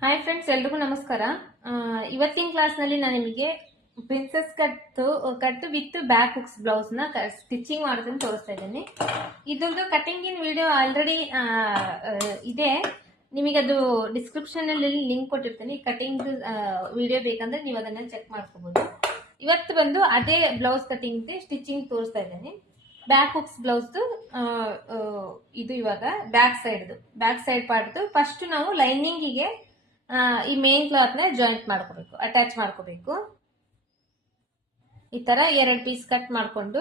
Hi friends, ಎಲ್ರಿಗೂ ನಮಸ್ಕಾರ. ಇವತ್ತಿನ ಕ್ಲಾಸ್ನಲ್ಲಿ ನಾನು ನಿಮಗೆ princess cut with back hooks blouse ನ ಸ್ಟಿಚಿಂಗ್ ಮಾಡೋದನ್ನ ತೋರಿಸ್ತಾ ಇದ್ದೀನಿ. ಇದ್ರದ್ದು ಕಟಿಂಗ್ ಇನ್ ವಿಡಿಯೋ ಆಲ್ರೆಡಿ ಇದೆ. ನಿಮಗೆ ಅದು ಡಿಸ್ಕ್ರಿಪ್ಷನ್ ಅಲ್ಲಿ ಲಿಂಕ್ ಕೊಟ್ಟಿರ್ತೀನಿ. ಕಟಿಂಗ್ ವಿಡಿಯೋ ಬೇಕಂದ್ರೆ ನೀವು ಅದನ್ನ ಚೆಕ್ ಮಾಡ್ಕೋಬಹುದು. ಇವತ್ತು ಬಂದು ಅದೇ ಬ್ಲೌಸ್ ಕಟಿಂಗ್ ಸ್ಟಿಚಿಂಗ್ ತೋರಿಸ್ತಾ ಇದ್ದೀನಿ. ಬ್ಯಾಕ್ ಹುಕ್ಸ್ ಬ್ಲೌಸ್ ಇದು ಇವಾಗ ಬ್ಯಾಕ್ ಸೈಡ್ ಪಾರ್ಟ್ ಫಸ್ಟ್ ನಾವು ಲೈನಿಂಗಿಗೆ ಈ ಮೇನ್ ಕ್ಲಾತ್ ನ ಜಾಯಿಂಟ್ ಮಾಡ್ಕೋಬೇಕು, ಅಟ್ಯಾಚ್ ಮಾಡ್ಕೋಬೇಕು. ಈ ತರ 2 ಪೀಸ್ ಕಟ್ ಮಾಡ್ಕೊಂಡು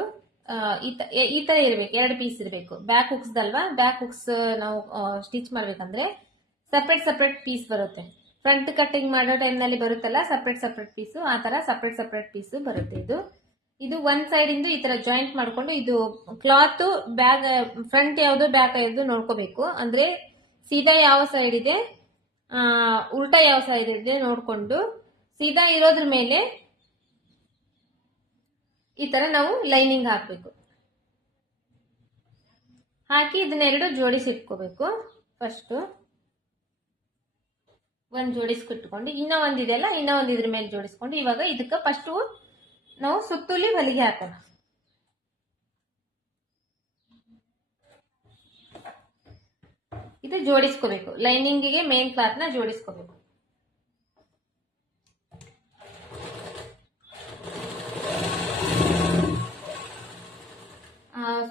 ಈ ತರ ಇರಬೇಕು, 2 ಪೀಸ್ ಇರಬೇಕು. ಬ್ಯಾಕ್ ಹುಕ್ಸ್ ದಲ್ವಾ, ಬ್ಯಾಕ್ ಹುಕ್ಸ್ ನಾವು ಸ್ಟಿಚ್ ಮಾಡ್ಬೇಕಂದ್ರೆ ಸಪ್ರೇಟ್ ಪೀಸ್ ಬರುತ್ತೆ. ಫ್ರಂಟ್ ಕಟಿಂಗ್ ಮಾಡೋ ಟೈಮ್ ನಲ್ಲಿ ಬರುತ್ತಲ್ಲ ಸಪ್ರೇಟ್ ಪೀಸು, ಆ ತರ ಸಪ್ರೇಟ್ ಪೀಸು ಬರುತ್ತೆ. ಇದು ಒಂದ್ ಸೈಡ್ ಇಂದ ಈ ತರ ಜಾಯಿಂಟ್ ಮಾಡ್ಕೊಂಡು ಇದು ಕ್ಲಾತ್ ಬ್ಯಾಗ್ ಫ್ರಂಟ್ ಯಾವ್ದು ಬ್ಯಾಕ್ ಯಾವ್ದು ನೋಡ್ಕೋಬೇಕು. ಅಂದ್ರೆ ಸೀದಾ ಯಾವ ಸೈಡ್ ಇದೆ, ಉಲ್ಟಾ ಯಾವ ಸೈಡ್ ಇದೆ ನೋಡ್ಕೊಂಡು ಸೀದಾ ಇರೋದ್ರ ಮೇಲೆ ಈ ತರ ನಾವು ಲೈನಿಂಗ್ ಹಾಕ್ಬೇಕು. ಹಾಕಿ ಇದನ್ನೆರಡು ಜೋಡಿಸಿಟ್ಕೋಬೇಕು. ಫಸ್ಟ್ ಒಂದ್ ಜೋಡಿಸ್ಕಿಟ್ಕೊಂಡು ಇನ್ನ ಒಂದಿದೆಯಲ್ಲ, ಇನ್ನ ಒಂದ್ ಇದ್ರ ಮೇಲೆ ಜೋಡಿಸ್ಕೊಂಡು ಇವಾಗ ಇದಕ್ಕ ಫಸ್ಟ್ ನಾವು ಸುತ್ತುಲಿ ಹೊಲಿಗೆ ಹಾಕೋಣ. ಇದು ಜೋಡಿಸ್ಕೋಬೇಕು, ಲೈನಿಂಗಿಗೆ ಮೇನ್ ಕ್ಲಾತ್ ನ ಜೋಡಿಸ್ಕೋಬೇಕು.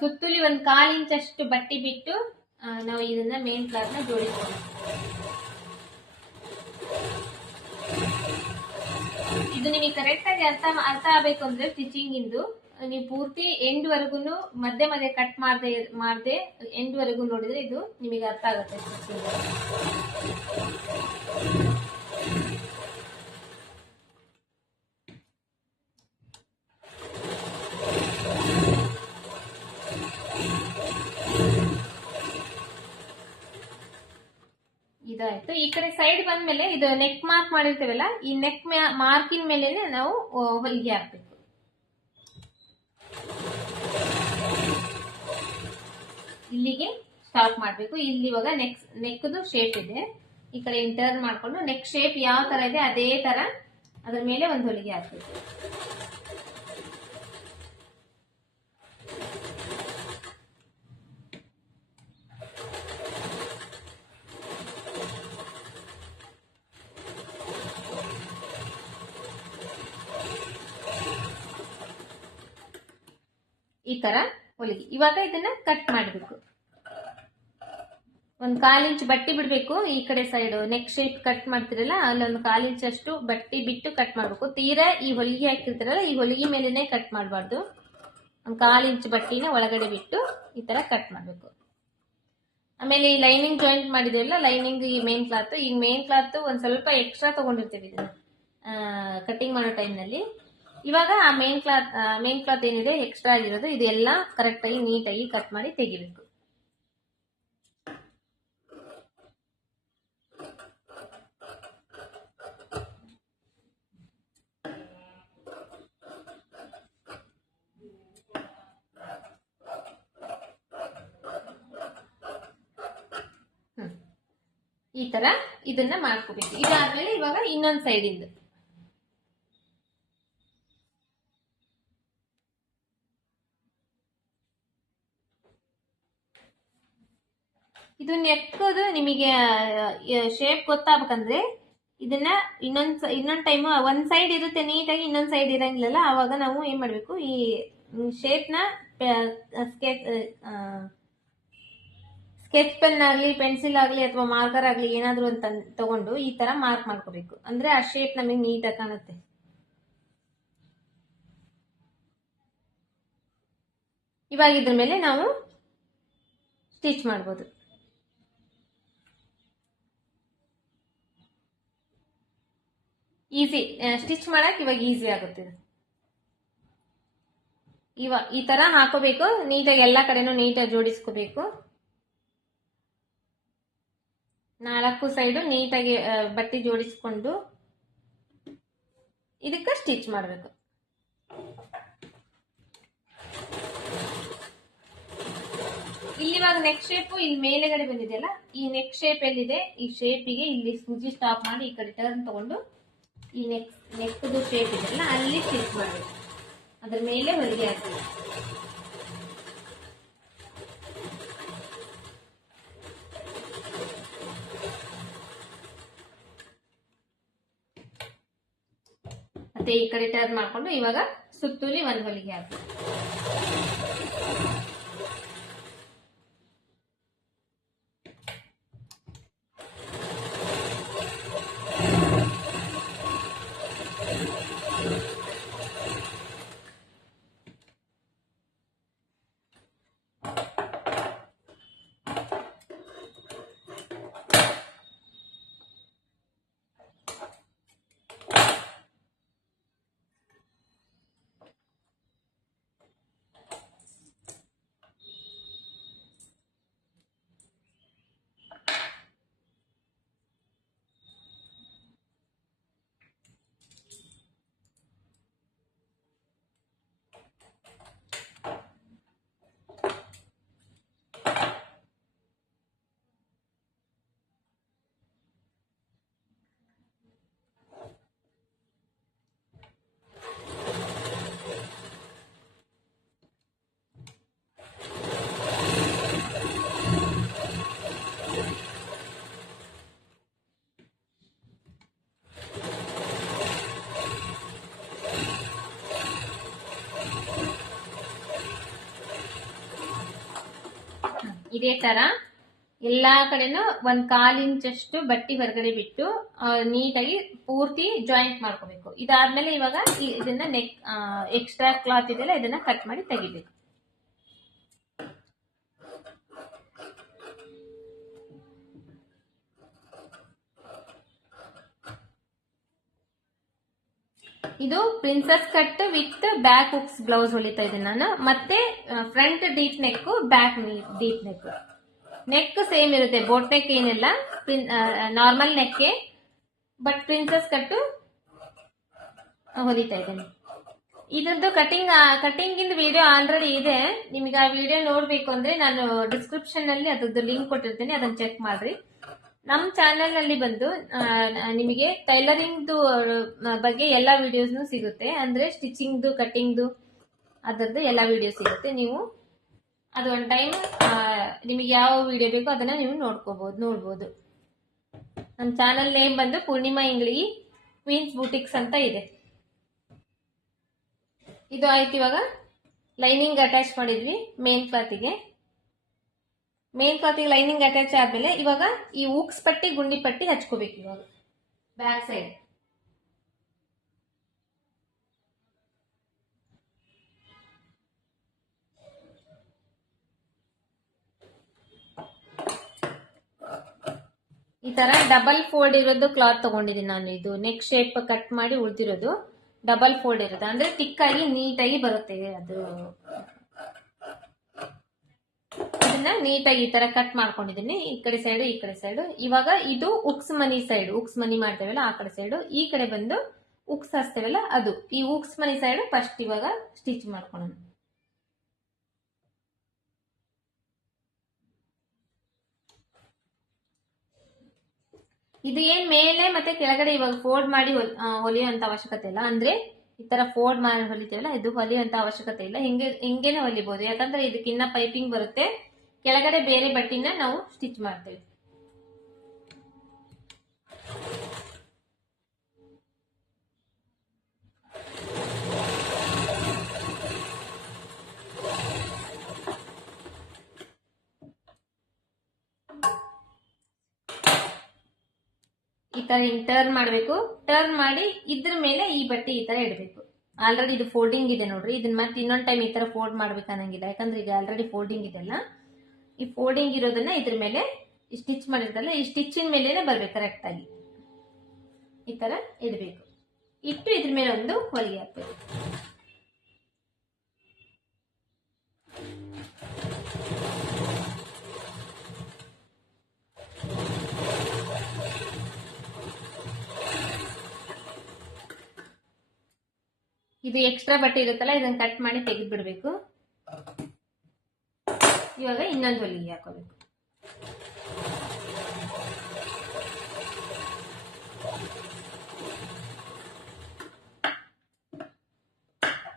ಸುತ್ತುಲಿ 1/4 ಇಂಚ್ ಅಷ್ಟು ಬಟ್ಟೆ ಬಿಟ್ಟು ನಾವು ಇದನ್ನ ಮೇನ್ ಕ್ಲಾತ್ ನ ಜೋಡಿಸ್ಕೋಬೇಕು. ಇದು ನಿಮಗೆ ಕರೆಕ್ಟ್ ಆಗಿ ಅರ್ಥ ಆಗ್ಬೇಕು ಅಂದ್ರೆ ಸ್ಟಿಚಿಂಗ್ ಇಂದು ನೀವು ಪೂರ್ತಿ ಎಂಡ್ ವರೆಗೂ ಮಧ್ಯೆ ಕಟ್ ಮಾಡದೆ ಎಂಡ್ ವರೆಗೂ ನೋಡಿದ್ರೆ ಇದು ನಿಮಗೆ ಅರ್ಥ ಆಗುತ್ತೆ ಸ್ಟಿಚಿಂಗ್. ಇದಾಯ್ತು. ಈ ಕಡೆ ಸೈಡ್ ಬಂದ್ಮೇಲೆ ಇದು ನೆಕ್ ಮಾರ್ಕ್ ಮಾಡಿರ್ತೇವಲ್ಲ, ಈ ನೆಕ್ ಮಾರ್ಕಿನ ಮೇಲೆ ನಾವು ಹೊಲಿಗೆ ಹಾಕ್ಬೇಕು. ಇಲ್ಲಿಗೆ ಸ್ಟಾಪ್ ಮಾಡ್ಬೇಕು. ಇಲ್ಲಿ ಇವಾಗ ನೆಕ್ದು ಶೇಪ್ ಇದೆ, ಈ ಕಡೆ ಟರ್ನ್ ಮಾಡ್ಕೊಂಡು ನೆಕ್ ಶೇಪ್ ಯಾವ ತರ ಇದೆ ಅದೇ ತರ ಅದ್ರ ಮೇಲೆ ಒಂದು ಹೊಲಿಗೆ ಹಾಕ್ಬೇಕು. ಈ ತರ ಹೊಲಿಗೆ. ಇವಾಗ ಇದನ್ನ ಕಟ್ ಮಾಡಬೇಕು. 1/4 ಇಂಚ್ ಬಟ್ಟೆ ಬಿಡ್ಬೇಕು. ಈ ಕಡೆ ಸೈಡ್ ನೆಕ್ ಶೇಪ್ ಕಟ್ ಮಾಡ್ತಿರಲ್ಲ, ಅಲ್ಲಿ 1/4 ಇಂಚ್ ಅಷ್ಟು ಬಟ್ಟೆ ಬಿಟ್ಟು ಕಟ್ ಮಾಡ್ಬೇಕು. ತೀರಾ ಈ ಹೊಲಿಗೆ ಹಾಕಿರ್ತಾರಲ್ಲ, ಈ ಹೊಲಿಗೆ ಮೇಲೆನೆ ಕಟ್ ಮಾಡಬಾರ್ದು. 1/4 ಇಂಚ್ ಬಟ್ಟೆನ ಒಳಗಡೆ ಬಿಟ್ಟು ಈ ತರ ಕಟ್ ಮಾಡ್ಬೇಕು. ಆಮೇಲೆ ಈ ಲೈನಿಂಗ್ ಜಾಯಿಂಟ್ ಮಾಡಿದೇವಲ್ಲ, ಲೈನಿಂಗ್ ಈ ಮೇನ್ ಕ್ಲಾತ್ ಒಂದ್ ಸ್ವಲ್ಪ ಎಕ್ಸ್ಟ್ರಾ ತಗೊಂಡಿರ್ತೀವಿ ಇದನ್ನ ಕಟಿಂಗ್ ಮಾಡೋ ಟೈಮ್ ನಲ್ಲಿ. ಇವಾಗ ಆ ಮೇನ್ ಕ್ಲಾತ್ ಏನಿದೆ ಎಕ್ಸ್ಟ್ರಾ ಆಗಿರೋದು ಇದೆಲ್ಲ ಕರೆಕ್ಟ್ ಆಗಿ ನೀಟಾಗಿ ಕಟ್ ಮಾಡಿ ತೆಗಿಬೇಕು. ಈ ತರ ಇದನ್ನ ಮಾಡ್ಕೋಬೇಕು. ಇದಾದ್ಮೇಲೆ ಇವಾಗ ಇನ್ನೊಂದ್ ಸೈಡ್ ಇಂದ ಇದು ನೆಕ್ಕೋದು ನಿಮಗೆ ಶೇಪ್ ಗೊತ್ತಾಗಬೇಕಂದ್ರೆ ಇದನ್ನ ಇನ್ನೊಂದ್ ಟೈಮ್ ಒಂದ್ ಸೈಡ್ ಇರುತ್ತೆ ನೀಟಾಗಿ, ಇನ್ನೊಂದ್ ಸೈಡ್ ಇರಂಗಿಲ್ಲ. ಅವಾಗ ನಾವು ಏನ್ ಮಾಡ್ಬೇಕು, ಈ ಶೇಪ್ ನ ಸ್ಕೆಚ್ ಪೆನ್ ಆಗ್ಲಿ, ಪೆನ್ಸಿಲ್ ಆಗ್ಲಿ ಅಥವಾ ಮಾರ್ಕರ್ ಆಗ್ಲಿ ಏನಾದ್ರು ಅಂತ ತಗೊಂಡು ಈ ತರ ಮಾರ್ಕ್ ಮಾಡ್ಕೋಬೇಕು. ಅಂದ್ರೆ ಆ ಶೇಪ್ ನಮಗೆ ನೀಟಾಗಿ ಕಾಣುತ್ತೆ. ಇವಾಗ ಇದ್ರ ಮೇಲೆ ನಾವು ಸ್ಟಿಚ್ ಮಾಡ್ಬೋದು. ಈಸಿ ಸ್ಟಿಚ್ ಮಾಡಕ್ ಇವಾಗ ಈಸಿ ಆಗುತ್ತೆ. ಈ ತರ ಹಾಕೋಬೇಕು. ನೀಟಾಗಿ ಎಲ್ಲಾ ಕಡೆನೂ ನೀಟಾಗಿ ಜೋಡಿಸ್ಕೋಬೇಕು. 4 ಸೈಡು ನೀಟಾಗಿ ಬಟ್ಟೆ ಜೋಡಿಸ್ಕೊಂಡು ಇದಕ್ಕ ಸ್ಟಿಚ್ ಮಾಡಬೇಕು. ಇಲ್ಲಿ ಇವಾಗ ನೆಕ್ ಶೇಪ್ ಇಲ್ಲಿ ಮೇಲೆಗಡೆ ಬಂದಿದೆಯಲ್ಲ, ಈ ನೆಕ್ ಶೇಪ್ ಎಲ್ಲಿದೆ ಈ ಶೇಪಿಗೆ ಇಲ್ಲಿ ಸೂಜಿ ಸ್ಟಾಪ್ ಮಾಡಿ ಈ ಕಡೆ ಟರ್ನ್ ತಗೊಂಡು ಈ ನೆಕ್ದು ಶೇಪ್ ಇದೆಯಲ್ಲ ಅಲ್ಲಿ ಸ್ಟಿಚ್ ಮಾಡಬೇಕು. ಅದ್ರ ಮೇಲೆ ಹೊಲಿಗೆ ಹಾಕಬೇಕು. ಮತ್ತೆ ಈ ಕಡೆ ಟರ್ನ್ ಮಾಡ್ಕೊಂಡು ಇವಾಗ ಸುತ್ತೂಲಿ ಒಂದು ಹೊಲಿಗೆ ಹಾಕಬೇಕು. ಇದೇ ತರ ಎಲ್ಲಾ ಕಡೆನೂ 1 1/4 ಇಂಚಷ್ಟು ಬಟ್ಟೆ ಹೊರಗಡೆ ಬಿಟ್ಟು ನೀಟಾಗಿ ಪೂರ್ತಿ ಜಾಯಿಂಟ್ ಮಾಡ್ಕೋಬೇಕು. ಇದಾದ್ಮೇಲೆ ಇವಾಗ ಇದನ್ನ ನೆಕ್ ಎಕ್ಸ್ಟ್ರಾ ಕ್ಲಾತ್ ಇದೆಯಲ್ಲ ಇದನ್ನ ಕಟ್ ಮಾಡಿ ತೆಗಿಬೇಕು. ಇದು princess cut with back hooks blouse ಹೊಲಿತಾ ಇದ್ದೀನಿ ನಾನು. ಮತ್ತೆ front deep neck, back deep neck. Neck same ಇರುತ್ತೆ, ಬೋಟ್ ನೆಕ್ ಏನಿಲ್ಲ, normal neck, but princess cut ಹೊಲಿತಾ ಇದ್ದೀನಿ. ಇದ್ರದ್ದು ಕಟಿಂಗ್ ಇಂದ ವಿಡಿಯೋ ಆಲ್ರೆಡಿ ಇದೆ. ನಿಮಗೆ ಆ ವಿಡಿಯೋ ನೋಡ್ಬೇಕು ಅಂದ್ರೆ ನಾನು ಡಿಸ್ಕ್ರಿಪ್ಷನ್ ಅಲ್ಲಿ ಅದ್ರದ್ದು ಲಿಂಕ್ ಕೊಟ್ಟಿರ್ತೀನಿ, ಅದನ್ನ ಚೆಕ್ ಮಾಡ್ರಿ. ನಮ್ಮ ಚಾನೆಲ್ ನಲ್ಲಿ ಬಂದು ನಿಮಗೆ ಟೈಲರಿಂಗ್ ಬಗ್ಗೆ ಎಲ್ಲಾ ವಿಡಿಯೋಸ್ನು ಸಿಗುತ್ತೆ. ಅಂದ್ರೆ ಸ್ಟಿಚಿಂಗ್ದು, ಕಟಿಂಗ್ದು ಅದರದ್ದು ಎಲ್ಲಾ ವಿಡಿಯೋ ಸಿಗುತ್ತೆ. ನೀವು ಅದು ಒಂದು ಟೈಮ್ ನಿಮಗೆ ಯಾವ ವಿಡಿಯೋ ಬೇಕೋ ಅದನ್ನ ನೀವು ನೋಡ್ಬೋದು. ನಮ್ಮ ಚಾನೆಲ್ ನೇಮ್ ಬಂದು ಪೂರ್ಣಿಮಾ ಇಂಗ್ಲಿ ಕ್ವೀನ್ಸ್ ಬೂಟಿಕ್ಸ್ ಅಂತ ಇದೆ. ಇದು ಆಯ್ತು. ಇವಾಗ ಲೈನಿಂಗ್ ಅಟ್ಯಾಚ್ ಮಾಡಿದ್ವಿ ಮೇನ್ ಕ್ಲಾತಿಗೆ. ಲೈನಿಂಗ್ ಅಟ್ಯಾಚ್ ಆದ್ಮೇಲೆ ಇವಾಗ ಈ ಉಕ್ಸ್ ಪಟ್ಟಿ, ಗುಂಡಿ ಪಟ್ಟಿ ಹಚ್ಕೋಬೇಕು. ಇವಾಗ ಬ್ಯಾಕ್ ಸೈಡ್ ಈ ತರ ಡಬಲ್ ಫೋಲ್ಡ್ ಇರೋದು ಕ್ಲಾತ್ ತಗೊಂಡಿದ್ದೀನಿ ನಾನು. ಇದು ನೆಕ್ ಶೇಪ್ ಕಟ್ ಮಾಡಿ ಉಳ್ದಿರೋದು ಡಬಲ್ ಫೋಲ್ಡ್ ಇರುತ್ತೆ, ಅಂದ್ರೆ ತಿಕ್ಕಾಗಿ ನೀಟಾಗಿ ಬರುತ್ತೆ. ಅದು ಇದನ್ನ ನೀಟಾಗಿ ಈ ತರ ಕಟ್ ಮಾಡ್ಕೊಂಡಿದ್ದೀನಿ, ಈ ಕಡೆ ಸೈಡ್ ಈ ಕಡೆ ಸೈಡ್. ಇವಾಗ ಇದು ಉಕ್ಸ್ ಮನಿ ಸೈಡ್, ಉಕ್ಸ್ ಮನಿ ಮಾಡ್ತೇವಲ್ಲ ಆ ಕಡೆ ಸೈಡ್, ಈ ಕಡೆ ಬಂದು ಉಕ್ಸ್ ಹಚ್ತೇವಲ್ಲ ಅದು. ಈ ಉಕ್ಸ್ ಮನಿ ಸೈಡ್ ಫಸ್ಟ್ ಇವಾಗ ಸ್ಟಿಚ್ ಮಾಡ್ಕೊಳ್ಳೋಣ. ಇದು ಏನ್ ಮೇಲೆ ಮತ್ತೆ ಕೆಳಗಡೆ ಇವಾಗ ಫೋಲ್ಡ್ ಮಾಡಿ ಹೊಲಿಯುವಂತ ಅವಶ್ಯಕತೆ ಇಲ್ಲ. ಅಂದ್ರೆ ಈ ತರ ಫೋಲ್ಡ್ ಮಾಡಿ ಹೊಲಿತೇವಲ್ಲ, ಇದು ಹೊಲಿಯುವಂತ ಅವಶ್ಯಕತೆ ಇಲ್ಲ. ಹಿಂಗೇನೆ ಹೊಲಿಬಹುದು, ಯಾಕಂದ್ರೆ ಇದಕ್ಕಿನ್ನ ಪೈಪಿಂಗ್ ಬರುತ್ತೆ. ಕೆಳಗಡೆ ಬೇರೆ ಬಟ್ಟೆನ ನಾವು ಸ್ಟಿಚ್ ಮಾಡ್ತೇವೆ. ಈ ತರ ಟರ್ನ್ ಮಾಡಬೇಕು. ಟರ್ನ್ ಮಾಡಿ ಇದ್ರ ಮೇಲೆ ಈ ಬಟ್ಟೆ ಈ ತರ ಇಡಬೇಕು. ಆಲ್ರೆಡಿ ಇದು ಫೋಲ್ಡಿಂಗ್ ಇದೆ ನೋಡ್ರಿ. ಇದನ್ನ ಮತ್ತೆ ಇನ್ನೊಂದ್ ಟೈಮ್ ಈ ತರ ಫೋಲ್ಡ್ ಮಾಡ್ಬೇಕು ಅನ್ನಂಗಿಲ್ಲ, ಯಾಕಂದ್ರೆ ಈಗ ಆಲ್ರೆಡಿ ಫೋಲ್ಡಿಂಗ್ ಇದೆಲ್ಲ. ಈ ಫೋಲ್ಡಿಂಗ್ ಇರೋದನ್ನ ಇದ್ರ ಮೇಲೆ ಸ್ಟಿಚ್ ಮಾಡಿರ್ತಲ್ಲ, ಈ ಸ್ಟಿಚಿನ ಮೇಲೆನೆ ಬರ್ಬೇಕು ಕರೆಕ್ಟ್ ಆಗಿ. ಈ ತರ ಇಡಬೇಕು. ಇಟ್ಟು ಇದ್ರ ಮೇಲೆ ಒಂದು ಹೊಲಿಗೆ ಹಾಕ್ಬೇಕು. ಇದು ಎಕ್ಸ್ಟ್ರಾ ಬಟ್ಟೆ ಇರುತ್ತಲ್ಲ, ಇದನ್ನ ಕಟ್ ಮಾಡಿ ತೆಗೆದು ಬಿಡಬೇಕು. ಇವಾಗ ಇನ್ನೊಂದು ಹೊಲಿಗೆ ಹಾಕೋಬೇಕು.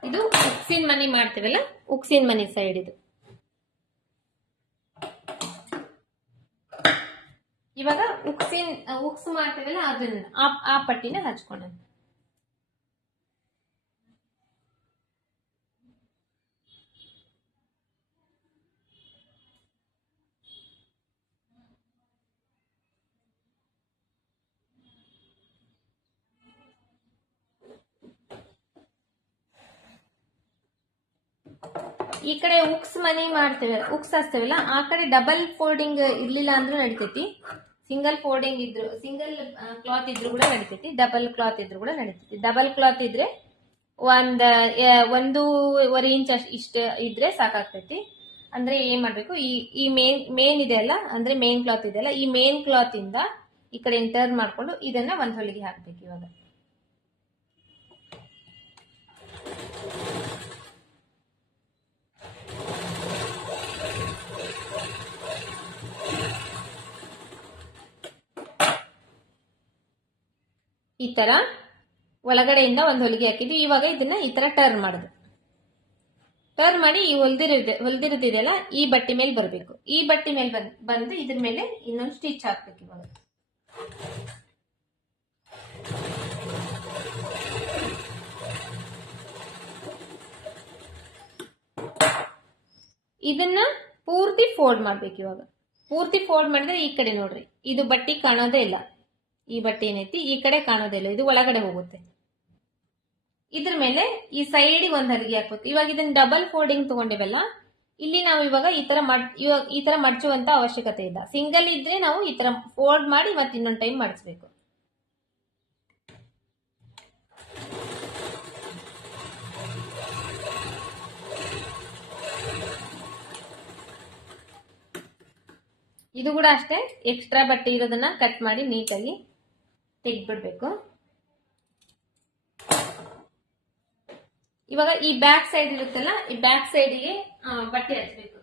ಇದು ಉಕ್ಸಿನ ಮನಿ ಮಾಡ್ತೀವಲ್ಲ, ಉಕ್ಸಿನ ಮನಿ ಸೈಡ್ ಇದು. ಇವಾಗ ಉಕ್ಸ್ ಮಾಡ್ತೀವಲ್ಲ ಅದನ್ನ ಆ ಪಟ್ಟಿನ ಹಚ್ಕೊಳ್ಳೋಣ. ಈ ಕಡೆ ಉಕ್ಸ್ ಮನಿ ಮಾಡ್ತೇವೆ, ಉಕ್ಸ್ ಹಚ್ತೇವಲ್ಲ, ಆ ಕಡೆ ಡಬಲ್ ಫೋಲ್ಡಿಂಗ್ ಇರ್ಲಿಲ್ಲ ಅಂದ್ರೂ ನಡಿತೈತಿ. ಸಿಂಗಲ್ ಫೋಲ್ಡಿಂಗ್ ಇದ್ರು, ಸಿಂಗಲ್ ಕ್ಲಾತ್ ಇದ್ರು ಕೂಡ ನಡಿತೈತಿ, ಡಬಲ್ ಕ್ಲಾತ್ ಇದ್ರು ಕೂಡ ನಡಿತೈತಿ. ಡಬಲ್ ಕ್ಲಾತ್ ಇದ್ರೆ 1.5 ಇಂಚ್ ಇಷ್ಟ ಇದ್ರೆ ಸಾಕಾಗ್ತೈತಿ. ಅಂದ್ರೆ ಏನ್ ಮಾಡ್ಬೇಕು, ಈ ಮೇನ್ ಇದೆ ಅಲ್ಲ, ಅಂದ್ರೆ ಮೇನ್ ಕ್ಲಾತ್ ಇದೆಯಲ್ಲ, ಈ ಮೇನ್ ಕ್ಲಾತ್ ಇಂದ ಈ ಕಡೆ ಟರ್ನ್ ಮಾಡ್ಕೊಂಡು ಇದನ್ನ ಒಂದ್ ಹೊಲಿಗೆ ಹಾಕ್ಬೇಕು. ಇವಾಗ ಈ ತರ ಒಳಗಡೆಯಿಂದ ಒಂದು ಹೊಲಿಗೆ ಹಾಕಿದ್ವಿ. ಇವಾಗ ಇದನ್ನ ಈ ತರ ಟರ್ನ್ ಮಾಡುದು. ಟರ್ನ್ ಮಾಡಿ ಈ ಹೊಲ್ದಿರೋದಿದೆಯಲ್ಲ ಈ ಬಟ್ಟೆ ಮೇಲೆ ಬರಬೇಕು. ಈ ಬಟ್ಟೆ ಮೇಲೆ ಬಂದು ಇದ್ರ ಮೇಲೆ ಇನ್ನೊಂದು ಸ್ಟಿಚ್ ಹಾಕ್ಬೇಕು. ಇವಾಗ ಇದನ್ನ ಪೂರ್ತಿ ಫೋಲ್ಡ್ ಮಾಡ್ಬೇಕು. ಇವಾಗ ಪೂರ್ತಿ ಫೋಲ್ಡ್ ಮಾಡಿದ್ರೆ ಈ ಕಡೆ ನೋಡ್ರಿ, ಇದು ಬಟ್ಟೆ ಕಾಣೋದೇ ಇಲ್ಲ. ಈ ಬಟ್ಟೆ ಏನೈತಿ ಈ ಕಡೆ ಕಾಣೋದೇ ಇಲ್ಲ, ಇದು ಒಳಗಡೆ ಹೋಗುತ್ತೆ. ಇದ್ರ ಮೇಲೆ ಈ ಸೈಡಿಗೆ ಒಂದು ಹರಿಗೆ ಹಾಕ್ಬೇಕು. ಇವಾಗ ಇದನ್ನ ಡಬಲ್ ಫೋಲ್ಡಿಂಗ್ ತಗೊಂಡೇವಲ್ಲ, ಇಲ್ಲಿ ನಾವು ಇವಾಗ ಈ ತರ ಮಡ್ಚುವಂತ ಅವಶ್ಯಕತೆ ಇಲ್ಲ. ಸಿಂಗಲ್ ಇದ್ರೆ ನಾವು ಈ ತರ ಫೋಲ್ಡ್ ಮಾಡಿ ಮತ್ತೆ ಇನ್ನೊಂದು ಟೈಮ್ ಮಡಿಸ್ಬೇಕು. ಇದು ಕೂಡ ಅಷ್ಟೇ, ಎಕ್ಸ್ಟ್ರಾ ಬಟ್ಟೆ ಇರೋದನ್ನ ಕಟ್ ಮಾಡಿ ನೀಟಾಗಿ ತೆಗ್ದ್ಬಿಡ್ಬೇಕು. ಇವಾಗ ಈ ಬ್ಯಾಕ್ ಸೈಡ್ ಇರುತ್ತಲ್ಲ, ಈ ಬ್ಯಾಕ್ ಸೈಡಿಗೆ ಬಟ್ಟೆ ಹಚ್ಚಬೇಕು.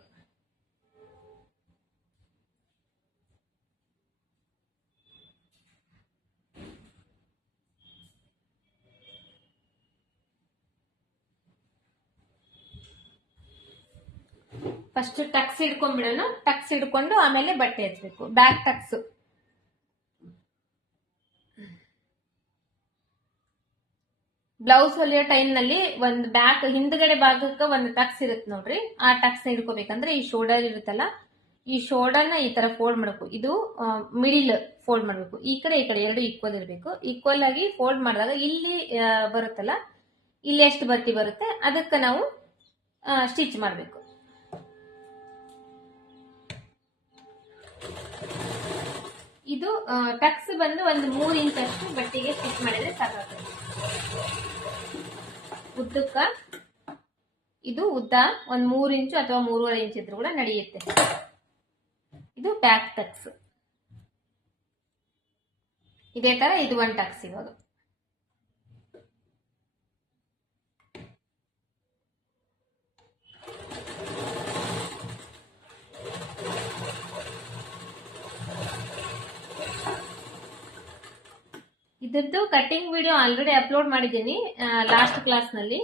First Tux ಹಿಡ್ಕೊಂಡ್ಬಿಡೋಣ. ಟಕ್ಸ್ ಹಿಡ್ಕೊಂಡು ಆಮೇಲೆ ಬಟ್ಟೆ ಹಚ್ಚಬೇಕು. Back Tux. ಬ್ಲೌಸ್ ಹೊಲಿಯೋ ಟೈಮ್ ನಲ್ಲಿ ಒಂದು ಬ್ಯಾಕ್ ಹಿಂದ್ಗಡೆ ಭಾಗಕ್ಕೆ ಒಂದು ಟಕ್ಸ್ ಇರುತ್ತೆ ನೋಡ್ರಿ, ಆ ಟಕ್ಸ್ ಹಿಡ್ಕೋಬೇಕಂದ್ರೆ ಈ ಶೋಲ್ಡರ್ ಇರುತ್ತಲ್ಲ, ಈ ಶೋಲ್ಡರ್ನ ಈ ತರ ಫೋಲ್ಡ್ ಮಾಡಬೇಕು. ಇದು ಮಿಡಿಲ್ ಫೋಲ್ಡ್ ಮಾಡಬೇಕು. ಈ ಕಡೆ ಎರಡು ಈಕ್ವಲ್ ಇರಬೇಕು. ಈಕ್ವಲ್ ಆಗಿ ಫೋಲ್ಡ್ ಮಾಡಿದಾಗ ಇಲ್ಲಿ ಬರುತ್ತಲ್ಲ, ಇಲ್ಲಿ ಎಷ್ಟು ಬತ್ತಿ ಬರುತ್ತೆ ಅದಕ್ಕೆ ನಾವು ಸ್ಟಿಚ್ ಮಾಡಬೇಕು. ಇದು ಟಕ್ಸ್ ಬಂದು ಒಂದು 3 ಇಂಚ್ ಅಷ್ಟು ಬಟ್ಟೆಗೆ ಸ್ಟಿಚ್ ಮಾಡಿದ್ರೆ ಸಾಕಾಗ್ತದೆ. ಉದ್ದಕ್ಕ ಇದು ಉದ್ದ ಒಂದು 3 ಇಂಚು ಅಥವಾ 3.5 ಇಂಚ್ ಇದ್ರೂ ಕೂಡ ನಡೆಯುತ್ತೆ. ಇದು ಬ್ಯಾಕ್ ಟಕ್ಸ್. ಇದೇ ತರ ಇದು ಒಂದು ಟಕ್ಸ್. ಇವಾಗ ಇದ್ರದ್ದು ಕಟಿಂಗ್ ವಿಡಿಯೋ ಆಲ್ರೆಡಿ ಅಪ್ಲೋಡ್ ಮಾಡಿದ್ದೀನಿ ಲಾಸ್ಟ್ ಕ್ಲಾಸ್ ನಲ್ಲಿ.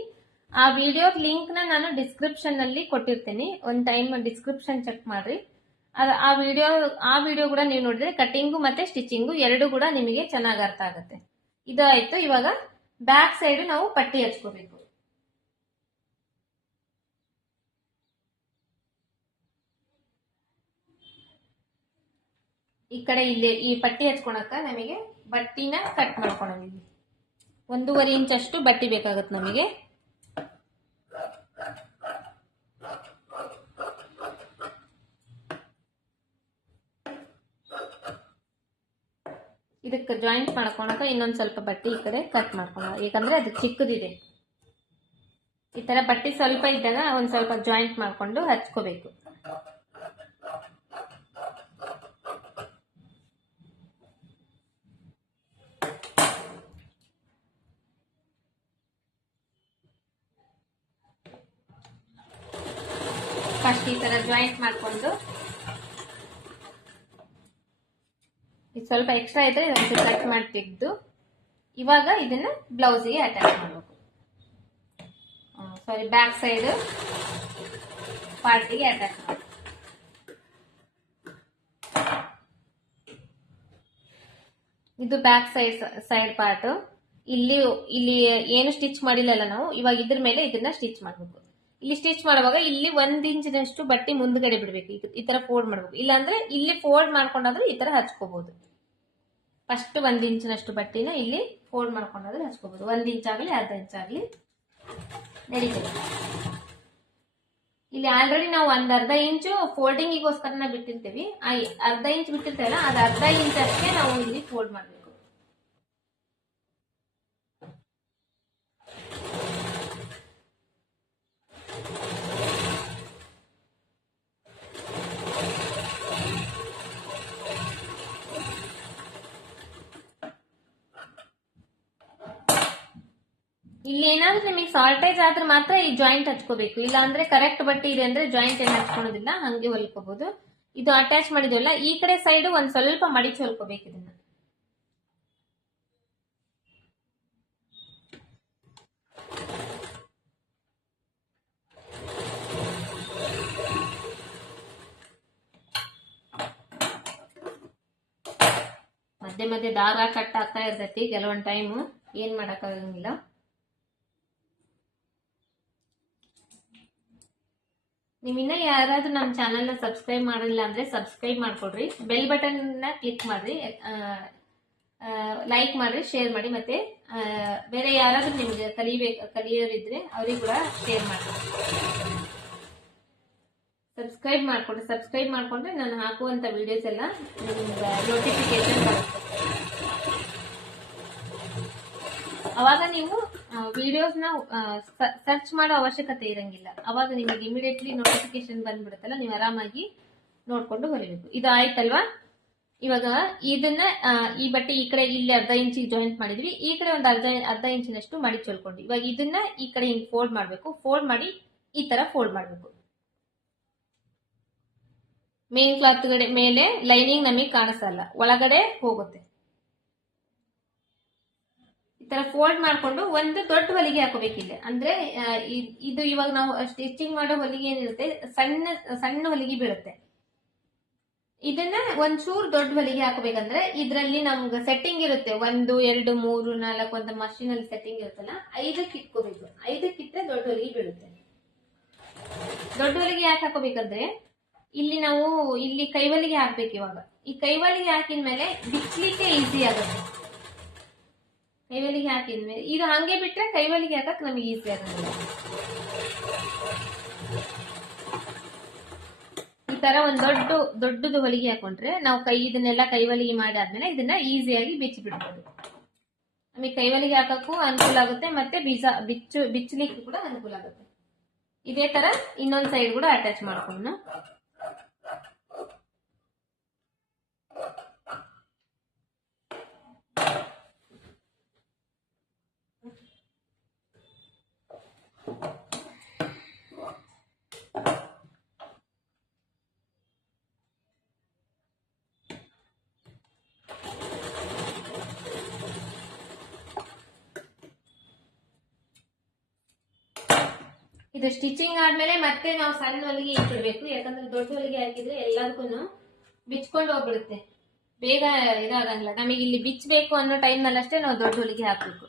ಆ ವಿಡಿಯೋ ಲಿಂಕ್ ನ ನಾನು ಡಿಸ್ಕ್ರಿಪ್ಷನ್ ನಲ್ಲಿ ಕೊಟ್ಟಿರ್ತೇನೆ. ಒಂದು ಟೈಮ್ ಡಿಸ್ಕ್ರಿಪ್ಷನ್ ಚೆಕ್ ಮಾಡ್ರಿ. ಆ ವಿಡಿಯೋ ಕೂಡ ನೀವು ನೋಡಿದ್ರೆ ಕಟಿಂಗು ಮತ್ತೆ ಸ್ಟಿಚಿಂಗು ಎರಡು ಕೂಡ ನಿಮಗೆ ಚೆನ್ನಾಗಿ ಅರ್ಥ ಆಗುತ್ತೆ. ಇದು ಆಯ್ತು. ಇವಾಗ ಬ್ಯಾಕ್ ಸೈಡ್ ನಾವು ಪಟ್ಟಿ ಹಚ್ಕೋಬೇಕು. ಈ ಕಡೆ ಇಲ್ಲಿ ಈ ಪಟ್ಟಿ ಹಚ್ಕೊಳಕ ನಮಗೆ ಬಟ್ಟಿನ ಕಟ್ ಮಾಡ್ಕೊಳಂಗಿಲ್ಲ. 1.5 ಇಂಚ್ ಅಷ್ಟು ಬಟ್ಟಿ ಬೇಕಾಗುತ್ತೆ ನಮಗೆ. ಇದಕ್ಕೆ ಜಾಯಿಂಟ್ ಮಾಡ್ಕೊಳಕ ಇನ್ನೊಂದ್ ಸ್ವಲ್ಪ ಬಟ್ಟೆ ಈ ಕಡೆ ಕಟ್ ಮಾಡ್ಕೊಳ, ಯಾಕಂದ್ರೆ ಅದು ಚಿಕ್ಕದಿದೆ. ಈ ತರ ಬಟ್ಟೆ ಸ್ವಲ್ಪ ಇದ್ದಾಗ ಒಂದ್ ಸ್ವಲ್ಪ ಜಾಯಿಂಟ್ ಮಾಡ್ಕೊಂಡು ಹಚ್ಕೋಬೇಕು. ಫಸ್ಟ್ ಈ ತರ ಜಾಯಿಂಟ್ ಮಾಡ್ಕೊಂಡು ಇದು ಸ್ವಲ್ಪ ಎಕ್ಸ್ಟ್ರಾ ಇದ್ರೆ ಇದನ್ನ ಕಟ್ ಮಾಡಿ ತೆಗೆದು ಇವಾಗ ಇದನ್ನ ಬ್ಲೌಸಿಗೆ ಅಟ್ಯಾಚ್ ಮಾಡಬೇಕು. ಸಾರಿ, ಬ್ಯಾಕ್ ಸೈಡ್ ಪಾರ್ಟಿಗೆ ಅಟ್ಯಾಚ್ ಮಾಡಬೇಕು. ಇದು ಬ್ಯಾಕ್ ಸೈಡ್ ಪಾರ್ಟ್. ಇಲ್ಲಿ ಏನು ಸ್ಟಿಚ್ ಮಾಡಿಲ್ಲಲ್ಲ ನಾವು, ಇವಾಗ ಇದ್ರ ಮೇಲೆ ಇದನ್ನ ಸ್ಟಿಚ್ ಮಾಡಬೇಕು. ಇಲ್ಲಿ ಸ್ಟಿಚ್ ಮಾಡುವಾಗ ಇಲ್ಲಿ 1 ಇಂಚಿನಷ್ಟು ಬಟ್ಟೆ ಮುಂದ್ಗಡೆ ಬಿಡ್ಬೇಕು, ಈ ತರ ಫೋಲ್ಡ್ ಮಾಡ್ಬೇಕು. ಇಲ್ಲಾಂದ್ರೆ ಇಲ್ಲಿ ಫೋಲ್ಡ್ ಮಾಡ್ಕೊಂಡಾದ್ರೂ ಈ ತರ ಹಚ್ಕೋಬಹುದು. ಫಸ್ಟ್ 1 ಇಂಚಿನಷ್ಟು ಬಟ್ಟೆನ ಇಲ್ಲಿ ಫೋಲ್ಡ್ ಮಾಡ್ಕೊಂಡಾದ್ರೂ ಹಚ್ಕೋಬಹುದು. 1 ಇಂಚ್ ಆಗಲಿ ಅರ್ಧ ಇಂಚ್ ಆಗಲಿ ನಡೀತದೆ. ಇಲ್ಲಿ ಆಲ್ರೆಡಿ ನಾವು ಒಂದ್ ಅರ್ಧ ಇಂಚು ಫೋಲ್ಡಿಂಗಿಗೋಸ್ಕರನ ಬಿಟ್ಟಿರ್ತೀವಿ. ಆ ಅರ್ಧ ಇಂಚ್ ಬಿಟ್ಟಿರ್ತೇವಲ್ಲ, ಅದು ಅರ್ಧ ಇಂಚ್ ಅಷ್ಟೇ ನಾವು ಇಲ್ಲಿ ಫೋಲ್ಡ್ ಮಾಡ್ಬೇಕು. ಇಲ್ಲಿ ಏನಾದ್ರೂ ನಿಮಗೆ ಶಾರ್ಟೇಜ್ ಆದ್ರೆ ಮಾತ್ರ ಈ ಜಾಯಿಂಟ್ ಹಚ್ಕೋಬೇಕು. ಇಲ್ಲ ಅಂದ್ರೆ ಕರೆಕ್ಟ್ ಬಟ್ಟೆ ಇದೆ ಅಂದ್ರೆ ಜಾಯಿಂಟ್ ಏನ್ ಹಚ್ಕೊಳೋದಿಲ್ಲ, ಹಂಗೆ ಹೊಲ್ಕೋಬಹುದು. ಇದು ಅಟ್ಯಾಚ್ ಮಾಡಿದ್ವಲ್ಲ, ಈ ಕಡೆ ಸೈಡ್ ಒಂದ್ ಸ್ವಲ್ಪ ಮಡಿಚಿ ಹೊಲ್ಕೋಬೇಕು ಇದನ್ನ. ಮಧ್ಯೆ ಮಧ್ಯೆ ದಾರ ಕಟ್ ಆಗ್ತಾ ಇರ್ತೈತಿ ಕೆಲವೊಂದ್ ಟೈಮ್, ಏನ್ ಮಾಡಕ್ ಆಗಂಗಿಲ್ಲ. ನೀವ್ ಇನ್ನ ಯಾರಾದ್ರೂ ನಮ್ಮ ಚಾನೆಲ್ ನ ಸಬ್ಸ್ಕ್ರೈಬ್ ಮಾಡಿಲ್ಲ ಅಂದ್ರೆ ಸಬ್ಸ್ಕ್ರೈಬ್ ಮಾಡ್ಕೊಡ್ರಿ, ಬೆಲ್ ಬಟನ್ ನ ಕ್ಲಿಕ್ ಮಾಡ್ರಿ, ಲೈಕ್ ಮಾಡ್ರಿ, ಶೇರ್ ಮಾಡಿ. ಮತ್ತೆ ಬೇರೆ ಯಾರಾದ್ರೂ ನಿಮ್ಗೆ ಕಲಿಯೋರಿದ್ರೆ ಅವ್ರಿಗೆ ಕೂಡ ಶೇರ್ ಮಾಡಿ. ಸಬ್ಸ್ಕ್ರೈಬ್ ಮಾಡ್ಕೊಂಡ್ರೆ ನಾನು ಹಾಕುವಂತ ವಿಡಿಯೋಸ್ ಎಲ್ಲ ನೋಟಿಫಿಕೇಶನ್ ಬರುತ್ತೆ. ಅವಾಗ ನೀವು ವಿಡಿಯೋಸ್ ನ ಸರ್ಚ್ ಮಾಡೋ ಅವಶ್ಯಕತೆ ಇರಂಗಿಲ್ಲ. ಅವಾಗ ನಿಮಗೆ ಇಮಿಡಿಯೇಟ್ಲಿ ನೋಟಿಫಿಕೇಶನ್ ಬಂದ್ಬಿಡುತ್ತಲ್ಲ, ನೀವು ಆರಾಮಾಗಿ ನೋಡ್ಕೊಂಡು ಹೊಲಿಬೇಕು. ಇದು ಆಯ್ತಲ್ವಾ? ಇವಾಗ ಇದನ್ನ ಈ ಬಟ್ಟೆ ಈ ಕಡೆ ಇಲ್ಲಿ ಅರ್ಧ ಇಂಚಿಗೆ ಜಾಯಿಂಟ್ ಮಾಡಿದ್ವಿ, ಈ ಕಡೆ ಒಂದು ಅರ್ಧ ಇಂಚಿನಷ್ಟು ಮಡಿಚ್ ಹೊಲ್ಕೊಂಡು ಇವಾಗ ಇದನ್ನ ಈ ಕಡೆ ಹಿಂಗ್ ಫೋಲ್ಡ್ ಮಾಡ್ಬೇಕು. ಫೋಲ್ಡ್ ಮಾಡಿ ಈ ತರ ಫೋಲ್ಡ್ ಮಾಡ್ಬೇಕು. ಮೇನ್ ಕ್ಲಾತ್ ಮೇಲೆ ಲೈನಿಂಗ್ ನಮಗೆ ಕಾಣಿಸಲ್ಲ, ಒಳಗಡೆ ಹೋಗುತ್ತೆ. ಈ ತರ ಫೋಲ್ಡ್ ಮಾಡ್ಕೊಂಡು ಒಂದು ದೊಡ್ಡ ಹೊಲಿಗೆ ಹಾಕೋಬೇಕಿಲ್ಲ. ಅಂದ್ರೆ ಇದು ಇವಾಗ ನಾವು ಸ್ಟಿಚಿಂಗ್ ಮಾಡೋ ಹೊಲಿಗೆ ಏನಿರುತ್ತೆ, ಸಣ್ಣ ಹೊಲಿಗೆ ಬೀಳುತ್ತೆ. ಇದನ್ನ ಒಂಚೂರು ದೊಡ್ಡ ಹೊಲಿಗೆ ಹಾಕಬೇಕಂದ್ರೆ ಇದ್ರಲ್ಲಿ ನಮ್ಗೆ ಸೆಟ್ಟಿಂಗ್ ಇರುತ್ತೆ, 1 2 3 4 ಒಂದು ಮಷೀನ್ ಅಲ್ಲಿ ಸೆಟ್ಟಿಂಗ್ ಇರುತ್ತಲ್ಲ, 5ಕ್ಕೆ ಇಟ್ಕೋಬೇಕು. 5ಕ್ಕೆ ಇಟ್ಟರೆ ದೊಡ್ಡ ಹೊಲಿಗೆ ಬೀಳುತ್ತೆ. ದೊಡ್ಡ ಹೊಲಿಗೆ ಯಾಕೆ ಹಾಕೋಬೇಕಂದ್ರೆ ಇಲ್ಲಿ ನಾವು ಇಲ್ಲಿ ಕೈವಲಿಗೆ ಹಾಕ್ಬೇಕು. ಇವಾಗ ಈ ಕೈವಲಿಗೆ ಹಾಕಿದ್ಮೇಲೆ ಬಿಚ್ಚಲಿಕ್ಕೆ ಈಸಿ ಆಗುತ್ತೆ. ಕೈವಲಿಗೆ ಹಾಕಿದ್ಮೇಲೆ ಇದು ಹಂಗೆ ಬಿಟ್ರೆ ಕೈವಲಿಗೆ ಹಾಕಕ್ ನಮಗೆ ಈಸಿ ಆಗುತ್ತೆ. ಈ ತರ ಒಂದ್ ದೊಡ್ಡದು ಹೊಲಿಗೆ ಹಾಕೊಂಡ್ರೆ ನಾವು ಇದನ್ನೆಲ್ಲ ಕೈವಲಿಗೆ ಮಾಡಾದ್ಮೇಲೆ ಇದನ್ನ ಈಸಿಯಾಗಿ ಬಿಚ್ಚಿ ಬಿಡ್ಬೋದು. ನಮಗೆ ಕೈವಲಿಗೆ ಹಾಕಕ್ಕೂ ಅನುಕೂಲ ಆಗುತ್ತೆ, ಮತ್ತೆ ಬಿಚ್ಚಲಿಕ್ಕೂ ಕೂಡ ಅನುಕೂಲ ಆಗುತ್ತೆ. ಇದೇ ತರ ಇನ್ನೊಂದ್ ಸೈಡ್ ಕೂಡ ಅಟ್ಯಾಚ್ ಮಾಡ್ಕೊಂಡು ಇದು ಸ್ಟಿಚಿಂಗ್ ಆದ್ಮೇಲೆ ಮತ್ತೆ ನಾವು ಸಣ್ಣ ಹೊಲಿಗೆ ಇಟ್ಬಿಡ್ಬೇಕು. ಯಾಕಂದ್ರೆ ದೊಡ್ಡ ಹೊಲಿಗೆ ಹಾಕಿದ್ರೆ ಎಲ್ಲದಕ್ಕೂ ಬಿಚ್ಕೊಂಡು ಹೋಗ್ಬಿಡುತ್ತೆ, ಬೇಗ ಇದಾಗಂಗಿಲ್ಲ. ನಮಗೆ ಇಲ್ಲಿ ಬಿಚ್ಚಬೇಕು ಅನ್ನೋ ಟೈಮ್ ನಲ್ಲಿ ಅಷ್ಟೇ ನಾವು ದೊಡ್ಡ ಹೊಲಿಗೆ ಹಾಕ್ಬೇಕು.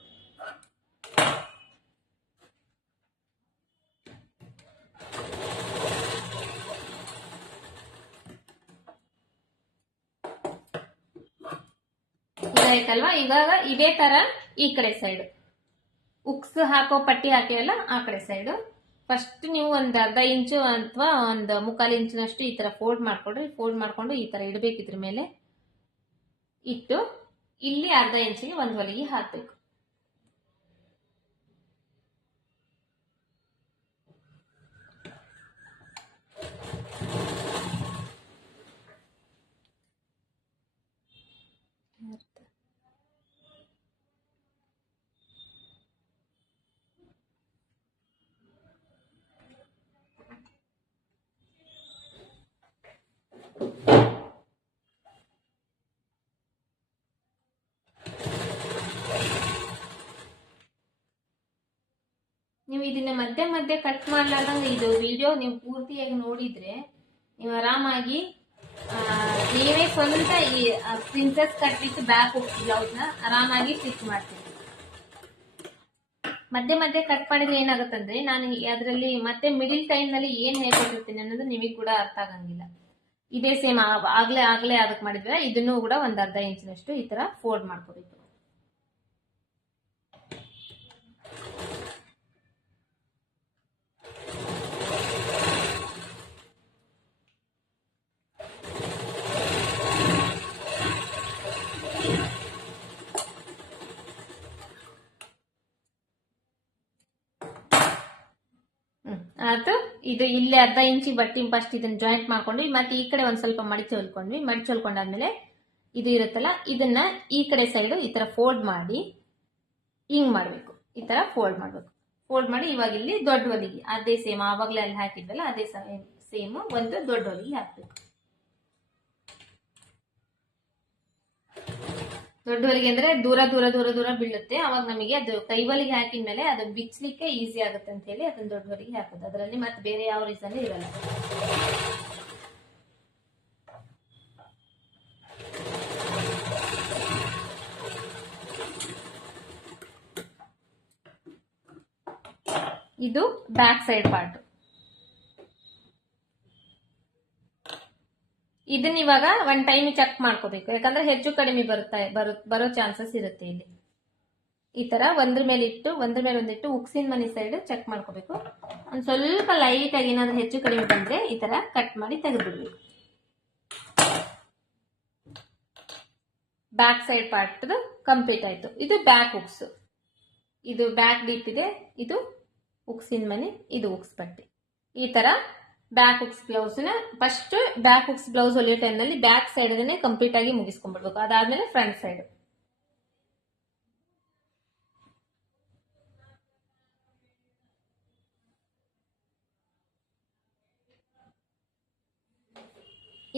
ಇದಾಯ್ತಲ್ವಾ? ಇವಾಗ ಇದೇ ತರ ಈ ಕಡೆ ಸೈಡ್ ಉಕ್ಸ್ ಹಾಕೋ ಪಟ್ಟಿ ಹಾಕಿವಲ್ಲ, ಆ ಕಡೆ ಸೈಡ್ ಫಸ್ಟ್ ನೀವು ಒಂದ್ ಅರ್ಧ ಇಂಚು ಅಥವಾ ಒಂದ್ 1/4 ಇಂಚಿನಷ್ಟು ಈ ತರ ಫೋಲ್ಡ್ ಮಾಡ್ಕೊಡ್ರಿ. ಫೋಲ್ಡ್ ಮಾಡ್ಕೊಂಡು ಈ ತರ ಇಡಬೇಕು. ಇದ್ರ ಮೇಲೆ ಇಟ್ಟು ಇಲ್ಲಿ ಅರ್ಧ ಇಂಚಿಗೆ ಒಂದ್ ಹೊಲಿಗೆ ಹಾಕ್ಬೇಕು. ಇದನ್ನ ಮಧ್ಯೆ ಮಧ್ಯೆ ಕಟ್ ಮಾಡ್ಲಾರ್ದಂಗೆ ಇದು ವಿಡಿಯೋ ನೀವು ಪೂರ್ತಿಯಾಗಿ ನೋಡಿದ್ರೆ ನೀವು ಆರಾಮಾಗಿ ನೀವೇ ಸ್ವಂತ ಈ princess cut with back hook blouse ನ ಆರಾಮಾಗಿ ಸ್ಟಿಚ್ ಮಾಡ್ತೀವಿ. ಮಧ್ಯೆ ಮಧ್ಯೆ ಕಟ್ ಮಾಡಿದ್ರೆ ಏನಾಗುತ್ತಂದ್ರೆ ನಾನು ಅದರಲ್ಲಿ ಮತ್ತೆ ಮಿಡಿಲ್ ಟೈಮ್ ನಲ್ಲಿ ಏನ್ ಹೇಳ್ಕೊಟ್ಟಿರ್ತೀನಿ ಅನ್ನೋದು ನಿಮಗೆ ಕೂಡ ಅರ್ಥ ಆಗಂಗಿಲ್ಲ. ಇದೇ ಸೇಮ್ ಆಗ್ಲೇ ಅದಕ್ಕೆ ಮಾಡಿದ್ರೆ ಇದನ್ನು ಕೂಡ ಒಂದ್ ಅರ್ಧ ಇಂಚಿನಷ್ಟು ಈ ತರ ಫೋಲ್ಡ್ ಮಾಡ್ಕೋಬೇಕು. ಆಯ್ತು. ಇದು ಇಲ್ಲಿ ಅರ್ಧ ಇಂಚಿ ಬಟ್ಟಿ ಫಸ್ಟ್ ಇದನ್ನ ಜಾಯಿಂಟ್ ಮಾಡ್ಕೊಂಡ್ವಿ, ಮತ್ತೆ ಈ ಕಡೆ ಒಂದ್ ಸ್ವಲ್ಪ ಮಡಿಚಿ ಹೊಲ್ಕೊಂಡಾದ್ಮೇಲೆ ಇದು ಇರುತ್ತಲ್ಲ ಇದನ್ನ ಈ ಕಡೆ ಸೈಡ್ ಈ ತರ ಫೋಲ್ಡ್ ಮಾಡಿ ಹಿಂಗ್ ಮಾಡ್ಬೇಕು. ಈ ತರ ಫೋಲ್ಡ್ ಮಾಡಿ ಇವಾಗ ಇಲ್ಲಿ ದೊಡ್ಡ ಹೊಲಿಗೆ ಅದೇ ಸೇಮ್ ಆವಾಗ್ಲೇ ಅಲ್ಲಿ ಹಾಕಿದ್ವಲ್ಲ ಅದೇ ಸೇಮ್ ಒಂದು ದೊಡ್ಡ ಹೊಲಿಗೆ ಹಾಕ್ಬೇಕು. ದೊಡ್ಡ ಹೊಲಿಗೆ ಅಂದ್ರೆ ದೂರ ದೂರ ದೂರ ದೂರ ಬೀಳುತ್ತೆ, ಅವಾಗ ನಮಗೆ ಅದು ಕೈ ಹೊಲಿಗೆ ಹಾಕಿದ್ಮೇಲೆ ಅದು ಬಿಚ್ಚಲಿಕ್ಕೆ ಈಸಿ ಆಗುತ್ತೆ ಅಂತ ಹೇಳಿ ಅದನ್ನ ದೊಡ್ಡ ಹೊಲಿಗೆ ಹಾಕೋದು. ಅದರಲ್ಲಿ ಮತ್ತೆ ಬೇರೆ ಯಾವ ರೀಸನ್ ಇರಲ್ಲ. ಇದು ಬ್ಯಾಕ್ ಸೈಡ್ ಪಾರ್ಟ್. ಇದನ್ನ ಇವಾಗ ಒಂದ್ ಟೈಮ್ ಚೆಕ್ ಮಾಡ್ಕೋಬೇಕು, ಯಾಕಂದ್ರೆ ಹೆಚ್ಚು ಕಡಿಮೆ ಬರೋ ಚಾನ್ಸಸ್ ಇರುತ್ತೆ. ಇಲ್ಲಿ ಈ ತರ ಒಂದ್ರ ಮೇಲೆ ಒಂದಿಟ್ಟು ಉಕ್ಸಿನ ಮನಿ ಸೈಡ್ ಚೆಕ್ ಮಾಡ್ಕೋಬೇಕು. ಒಂದ್ ಸ್ವಲ್ಪ ಲೈಟ್ ಆಗಿ ಏನಾದ್ರೂ ಹೆಚ್ಚು ಕಡಿಮೆ ಬಂದ್ರೆ ಈ ತರ ಕಟ್ ಮಾಡಿ ತೆಗೆದ್ಬಿಡ್ಬೇಕು. ಬ್ಯಾಕ್ ಸೈಡ್ ಪಾರ್ಟ್ ಕಂಪ್ಲೀಟ್ ಆಯ್ತು. ಇದು ಬ್ಯಾಕ್ ಉಕ್ಸ್, ಇದು ಬ್ಯಾಕ್ ಡೀಪ್ ಇದೆ, ಇದು ಉಕ್ಸಿನ ಮನಿ, ಇದು ಉಕ್ಸ್ ಪಟ್ಟಿ. ಈ ತರ ಬ್ಯಾಕ್ ಹುಕ್ಸ್ ಬ್ಲೌಸ್ ನ ಫಸ್ಟ್ ಬ್ಯಾಕ್ ಹುಕ್ಸ್ ಬ್ಲೌಸ್ ಹೊಲಿಯೋ ಟೈಮ್ ನಲ್ಲಿ ಬ್ಯಾಕ್ ಸೈಡ್ ಕಂಪ್ಲೀಟ್ ಆಗಿ ಮುಗಿಸ್ಕೊಂಡ್ಬಿಡ್ಬೇಕು. ಅದಾದ್ಮೇಲೆ ಫ್ರಂಟ್ ಸೈಡ್.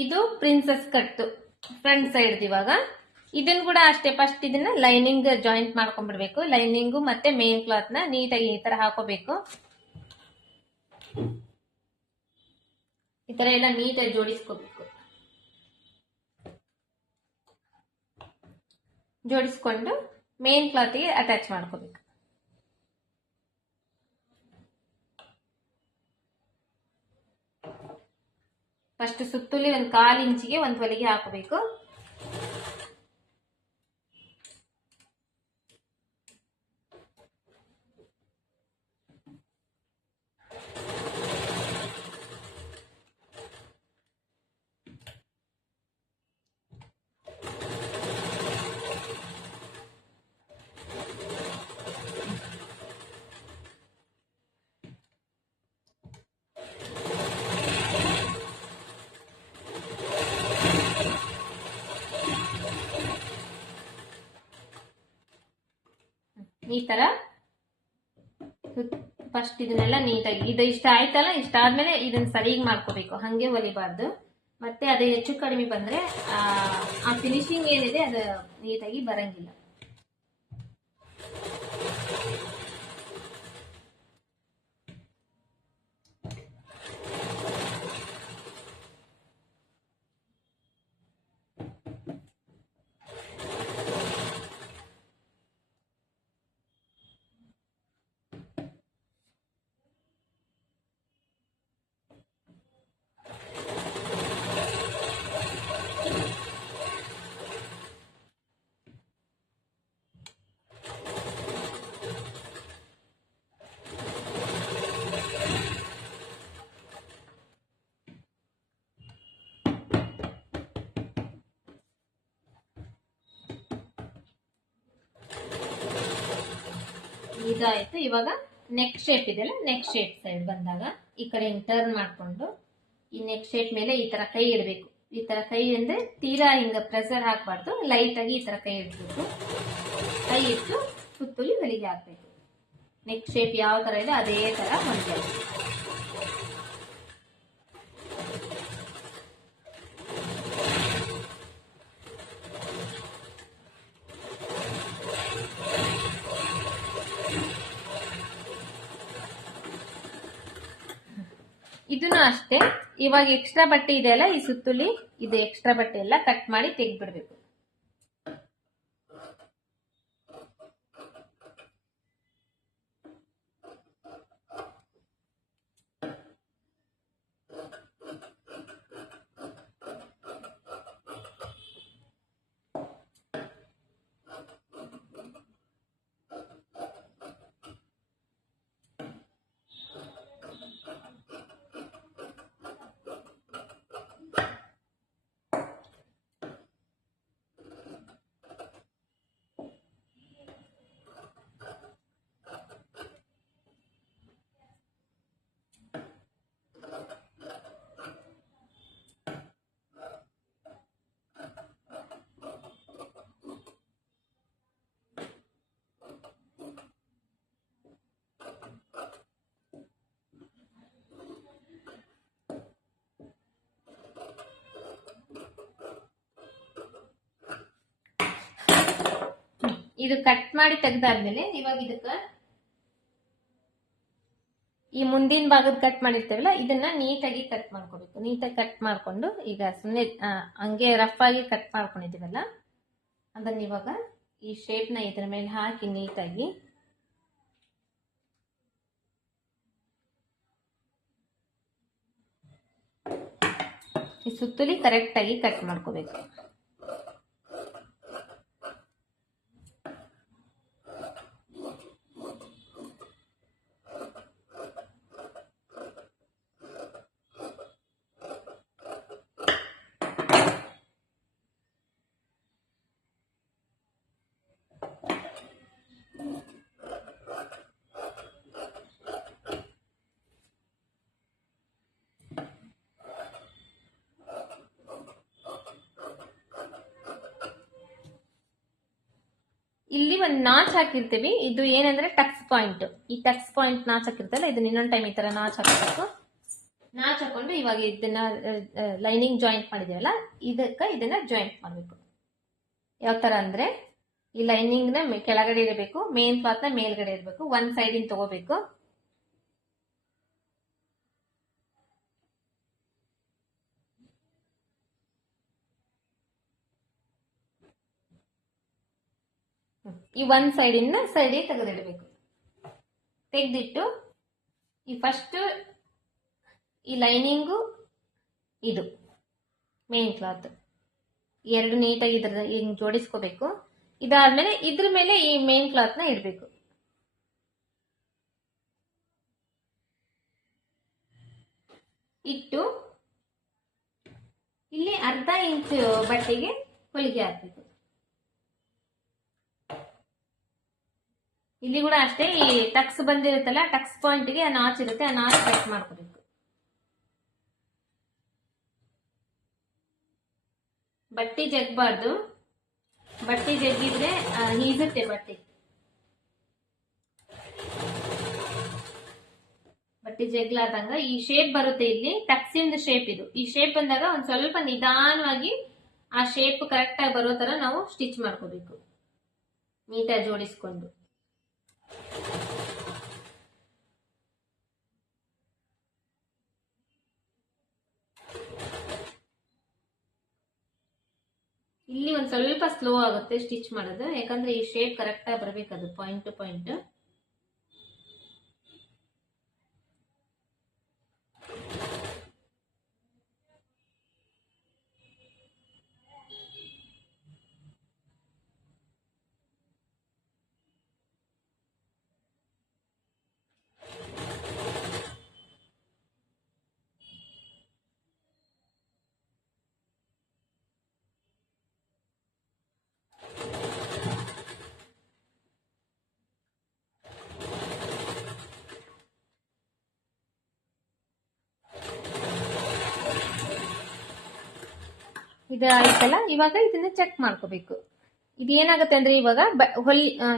ಇದು ಪ್ರಿನ್ಸೆಸ್ ಕಟ್ ಫ್ರಂಟ್ ಸೈಡ್. ಇವಾಗ ಇದನ್ನ ಕೂಡ ಅಷ್ಟೇ, ಫಸ್ಟ್ ಇದನ್ನ ಲೈನಿಂಗ್ ಜಾಯಿಂಟ್ ಮಾಡ್ಕೊಂಡ್ಬಿಡ್ಬೇಕು. ಲೈನಿಂಗು ಮತ್ತೆ ಮೇನ್ ಕ್ಲಾತ್ ನ ನೀಟಾಗಿ ಈ ತರ ಹಾಕೋಬೇಕು. ಈ ತರ ಎಲ್ಲ ನೀಟಾಗಿ ಜೋಡಿಸ್ಕೋಬೇಕು. ಜೋಡಿಸ್ಕೊಂಡು ಮೇನ್ ಕ್ಲಾತ್ಗೆ ಅಟ್ಯಾಚ್ ಮಾಡ್ಕೋಬೇಕು. ಫಸ್ಟ್ ಸುತ್ತಲಿ ಒಂದು 1/4 ಇಂಚಿಗೆ ಒಂದು ಹೊಲಿಗೆ ಹಾಕೋಬೇಕು. ಈ ತರ ಫಸ್ಟ್ ಇದನ್ನೆಲ್ಲ ನೀಟಾಗಿ ಇದು ಇಷ್ಟ ಆಯ್ತಲ್ಲ, ಇಷ್ಟ ಆದ್ಮೇಲೆ ಇದನ್ನ ಸರಿಯಾಗಿ ಮಾಡ್ಕೋಬೇಕು. ಹಂಗೆ ಹೊಲಿಬಾರ್ದು. ಮತ್ತೆ ಅದು ಹೆಚ್ಚು ಕಡಿಮೆ ಬಂದ್ರೆ ಆ ಫಿನಿಶಿಂಗ್ ಏನಿದೆ ಅದು ನೀಟಾಗಿ ಬರಂಗಿಲ್ಲ. ಇದಾಯ್ತು. ಇವಾಗ ನೆಕ್ ಶೇಪ್ ಇದೆಯಲ್ಲ, ನೆಕ್ ಶೇಪ್ ಸೈಡ್ ಬಂದಾಗ ಈ ಕಡೆ ಟರ್ನ್ ಮಾಡ್ಕೊಂಡು ಈ ನೆಕ್ ಶೇಪ್ ಮೇಲೆ ಈ ತರ ಕೈ ಇಡಬೇಕು. ಈ ತರ ಕೈ ಅಂದ್ರೆ ತೀರಾ ಹಿಂಗ ಪ್ರೆಷರ್ ಹಾಕ್ಬಾರ್ದು, ಲೈಟ್ ಆಗಿ ಈ ತರ ಕೈ ಇಡ್ಬೇಕು. ಕೈ ಇಟ್ಟು ಸುತ್ತಲಿ ಹೊಲಿಗೆ ಹಾಕ್ಬೇಕು. ನೆಕ್ ಶೇಪ್ ಯಾವ ತರ ಇದೆ ಅದೇ ತರ ಹೊಲಿಗೆ. ಇದನ್ನು ಅಷ್ಟೇ, ಇವಾಗ ಎಕ್ಸ್ಟ್ರಾ ಬಟ್ಟೆ ಇದೆಯಲ್ಲ ಈ ಸುತ್ತುಲಿ, ಇದು ಎಕ್ಸ್ಟ್ರಾ ಬಟ್ಟೆ ಎಲ್ಲ ಕಟ್ ಮಾಡಿ ತೆಗೆದ್ಬಿಡ್ಬೇಕು. ಇದು ಕಟ್ ಮಾಡಿ ತೆಗ್ದಾದ್ಮೇಲೆ ಇವಾಗ ಇದಕ್ಕ ಈ ಮುಂದಿನ ಭಾಗದ ಕಟ್ ಮಾಡಿರ್ತೇವಲ್ಲ ಇದನ್ನ ನೀಟಾಗಿ ಕಟ್ ಮಾಡ್ಕೋಬೇಕು. ನೀಟಾಗಿ ಕಟ್ ಮಾಡ್ಕೊಂಡು ಈಗ ಸುಮ್ಮನೆ ಹಂಗೆ ರಫ್ ಆಗಿ ಕಟ್ ಮಾಡ್ಕೊಂಡಿದೀವಲ್ಲ ಅದನ್ನ ಇವಾಗ ಈ ಶೇಪ್ ನ ಇದ್ರ ಮೇಲೆ ಹಾಕಿ ನೀಟಾಗಿ ಈ ಸುತ್ತಲಿ ಕರೆಕ್ಟ್ ಆಗಿ ಕಟ್ ಮಾಡ್ಕೋಬೇಕು. ಇಲ್ಲಿ ಒಂದು ನಾಚ್ ಹಾಕಿರ್ತೀವಿ, ಇದು ಏನಂದ್ರೆ ಟಕ್ಸ್ ಪಾಯಿಂಟ್. ಈ ಟಕ್ಸ್ ಪಾಯಿಂಟ್ ನಾಚ್ ಹಾಕಿರ್ತಲ್ಲ ಇದನ್ನ ಇನ್ನೊಂದು ಟೈಮ್ ಈ ತರ ನಾಚ್ ಹಾಕಬೇಕು. ನಾಚ್ ಹಾಕೊಂಡು ಇವಾಗ ಇದನ್ನ ಲೈನಿಂಗ್ ಜಾಯಿಂಟ್ ಮಾಡಿದೇವಲ್ಲ ಇದನ್ನ ಜಾಯಿಂಟ್ ಮಾಡ್ಬೇಕು. ಯಾವ ತರ ಅಂದ್ರೆ ಈ ಲೈನಿಂಗ್ ನ ಕೆಳಗಡೆ ಇರಬೇಕು, ಮೇನ್ ಕ್ಲಾತ್ ನ ಮೇಲ್ಗಡೆ ಇರಬೇಕು, ಒಂದ್ ಸೈಡ್ ಇಂದ ತಗೋಬೇಕು. ಈ ಒಂದ್ ಸೈಡ್ ಇಂದ ಸೈಡ್ ತೆಗೆದಿಡಬೇಕು. ತೆಗೆದಿಟ್ಟು ಈ ಫಸ್ಟ್ ಈ ಲೈನಿಂಗು ಇದು ಮೇನ್ ಕ್ಲಾತ್ ಎರಡು ನೀಟಾಗಿ ಇದ್ರ ಹಿಂಗ್ ಜೋಡಿಸ್ಕೋಬೇಕು. ಇದಾದ್ಮೇಲೆ ಇದ್ರ ಮೇಲೆ ಈ ಮೇನ್ ಕ್ಲಾತ್ ನ ಇಡಬೇಕು. ಇಟ್ಟು ಇಲ್ಲಿ ಅರ್ಧ ಇಂಚ್ ಬಟ್ಟೆಗೆ ಹೊಲಿಗೆ ಹಾಕ್ಬೇಕು. ಇಲ್ಲಿ ಕೂಡ ಅಷ್ಟೇ, ಈ ಟಕ್ಸ್ ಬಂದಿರುತ್ತಲ್ಲ ಟಕ್ಸ್ ಪಾಯಿಂಟ್ಗೆ ಆ ನಾಚ್ ಇರುತ್ತೆ, ಆ ನಾಚ್ ಕಟ್ ಮಾಡ್ಕೋಬೇಕು. ಬಟ್ಟೆ ಜಗ್ಬಾರ್ದು, ಬಟ್ಟೆ ಜಗ್ಗಿದ್ರೆ ಹೀಸುತ್ತೆ ಬಟ್ಟೆ. ಬಟ್ಟೆ ಜಗ್ಲಾದಂಗ ಈ ಶೇಪ್ ಬರುತ್ತೆ. ಇಲ್ಲಿ ಟಕ್ಸಿಂದ ಶೇಪ್ ಇದು. ಈ ಶೇಪ್ ಬಂದಾಗ ಒಂದ್ ಸ್ವಲ್ಪ ನಿಧಾನವಾಗಿ ಆ ಶೇಪ್ ಕರೆಕ್ಟ್ ಆಗಿ ಬರೋ ತರ ನಾವು ಸ್ಟಿಚ್ ಮಾಡ್ಕೋಬೇಕು, ನೀಟಾಗಿ ಜೋಡಿಸ್ಕೊಂಡು. ಇಲ್ಲಿ ಒಂದ್ ಸ್ವಲ್ಪ ಸ್ಲೋ ಆಗುತ್ತೆ ಸ್ಟಿಚ್ ಮಾಡೋದು, ಯಾಕಂದ್ರೆ ಈ ಶೇಪ್ ಕರೆಕ್ಟ್ ಆಗಿ ಬರ್ಬೇಕದು ಪಾಯಿಂಟ್ ಟು ಪಾಯಿಂಟ್. ಇದು ಆಯ್ತಲ್ಲ, ಇವಾಗ ಇದನ್ನ ಚೆಕ್ ಮಾಡ್ಕೋಬೇಕು. ಇದೇನಾಗುತ್ತೆ ಅಂದ್ರೆ ಇವಾಗ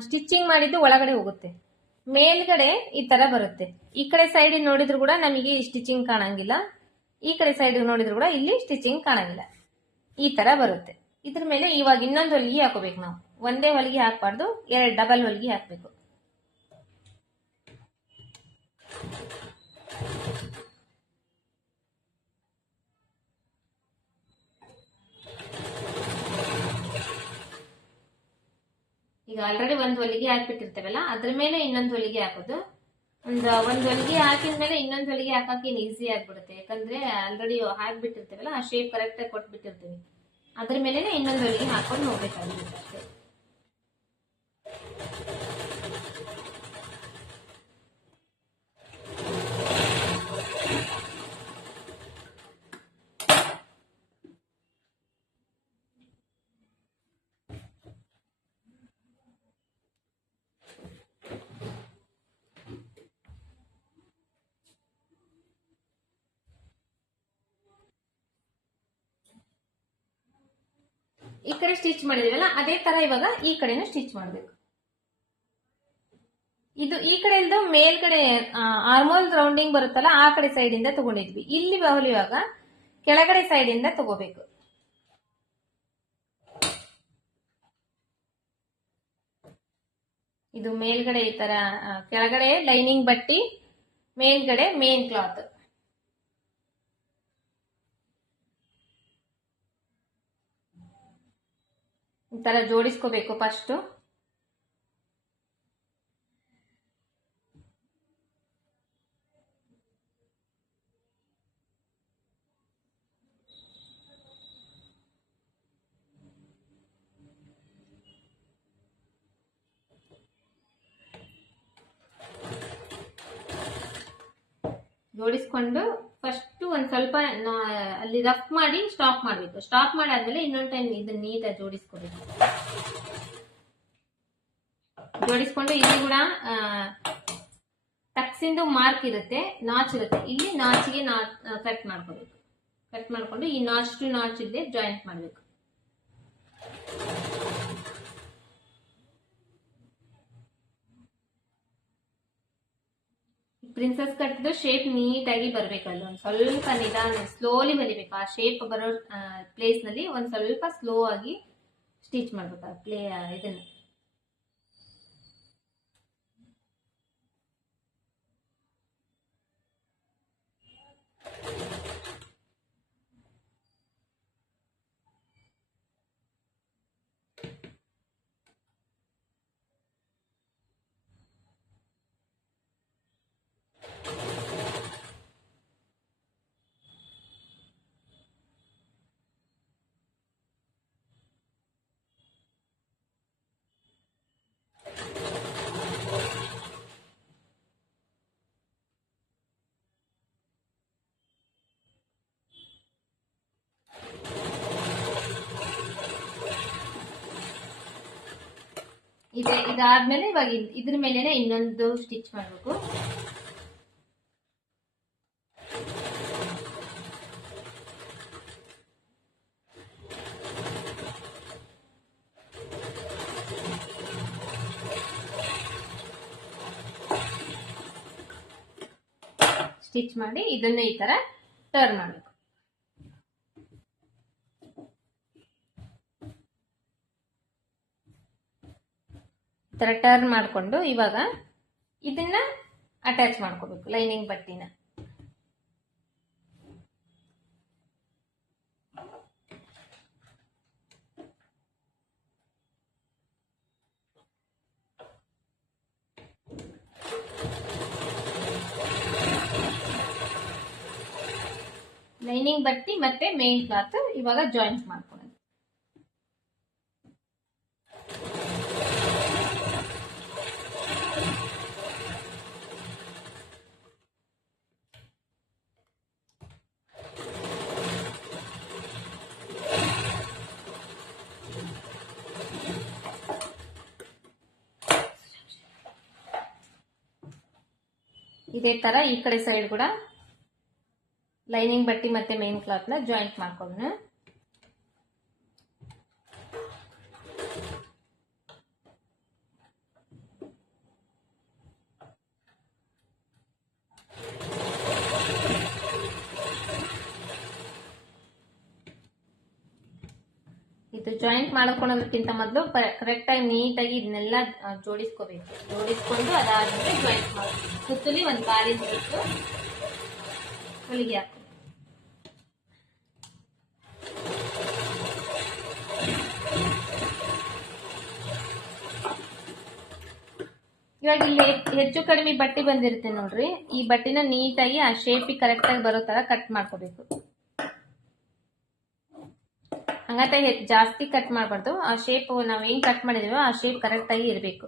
ಸ್ಟಿಚಿಂಗ್ ಮಾಡಿದ್ದು ಒಳಗಡೆ ಹೋಗುತ್ತೆ, ಮೇಲ್ಗಡೆ ಈ ತರ ಬರುತ್ತೆ. ಈ ಕಡೆ ಸೈಡ್ ನೋಡಿದ್ರು ಕೂಡ ನಮಗೆ ಸ್ಟಿಚಿಂಗ್ ಕಾಣಂಗಿಲ್ಲ, ಈ ಕಡೆ ಸೈಡ್ ನೋಡಿದ್ರು ಕೂಡ ಇಲ್ಲಿ ಸ್ಟಿಚಿಂಗ್ ಕಾಣಂಗಿಲ್ಲ. ಈ ತರ ಬರುತ್ತೆ. ಇದ್ರ ಮೇಲೆ ಇವಾಗ ಇನ್ನೊಂದು ಹೊಲಿಗೆ ಹಾಕೋಬೇಕು. ನಾವು ಒಂದೇ ಹೊಲಿಗೆ ಹಾಕಬಾರ್ದು, ಎರಡು ಡಬಲ್ ಹೊಲಿಗೆ ಹಾಕ್ಬೇಕು. ಈಗ ಆಲ್ರೆಡಿ ಒಂದು ಹೊಲಿಗೆ ಹಾಕ್ಬಿಟ್ಟಿರ್ತೇವಲ್ಲ ಅದ್ರ ಮೇಲೆ ಇನ್ನೊಂದು ಹೊಲಿಗೆ ಹಾಕೋದು. ಒಂದು ಹೊಲಿಗೆ ಹಾಕಿದ್ಮೇಲೆ ಇನ್ನೊಂದು ಹೊಲಿಗೆ ಹಾಕಕ್ಕೆ ಈಸಿ ಆಗ್ಬಿಡುತ್ತೆ, ಯಾಕಂದ್ರೆ ಆಲ್ರೆಡಿ ಹಾಕ್ಬಿಟ್ಟಿರ್ತೇವಲ್ಲ ಆ ಶೇಪ್ ಕರೆಕ್ಟ್ ಆಗಿ ಕೊಟ್ಬಿಟ್ಟಿರ್ತೀವಿ. ಅದ್ರ ಮೇಲೆ ಇನ್ನೊಂದು ಹೊಲಿಗೆ ಹಾಕೊಂಡು ಹೋಗ್ಬೇಕಾಗುತ್ತೆ ಅಷ್ಟೇ. ಈ ಕಡೆ ಸ್ಟಿಚ್ ಮಾಡಿದೀವಲ್ಲ ಅದೇ ತರ ಇವಾಗ ಈ ಕಡೆನೂ ಸ್ಟಿಚ್ ಮಾಡ್ಬೇಕು. ಇದು ಈ ಕಡೆ ಇಲ್ದು ಮೇಲ್ಗಡೆ ಆರ್ಮೋಲ್ ರೌಂಡಿಂಗ್ ಬರುತ್ತಲ್ಲ ಆ ಕಡೆ ಸೈಡ್ ಇಂದ ತಗೊಂಡಿದ್ವಿ. ಇಲ್ಲಿ ಹೊಲಿಯುವಾಗ ಕೆಳಗಡೆ ಸೈಡ್ ಇಂದ ತಗೋಬೇಕು. ಇದು ಮೇಲ್ಗಡೆ ಈ ತರ, ಕೆಳಗಡೆ ಲೈನಿಂಗ್ ಬಟ್ಟಿ, ಮೇಲ್ಗಡೆ ಮೇನ್ ಕ್ಲಾತ್. ಈ ತರ ಜೋಡಿಸ್ಕೋಬೇಕು ಫಸ್ಟ್. ಜೋಡಿಸ್ಕೊಂಡು ಫಸ್ಟ್ ಒಂದ್ ಸ್ವಲ್ಪ ಅಲ್ಲಿ ರಫ್ ಮಾಡಿ ಸ್ಟಾಪ್ ಮಾಡ್ಬೇಕು. ಸ್ಟಾಪ್ ಮಾಡಾದ್ಮೇಲೆ ಇನ್ನೊಂದ್ ಟೈಮ್ ಇದನ್ನ ನೀಟಾಗಿ ಜೋಡಿಸ್ಕೋಬೇಕು. ಜೋಡಿಸ್ಕೊಂಡು ಇಲ್ಲಿ ಕೂಡ ಟಕ್ಸಿಂದು ಮಾರ್ಕ್ ಇರುತ್ತೆ, ನಾಚ್ ಇರುತ್ತೆ. ಇಲ್ಲಿ ನಾಚಿಗೆ ಕಟ್ ಮಾಡ್ಕೋಬೇಕು. ಕಟ್ ಮಾಡ್ಕೊಂಡು ಈ ನಾಚ್ ಟು ನಾಚ್ ಇಲ್ಲದೆ ಜಾಯಿಂಟ್ ಮಾಡ್ಬೇಕು. ಪ್ರಿನ್ಸಸ್ ಕಟ್ದು ಶೇಪ್ ನೀಟಾಗಿ ಬರ್ಬೇಕಲ್ಲ, ಒಂದ್ ಸ್ವಲ್ಪ ನಿಧಾನ ಸ್ಲೋಲಿ ಹೊಲಿಬೇಕು. ಆ ಶೇಪ್ ಬರೋ ಪ್ಲೇಸ್ ನಲ್ಲಿ ಒಂದ್ ಸ್ವಲ್ಪ ಸ್ಲೋ ಆಗಿ ಸ್ಟಿಚ್ ಮಾಡ್ಬೇಕು ಇದನ್ನ. ಇದಾದ್ಮೇಲೆ ಇವಾಗ ಇದ್ರ ಮೇಲೆನೆ ಇನ್ನೊಂದು ಸ್ಟಿಚ್ ಮಾಡ್ಬೇಕು. ಸ್ಟಿಚ್ ಮಾಡಿ ಇದನ್ನ ಈ ತರ ಟರ್ನ್ ಮಾಡಬೇಕು. ಈ ತರ ಟರ್ನ್ ಮಾಡ್ಕೊಂಡು ಇವಾಗ ಇದನ್ನ ಅಟ್ಯಾಚ್ ಮಾಡ್ಕೋಬೇಕು ಲೈನಿಂಗ್ ಬಟ್ಟಿನ. ಲೈನಿಂಗ್ ಬಟ್ಟಿ ಮತ್ತೆ ಮೇನ್ ಕ್ಲಾತ್ ಇವಾಗ ಜಾಯಿಂಟ್ ಮಾಡ್ಕೊಳ್ಳೋದು. ಇದೇ ತರ ಈ ಕಡೆ ಸೈಡ್ ಕೂಡ ಲೈನಿಂಗ್ ಬಟ್ಟಿ ಮತ್ತೆ ಮೇನ್ ಕ್ಲಾತ್ ನ ಜಾಯಿಂಟ್ ಮಾಡ್ಕೊಂಡು ಇದು ಜಾಯಿಂಟ್ ಮಾಡ್ಕೊಳ್ಳೋದಕ್ಕಿಂತ ಮೊದಲು ಕರೆಕ್ಟ್ ಆಗಿ ನೀಟಾಗಿ ಇದನ್ನೆಲ್ಲ ಜೋಡಿಸ್ಕೋಬೇಕು. ಜೋಡಿಸ್ಕೊಂಡು ಅದಾದ್ಮೇಲೆ ಜಾಯಿಂಟ್ ಮಾಡಬೇಕು. ಸುತ್ತಲಿ ಒಂದು ಕಾಲಿನ ಬಿಟ್ಟು ಹೊಲಿಗೆ ಹಾಕಿ. ಇವಾಗ ಇಲ್ಲಿ ಹೆಚ್ಚು ಕಡಿಮೆ ಬಟ್ಟೆ ಬಂದಿರುತ್ತೆ ನೋಡ್ರಿ, ಈ ಬಟ್ಟೆನ ನೀಟಾಗಿ ಆ ಶೇಪಿಗೆ ಕರೆಕ್ಟಾಗಿ ಬರೋ ತರ ಕಟ್ ಮಾಡ್ಕೋಬೇಕು. ಹಂಗಂತ ಜಾಸ್ತಿ ಕಟ್ ಮಾಡಬಾರ್ದು, ಆ ಶೇಪ್ ನಾವ್ ಏನ್ ಕಟ್ ಮಾಡಿದೀವೋ ಆ ಶೇಪ್ ಕರೆಕ್ಟಾಗಿ ಇರಬೇಕು.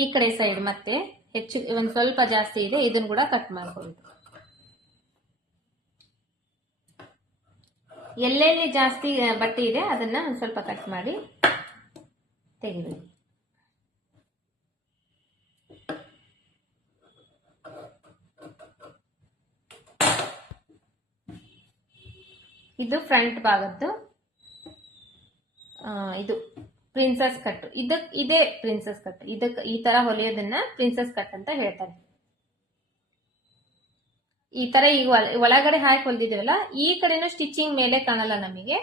ಈ ಕಡೆ ಸೈಡ್ ಮತ್ತೆ ಹೆಚ್ಚು ಒಂದ್ ಸ್ವಲ್ಪ ಜಾಸ್ತಿ ಇದೆ, ಇದನ್ನ ಕೂಡ ಕಟ್ ಮಾಡ್ಕೋಬೇಕು. ಎಲ್ಲೆಲ್ಲಿ ಜಾಸ್ತಿ ಬಟ್ಟೆ ಇದೆ ಅದನ್ನ ಒಂದ್ ಸ್ವಲ್ಪ ಕಟ್ ಮಾಡಿ ತೆಗಿಬೇಕು. ಇದು ಫ್ರಂಟ್ ಭಾಗದ್ದು ಇದು ಪ್ರಿನ್ಸಸ್ ಕಟ್. ಇದೇ ಪ್ರಿನ್ಸಸ್ ಕಟ್. ಈ ತರ ಹೊಲಿಯೋದನ್ನ ಪ್ರಿನ್ಸಸ್ ಕಟ್ ಅಂತ ಹೇಳ್ತಾರೆ. ಈ ತರ ಈಗ ಒಳಗಡೆ ಹಾಕಿ ಹೊಲ್ದಿದ್ದೀವಲ್ಲ, ಈ ಕಡೆನೂ ಸ್ಟಿಚಿಂಗ್ ಮೇಲೆ ಕಾಣಲ್ಲ ನಮಗೆ,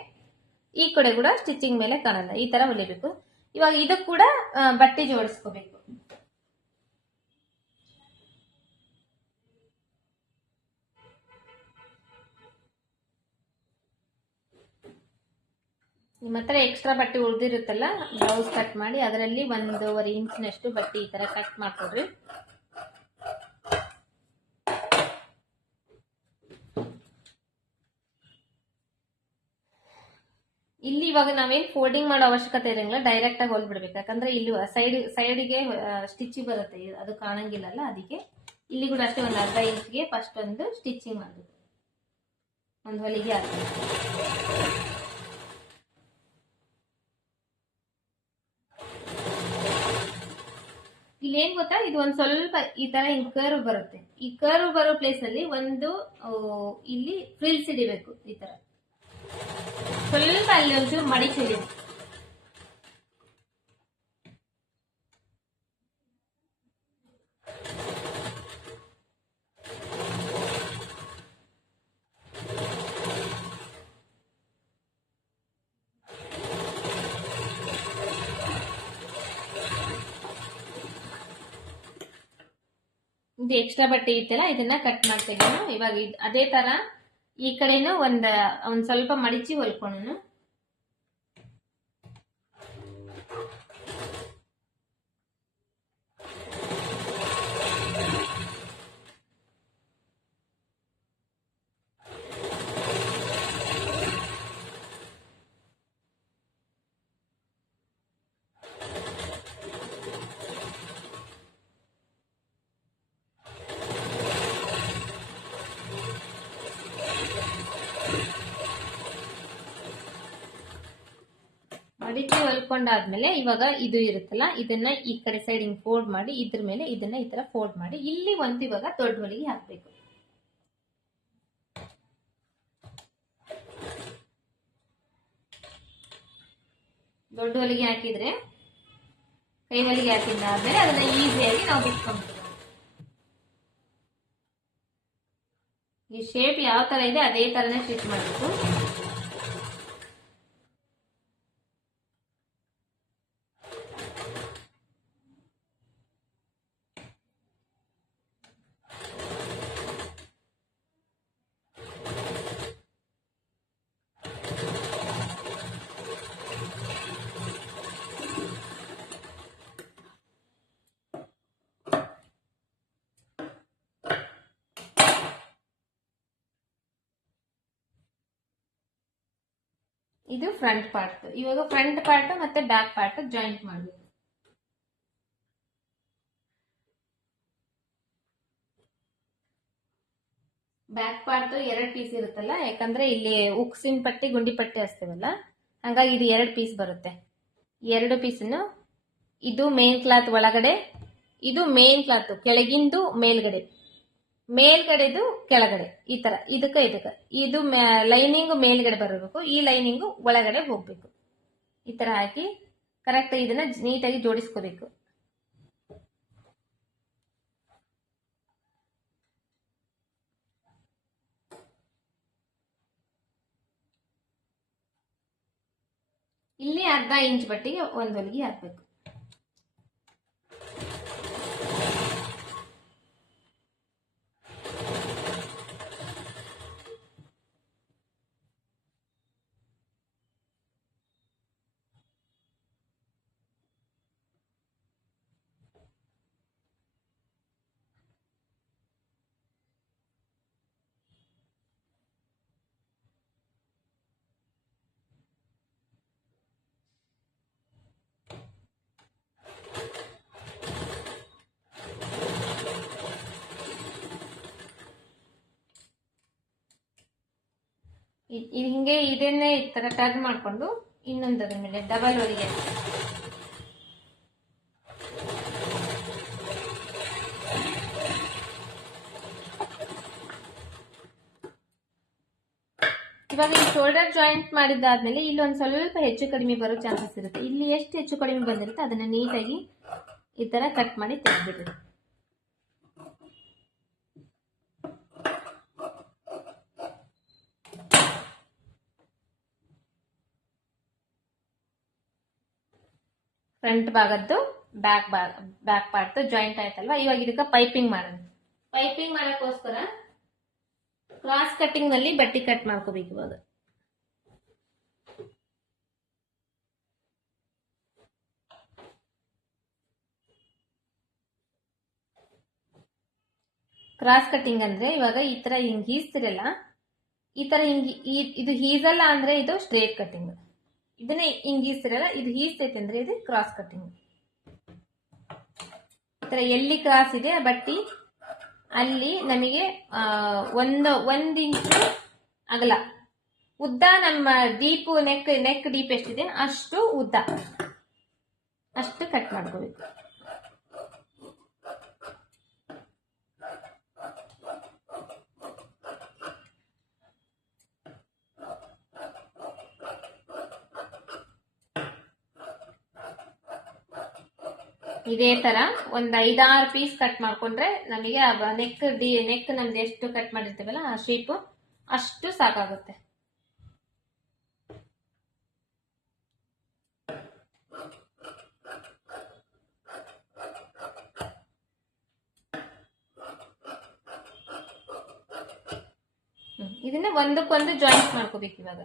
ಈ ಕಡೆ ಕೂಡ ಸ್ಟಿಚಿಂಗ್ ಮೇಲೆ ಕಾಣಲ್ಲ. ಈ ತರ ಹೊಲಿಬೇಕು. ಇವಾಗ ಇದಕ್ಕೆ ಕೂಡ ಬಟ್ಟೆ ಜೋಡಿಸ್ಕೋಬೇಕು. ನಿಮ್ಮ ಹತ್ರ ಎಕ್ಸ್ಟ್ರಾ ಬಟ್ಟೆ ಉಳಿದಿರುತ್ತಲ್ಲ, ಬ್ಲೌಸ್ ಕಟ್ ಮಾಡಿ ಅದರಲ್ಲಿ 1.5 ಇಂಚಿನಷ್ಟು ಬಟ್ಟೆ ಈ ತರ ಕಟ್ ಮಾಡ್ಕೊಡ್ರಿ. ಇಲ್ಲಿ ಇವಾಗ ನಾವೇನ್ ಫೋಲ್ಡಿಂಗ್ ಮಾಡೋ ಅವಶ್ಯಕತೆ ಇರಂಗಿಲ್ಲ, ಡೈರೆಕ್ಟ್ ಆಗಿ ಹೊಲ್ಬಿಡ್ಬೇಕು. ಯಾಕಂದ್ರೆ ಇಲ್ಲಿ ಸೈಡ್ಗೆ ಸ್ಟಿಚ್ ಬರುತ್ತೆ, ಅದು ಕಾಣಂಗಿಲ್ಲಲ್ಲ, ಅದಕ್ಕೆ ಇಲ್ಲಿ ಕೂಡ ಅಷ್ಟೇ 1/2 ಇಂಚ್ಗೆ ಫಸ್ಟ್ ಒಂದು ಸ್ಟಿಚಿಂಗ್ ಮಾಡಬೇಕು, ಒಂದು ಹೊಲಿಗೆ ಹಾಕಬೇಕು. ಇಲ್ಲೇನ್ ಗೊತ್ತಾ, ಇದು ಒಂದ್ ಸ್ವಲ್ಪ ಈ ತರ ಹಿಂಗ್ ಕರ್ವ್ ಬರುತ್ತೆ. ಈ ಕರ್ವ್ ಬರೋ ಪ್ಲೇಸ್ ಅಲ್ಲಿ ಒಂದು ಇಲ್ಲಿ ಫ್ರಿಲ್ಸ್ ಹಿಡಿಬೇಕು. ಈ ತರ ಸ್ವಲ್ಪ ಅಲ್ಲಿ ಒಂಚೂರು ಮಡಿಚಿಡಿ. ಇದು ಎಕ್ಸ್ಟ್ರಾ ಬಟ್ಟೆ ಇತ್ತಲ್ಲ, ಇದನ್ನ ಕಟ್ ಮಾಡ್ತಿದ್ದೀನಿ. ಇವಾಗ ಅದೇ ತರ ಈ ಕಡೆನೂ ಒಂದ್ ಸ್ವಲ್ಪ ಮಡಿಚಿ ಹೊಲ್ಕೊಳ್ಳೋಣ. ಮಡಿಚಿ ಹೊಲ್ಕೊಂಡಾದ್ಮೇಲೆ ಇವಾಗ ಇದು ಇರುತ್ತಲ್ಲ, ಇದನ್ನ ಈ ಕಡೆ ಸೈಡ್ ಹಿಂಗ್ ಫೋಲ್ಡ್ ಮಾಡಿ, ಇದ್ರ ಮೇಲೆ ಇದನ್ನ ಈ ತರ ಫೋಲ್ಡ್ ಮಾಡಿ, ಇಲ್ಲಿ ಒಂದು ಇವಾಗ ದೊಡ್ಡ ಹೊಲಿಗೆ ಹಾಕ್ಬೇಕು. ದೊಡ್ಡ ಹೊಲಿಗೆ ಹಾಕಿದ್ರೆ ಕೈ ಹೊಲಿಗೆ ಹಾಕಿದ್ದಾದ್ಮೇಲೆ ಅದನ್ನ ಈಸಿಯಾಗಿ ನಾವು ಬಿಟ್ಕೊಂಡ್ಬಿಡ್ತೀವಿ. ಈ ಶೇಪ್ ಯಾವ ತರ ಇದೆ ಅದೇ ತರನೇ ಸ್ಟಿಚ್ ಮಾಡಬೇಕು. ಇದು ಫ್ರಂಟ್ ಪಾರ್ಟ್. ಇವಾಗ ಫ್ರಂಟ್ ಪಾರ್ಟ್ ಮತ್ತೆ ಬ್ಯಾಕ್ ಪಾರ್ಟ್ ಜಾಯಿಂಟ್ ಮಾಡಬೇಕು. ಬ್ಯಾಕ್ ಪಾರ್ಟ್ 2 ಪೀಸ್ ಇರುತ್ತಲ್ಲ, ಯಾಕಂದ್ರೆ ಇಲ್ಲಿ ಉಕ್ಸಿನ ಪಟ್ಟಿ ಗುಂಡಿ ಪಟ್ಟಿ ಹಚ್ತೇವಲ್ಲ, ಹಂಗಾಗಿ ಇದು 2 ಪೀಸ್ ಬರುತ್ತೆ. 2 ಪೀಸನ್ನು ಇದು ಮೇನ್ ಕ್ಲಾತ್ ಒಳಗಡೆ, ಇದು ಮೇನ್ ಕ್ಲಾತ್ ಕೆಳಗಿಂದು ಮೇಲ್ಗಡೆದು ಕೆಳಗಡೆ, ಈ ತರ ಇದಕ್ಕ ಇದು ಲೈನಿಂಗ್ ಮೇಲ್ಗಡೆ ಬರಬೇಕು, ಈ ಲೈನಿಂಗ್ ಒಳಗಡೆ ಹೋಗ್ಬೇಕು. ಈ ತರ ಹಾಕಿ ಕರೆಕ್ಟ್ ಇದನ್ನ ನೀಟಾಗಿ ಜೋಡಿಸ್ಕೋಬೇಕು. ಇಲ್ಲಿ 1/2 ಇಂಚ್ ಬಟ್ಟಿಗೆ ಒಂದು ಹೊಲಿಗೆ ಹಾಕ್ಬೇಕು. ಹಿಂಗೆ ಇದನ್ನೇ ಈ ತರ ಟರ್ನ್ ಮಾಡ್ಕೊಂಡು ಇನ್ನೊಂದರ ಮೇಲೆ ಡಬಲ್ ಹೊಲಿಗೆ ಇವಾಗ ಈ ಶೋಲ್ಡರ್ ಜಾಯಿಂಟ್ ಮಾಡಿದ್ದಾದ್ಮೇಲೆ ಇಲ್ಲಿ ಒಂದು ಸ್ವಲ್ಪ ಹೆಚ್ಚು ಕಡಿಮೆ ಬರೋ ಚಾನ್ಸಸ್ ಇರುತ್ತೆ. ಇಲ್ಲಿ ಎಷ್ಟು ಹೆಚ್ಚು ಕಡಿಮೆ ಬಂದಿರುತ್ತೆ ಅದನ್ನ ನೀಟಾಗಿ ಈ ತರ ಕಟ್ ಮಾಡಿ ತೆಗೆದ್ಬಿಡ್ರಿ. ಫ್ರಂಟ್ ಭಾಗದ್ದು ಬ್ಯಾಕ್ ಪಾರ್ಟ್ ಜಾಯಿಂಟ್ ಆಯ್ತಲ್ವಾ. ಇವಾಗ ಇದಕ್ಕೆ ಪೈಪಿಂಗ್ ಮಾಡೋಣ. ಪೈಪಿಂಗ್ ಮಾಡೋಕ್ಕೋಸ್ಕರ ಕ್ರಾಸ್ ಕಟ್ಟಿಂಗ್ ನಲ್ಲಿ ಬಟ್ಟೆ ಕಟ್ ಮಾಡ್ಕೋಬೇಕು. ಇವಾಗ ಕ್ರಾಸ್ ಕಟ್ಟಿಂಗ್ ಅಂದ್ರೆ ಇವಾಗ ಈ ತರ ಹಿಂಗ್ ಗೀಸ್ತಿರಲ್ಲ, ಈ ತರ ಹಿಂಗ್ ಇದು ಹೀಸಲ್ಲ ಅಂದ್ರೆ ಇದು ಸ್ಟ್ರೇಟ್ ಕಟ್ಟಿಂಗ್. ಇದನ್ನೇ ಹಿಂಗ್ ಗೀಸ್ತಿರಲ್ಲ, ಇದು ಹೀಸ್ತೈತೆ ಅಂದ್ರೆ ಇದು ಕ್ರಾಸ್ ಕಟ್ಟಿಂಗ್. ಈ ತರ ಎಲ್ಲಿ ಕ್ರಾಸ್ ಇದೆ ಬಟ್ಟಿ ಅಲ್ಲಿ ನಮಗೆ ಒಂದ್ ಇಂಚು ಅಗಲ ಉದ್ದ, ನಮ್ಮ ಡೀಪ್ ನೆಕ್ ಡೀಪ್ ಎಷ್ಟಿದೆ ಅಷ್ಟು ಉದ್ದ, ಅಷ್ಟು ಕಟ್ ಮಾಡ್ಕೋಬೇಕು. ಇದೇ ತರ ಒಂದ್ 5-6 ಪೀಸ್ ಕಟ್ ಮಾಡ್ಕೊಂಡ್ರೆ ನಮಗೆ ನೆಕ್ ನಮ್ದು ಎಷ್ಟು ಕಟ್ ಮಾಡಿರ್ತೀವಲ್ಲ ಆ ಶೇಪ್ ಅಷ್ಟು ಸಾಕಾಗುತ್ತೆ. ಇದನ್ನ ಒಂದಕ್ಕೊಂದು ಜಾಯಿಂಟ್ ಮಾಡ್ಕೋಬೇಕು. ಇವಾಗ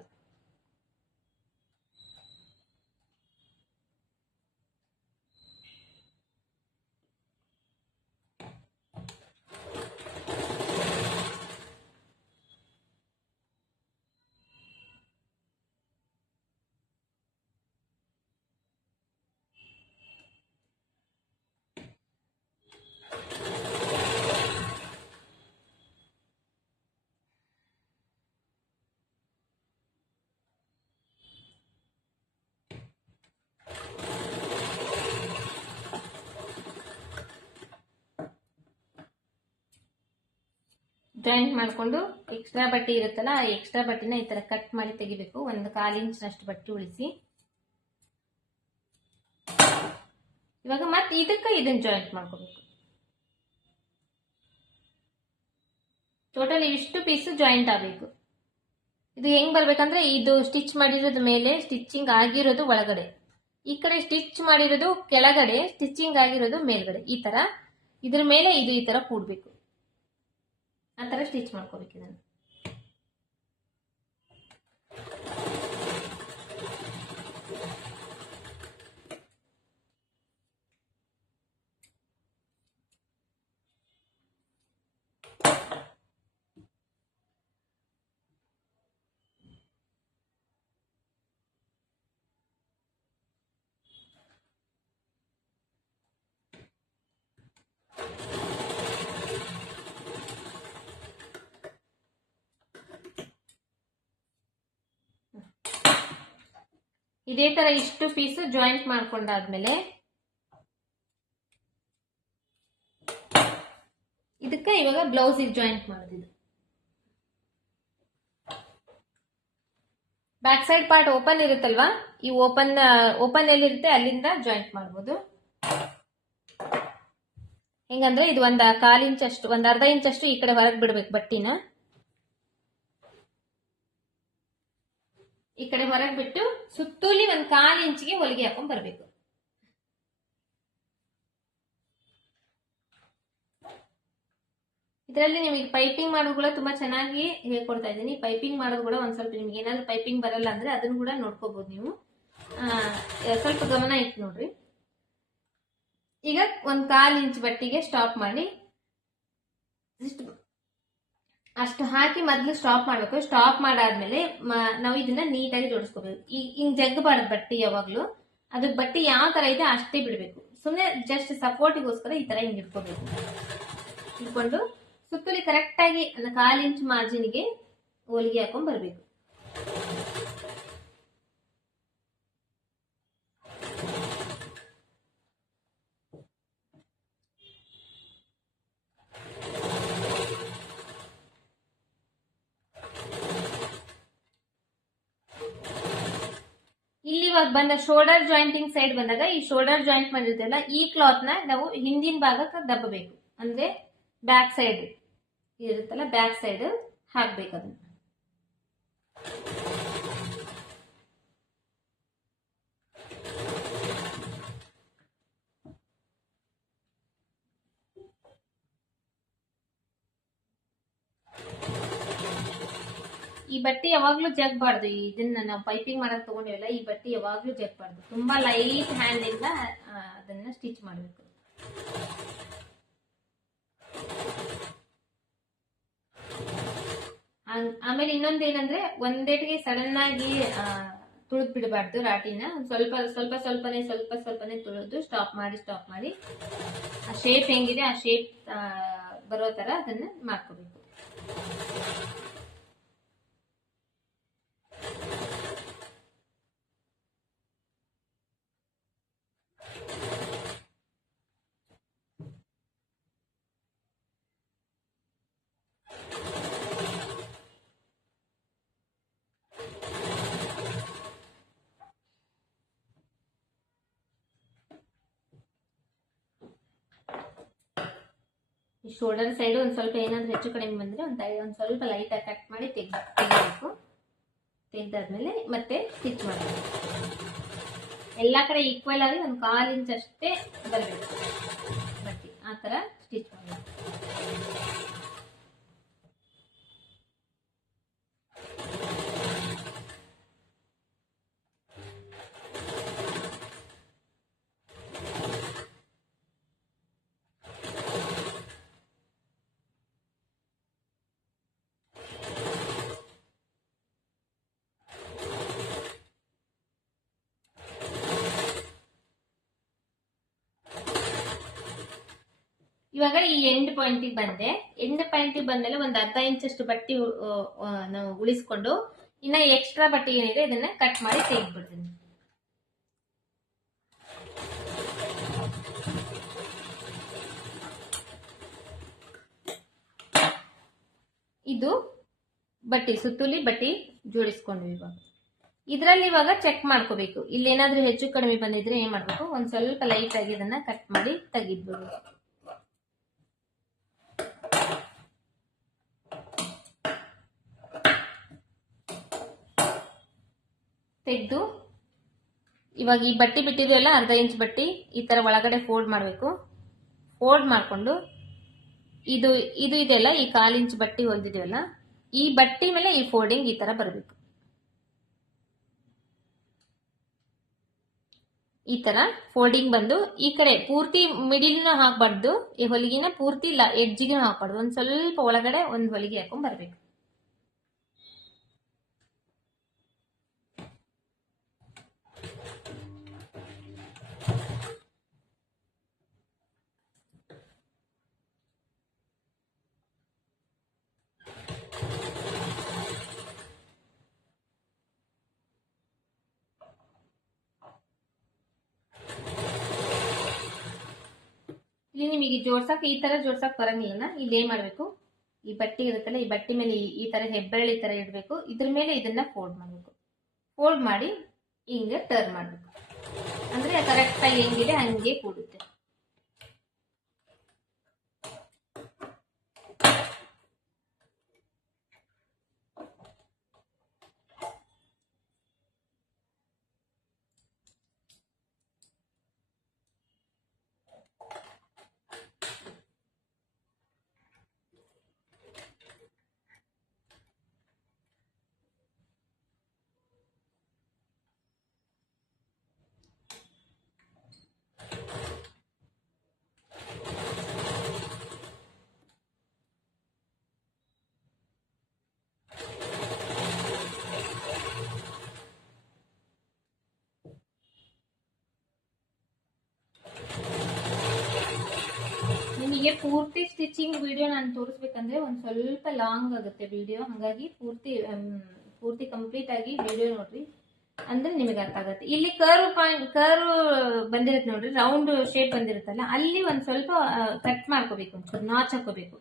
ಜಾಯಿಂಟ್ ಮಾಡ್ಕೊಂಡು ಎಕ್ಸ್ಟ್ರಾ ಬಟ್ಟೆ ಇರುತ್ತಲ್ಲ ಆ ಎಕ್ಸ್ಟ್ರಾ ಬಟ್ಟೆನ ಈ ತರ ಕಟ್ ಮಾಡಿ ತೆಗಿಬೇಕು. 1/4 ಇಂಚಿನಷ್ಟು ಬಟ್ಟೆ ಉಳಿಸಿ ಇವಾಗ ಮತ್ತೆ ಇದನ್ನ ಜಾಯಿಂಟ್ ಮಾಡ್ಕೋಬೇಕು. ಟೋಟಲ್ ಇಷ್ಟು ಪೀಸ್ ಜಾಯಿಂಟ್ ಆಗಬೇಕು. ಇದು ಹೆಂಗ್ ಬರ್ಬೇಕಂದ್ರೆ ಇದು ಸ್ಟಿಚ್ ಮಾಡಿರೋದು ಮೇಲೆ, ಸ್ಟಿಚಿಂಗ್ ಆಗಿರೋದು ಒಳಗಡೆ, ಈ ಕಡೆ ಸ್ಟಿಚ್ ಮಾಡಿರೋದು ಕೆಳಗಡೆ, ಸ್ಟಿಚಿಂಗ್ ಆಗಿರೋದು ಮೇಲ್ಗಡೆ, ಈ ತರ ಇದ್ರ ಮೇಲೆ ಇದು ಈ ತರ ಕೂಡ್ಬೇಕು. ಆ ತರ ಸ್ಟಿಚ್ ಮಾಡ್ಕೋಬೇಕು ಇದನ್ನು. ಇದೇ ತರ ಇಷ್ಟು ಪೀಸ್ ಜಾಯಿಂಟ್ ಮಾಡ್ಕೊಂಡಾದ್ಮೇಲೆ ಇದಕ್ಕೆ ಇವಾಗ ಬ್ಲೌಸ್ ಜಾಯಿಂಟ್ ಮಾಡೋದಿದ್ದು. ಬ್ಯಾಕ್ ಸೈಡ್ ಪಾರ್ಟ್ ಓಪನ್ ಇರುತ್ತಲ್ವಾ, ಈ ಓಪನ್ ಎಲ್ಲಿರುತ್ತೆ ಅಲ್ಲಿಂದ ಜಾಯಿಂಟ್ ಮಾಡ್ಬೋದು. ಹೆಂಗಂದ್ರೆ ಇದು 1/4 ಇಂಚಷ್ಟು, 1/2 ಇಂಚಷ್ಟು ಈ ಕಡೆ ಹೊರಗೆ ಬಿಡ್ಬೇಕು ಬಟ್ಟಿನ. ಈ ಕಡೆ ಹೊರಗೆ ಬಿಟ್ಟು ಸುತ್ತೂಲಿ 1/4 ಇಂಚಿಗೆ ಹೊಲಿಗೆ ಹಾಕೊಂಡ್ ಬರ್ಬೇಕು. ಇದರಲ್ಲಿ ನಿಮಗೆ ಪೈಪಿಂಗ್ ಮಾಡೋದು ಕೂಡ ತುಂಬಾ ಚೆನ್ನಾಗಿ ಹೇಳ್ಕೊಡ್ತಾ ಇದ್ದೀನಿ. ಪೈಪಿಂಗ್ ಮಾಡೋದು ಕೂಡ ಒಂದ್ ಸ್ವಲ್ಪ ನಿಮ್ಗೆ ಏನಾದ್ರು ಪೈಪಿಂಗ್ ಬರಲ್ಲ ಅಂದ್ರೆ ಅದನ್ನು ಕೂಡ ನೋಡ್ಕೋಬಹುದು ನೀವು. ಸ್ವಲ್ಪ ಗಮನ ಇಟ್ಟು ನೋಡ್ರಿ. ಈಗ 1/4 ಇಂಚ್ ಬಟ್ಟಿಗೆ ಸ್ಟಾಪ್ ಮಾಡಿ ಅಷ್ಟು ಹಾಕಿ ಮೊದ್ಲು ಸ್ಟಾಪ್ ಮಾಡ್ಬೇಕು. ಸ್ಟಾಪ್ ಮಾಡಾದ್ಮೇಲೆ ನಾವು ಇದನ್ನ ನೀಟಾಗಿ ಜೋಡಿಸ್ಕೋಬೇಕು. ಹಿಂಗ್ ಜಗ್ಗಬಾರ್ದು ಬಟ್ಟೆ ಯಾವಾಗ್ಲೂ. ಅದು ಬಟ್ಟೆ ಯಾವ ತರ ಇದೆ ಅಷ್ಟೇ ಬಿಡ್ಬೇಕು. ಸುಮ್ಮನೆ ಜಸ್ಟ್ ಸಪೋರ್ಟಿಗೋಸ್ಕರ ಈ ತರ ಹಿಂಗ್ ಇಟ್ಕೋಬೇಕು. ಇಟ್ಕೊಂಡು ಸುತ್ತಲಿ ಕರೆಕ್ಟ್ ಆಗಿ 1/4 ಇಂಚ್ ಮಾರ್ಜಿನ್ಗೆ ಹೊಲಿಗೆ ಹಾಕೊಂಡ್ ಬರ್ಬೇಕು. ಇಲ್ಲಿ ಇವಾಗ ಬಂದ ಶೋಲ್ಡರ್ ಜಾಯಿಂಟಿಂಗ್ ಸೈಡ್ ಬಂದಾಗ ಈ ಶೋಲ್ಡರ್ ಜಾಯಿಂಟ್ ಮಾಡಿರ್ತಲ್ಲ ಈ ಕ್ಲಾತ್ ನ ನಾವು ಹಿಂದಿನ ಭಾಗಕ್ಕೆ ದಬ್ಬಬೇಕು. ಅಂದ್ರೆ ಬ್ಯಾಕ್ ಸೈಡ್ ಇರುತ್ತಲ್ಲ, ಬ್ಯಾಕ್ ಸೈಡ್ ಹಾಕ್ಬೇಕು ಅದನ್ನ. ಈ ಬಟ್ಟೆ ಯಾವಾಗ್ಲೂ ಜಗ್ಬಾರ್ದು. ಇದನ್ನ ನಾವು ಪೈಪಿಂಗ್ ಮಾಡಕ್ ತಗೊಂಡಿವಲ್ಲ, ಈ ಬಟ್ಟೆ ಯಾವಾಗ್ಲೂ ಜಗ್ಬಾರ್ದು. ತುಂಬಾ ಲೈಟ್ ಹ್ಯಾಂಡ್ ಇಂದ ಅದನ್ನ ಸ್ಟಿಚ್ ಮಾಡಬೇಕು. ಆಮೇಲೆ ಇನ್ನೊಂದೇನಂದ್ರೆ ಒಂದೇಟಿಗೆ ಸಡನ್ ಆಗಿ ತುಳಿದ್ ಬಿಡಬಾರ್ದು ರಾಟಿನ. ಸ್ವಲ್ಪ ಸ್ವಲ್ಪನೇ ತುಳಿದು ಸ್ಟಾಪ್ ಮಾಡಿ ಆ ಶೇಪ್ ಹೆಂಗಿದೆ ಆ ಶೇಪ್ ಬರೋ ತರ ಅದನ್ನ ಮಾಡ್ಕೋಬೇಕು. ಈ ಶೋಲ್ಡರ್ ಸೈಡ್ ಒಂದ್ ಸ್ವಲ್ಪ ಏನಾದ್ರೂ ಹೆಚ್ಚು ಕಡಿಮೆ ಬಂದ್ರೆ ಒಂದ್ ಸ್ವಲ್ಪ ಲೈಟ್ ಆಗಿ ಕಟ್ ಮಾಡಿ ತೆಗಿಬೇಕು. ತೆಗ್ದಾದ್ಮೇಲೆ ಮತ್ತೆ ಸ್ಟಿಚ್ ಮಾಡಬೇಕು. ಎಲ್ಲಾ ಕಡೆ ಈಕ್ವಲ್ ಆಗಿ 1/4 ಇಂಚ್ ಅಷ್ಟೇ ಬರಬೇಕು ಬಟ್ಟೆ. ಆ ತರ ಸ್ಟಿಚ್ ಮಾಡಬೇಕು. ಇವಾಗ ಈ ಎಂಡ್ ಪಾಯಿಂಟ್ ಬಂದೆ. ಎಂಡ್ ಪಾಯಿಂಟ್ ಬಂದ್ಮೇಲೆ ಒಂದ್ 1/2 ಇಂಚ್ ಅಷ್ಟು ಬಟ್ಟೆ ನಾವು ಉಳಿಸ್ಕೊಂಡು ಇನ್ನ ಎಕ್ಸ್ಟ್ರಾ ಬಟ್ಟೆ ಏನಿದೆ ಇದನ್ನ ಕಟ್ ಮಾಡಿ ತೆಗೆದ್ಬಿಡ್ತೀನಿ. ಇದು ಬಟ್ಟೆ ಸುತ್ತುಲಿ ಬಟ್ಟೆ ಜೋಡಿಸ್ಕೊಂಡ್ವಿ. ಇದ್ರಲ್ಲಿ ಇವಾಗ ಚೆಕ್ ಮಾಡ್ಕೋಬೇಕು. ಇಲ್ಲಿ ಏನಾದ್ರೂ ಹೆಚ್ಚು ಕಡಿಮೆ ಬಂದಿದ್ರೆ ಏನ್ ಮಾಡ್ಬೇಕು, ಒಂದ್ ಸ್ವಲ್ಪ ಲೈಟ್ ಆಗಿ ಇದನ್ನ ಕಟ್ ಮಾಡಿ ತೆಗಿದ್ಬಿಡ್ಬೇಕು. ತೆಗೆದು ಇವಾಗ ಈ ಬಟ್ಟೆ ಬಿಟ್ಟಿದ್ವಲ್ಲ 1/2 ಇಂಚ್ ಬಟ್ಟೆ ಈ ತರ ಒಳಗಡೆ ಫೋಲ್ಡ್ ಮಾಡಬೇಕು. ಫೋಲ್ಡ್ ಮಾಡ್ಕೊಂಡು ಇದು ಇದೆಯಲ್ಲ, ಈ 1/4 ಇಂಚ್ ಬಟ್ಟೆ ಹೊಲ್ದಿದೀವಲ್ಲ, ಈ ಬಟ್ಟೆ ಮೇಲೆ ಈ ಫೋಲ್ಡಿಂಗ್ ಈ ತರ ಬರಬೇಕು. ಈ ತರ ಫೋಲ್ಡಿಂಗ್ ಬಂದು ಈ ಕಡೆ ಪೂರ್ತಿ ಮಿಡಿಲ್ನ ಹಾಕ್ಬಾರ್ದು, ಈ ಹೊಲಿಗೆನ ಪೂರ್ತಿ ಎಡ್ಜಿಗೆ ಹಾಕ್ಬಾರ್ದು. ಒಂದ್ ಸ್ವಲ್ಪ ಒಳಗಡೆ ಒಂದ್ ಹೊಲಿಗೆ ಹಾಕೊಂಡ್ ಬರ್ಬೇಕು. ಇಲ್ಲಿ ನಿಮಗೆ ಜೋಡ್ಸಕ್ ಈ ತರ ಜೋಡ್ಸಕ್ ಬರಂಗಿಲ್ಲ. ಇಲ್ಲಿ ಏನ್ ಮಾಡ್ಬೇಕು, ಈ ಬಟ್ಟೆ ಇರುತ್ತಲ್ಲ, ಈ ಬಟ್ಟೆ ಮೇಲೆ ಈ ತರ ಹೆಬ್ಬೆರಳು ಈ ತರ ಇಡ್ಬೇಕು. ಇದ್ರ ಮೇಲೆ ಇದನ್ನ ಫೋಲ್ಡ್ ಮಾಡ್ಬೇಕು. ಫೋಲ್ಡ್ ಮಾಡಿ ಹಿಂಗೆ ಟರ್ನ್ ಮಾಡ್ಬೇಕು. ಅಂದ್ರೆ ಕರೆಕ್ಟ್ ಆಗಿ ಹೆಂಗಿದೆ ಹಂಗೆ ಕೂಡುತ್ತೆ. ನಿಮಗೆ ಪೂರ್ತಿ ಸ್ಟಿಚಿಂಗ್ ವಿಡಿಯೋ ನಾನು ತೋರಿಸ್ಬೇಕಂದ್ರೆ ಒಂದ್ ಸ್ವಲ್ಪ ಲಾಂಗ್ ಆಗುತ್ತೆ ವಿಡಿಯೋ. ಹಾಗಾಗಿ ಪೂರ್ತಿ ಕಂಪ್ಲೀಟ್ ಆಗಿ ವಿಡಿಯೋ ನೋಡ್ರಿ, ಅಂದ್ರೆ ನಿಮಗೆ ಅರ್ಥ ಆಗುತ್ತೆ. ಇಲ್ಲಿ ಕರ್ವ್ ಬಂದಿರುತ್ತೆ ನೋಡ್ರಿ, ರೌಂಡ್ ಶೇಪ್ ಬಂದಿರುತ್ತಲ್ಲ, ಅಲ್ಲಿ ಒಂದ್ ಸ್ವಲ್ಪ ಕಟ್ ಮಾಡ್ಕೋಬೇಕು, ಒಂಚೂರು ನಾಚ್ ಹಾಕೋಬೇಕು.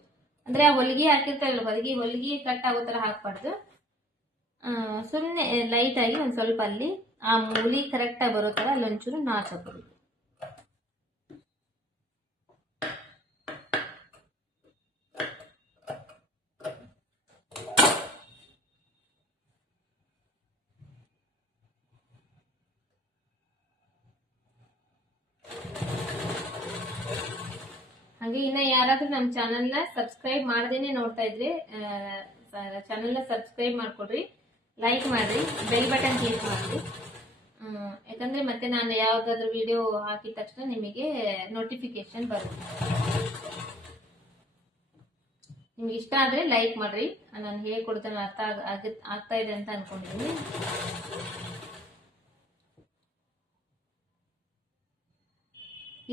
ಅಂದ್ರೆ ಆ ಹೊಲಿಗೆ ಹಾಕಿರ್ತಾರಲ್ಲ, ಹೊಲಿಗೆ ಕಟ್ ಆಗೋ ತರ ಹಾಕ್ಬಾರ್ದು. ಸುಮ್ಮನೆ ಲೈಟ್ ಆಗಿ ಒಂದ್ ಸ್ವಲ್ಪ ಅಲ್ಲಿ ಆ ಮೂಲಿ ಕರೆಕ್ಟ್ ಆಗಿ ಬರೋ ತರ ಅಲ್ಲಿ ಒಂಚೂರು ನಾಚ್ ಹಾಕೋಬೇಕು. ಹಾಗೆ ಇನ್ನ ಯಾರಾದ್ರೂ ನಮ್ಮ ಚಾನಲ್ನ ಸಬ್ಸ್ಕ್ರೈಬ್ ಮಾಡದೇನೆ ನೋಡ್ತಾ ಇದ್ರೆ ಚಾನಲ್ನ ಸಬ್ಸ್ಕ್ರೈಬ್ ಮಾಡ್ಕೊಡ್ರಿ, ಲೈಕ್ ಮಾಡ್ರಿ, ಬೆಲ್ ಬಟನ್ ಕ್ಲಿಕ್ ಮಾಡ್ರಿ. ಯಾಕಂದ್ರೆ ಮತ್ತೆ ನಾನು ಯಾವ್ದಾದ್ರು ವಿಡಿಯೋ ಹಾಕಿದ ತಕ್ಷಣ ನಿಮಗೆ ನೋಟಿಫಿಕೇಶನ್ ಬರುತ್ತೆ. ನಿಮ್ಗೆ ಇಷ್ಟ ಆದ್ರೆ ಲೈಕ್ ಮಾಡ್ರಿ. ನಾನು ಹೇಳ್ಕೊಡ್ತಾನೆ ಅರ್ಥ ಆಗ್ತಾ ಇದೆ ಅಂತ ಅನ್ಕೊಂಡಿದ್ದೀನಿ.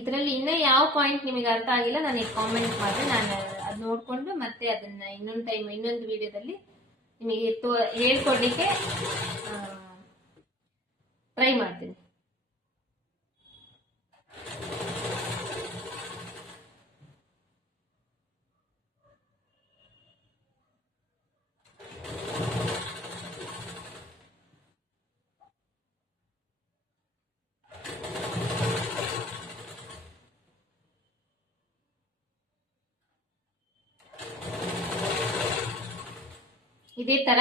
ಇದರಲ್ಲಿ ಇನ್ನೂ ಯಾವ ಪಾಯಿಂಟ್ ನಿಮಗೆ ಅರ್ಥ ಆಗಿಲ್ಲ ನನಗೆ ಕಾಮೆಂಟ್ ಮಾಡಿ, ನಾನು ಅದು ನೋಡ್ಕೊಂಡು ಮತ್ತೆ ಅದನ್ನ ಇನ್ನೊಂದು ವಿಡಿಯೋದಲ್ಲಿ ನಿಮಗೆ ಹೇಳ್ಕೊಡ್ಲಿಕ್ಕೆ ಟ್ರೈ ಮಾಡ್ತೀನಿ. ಇದೇ ತರ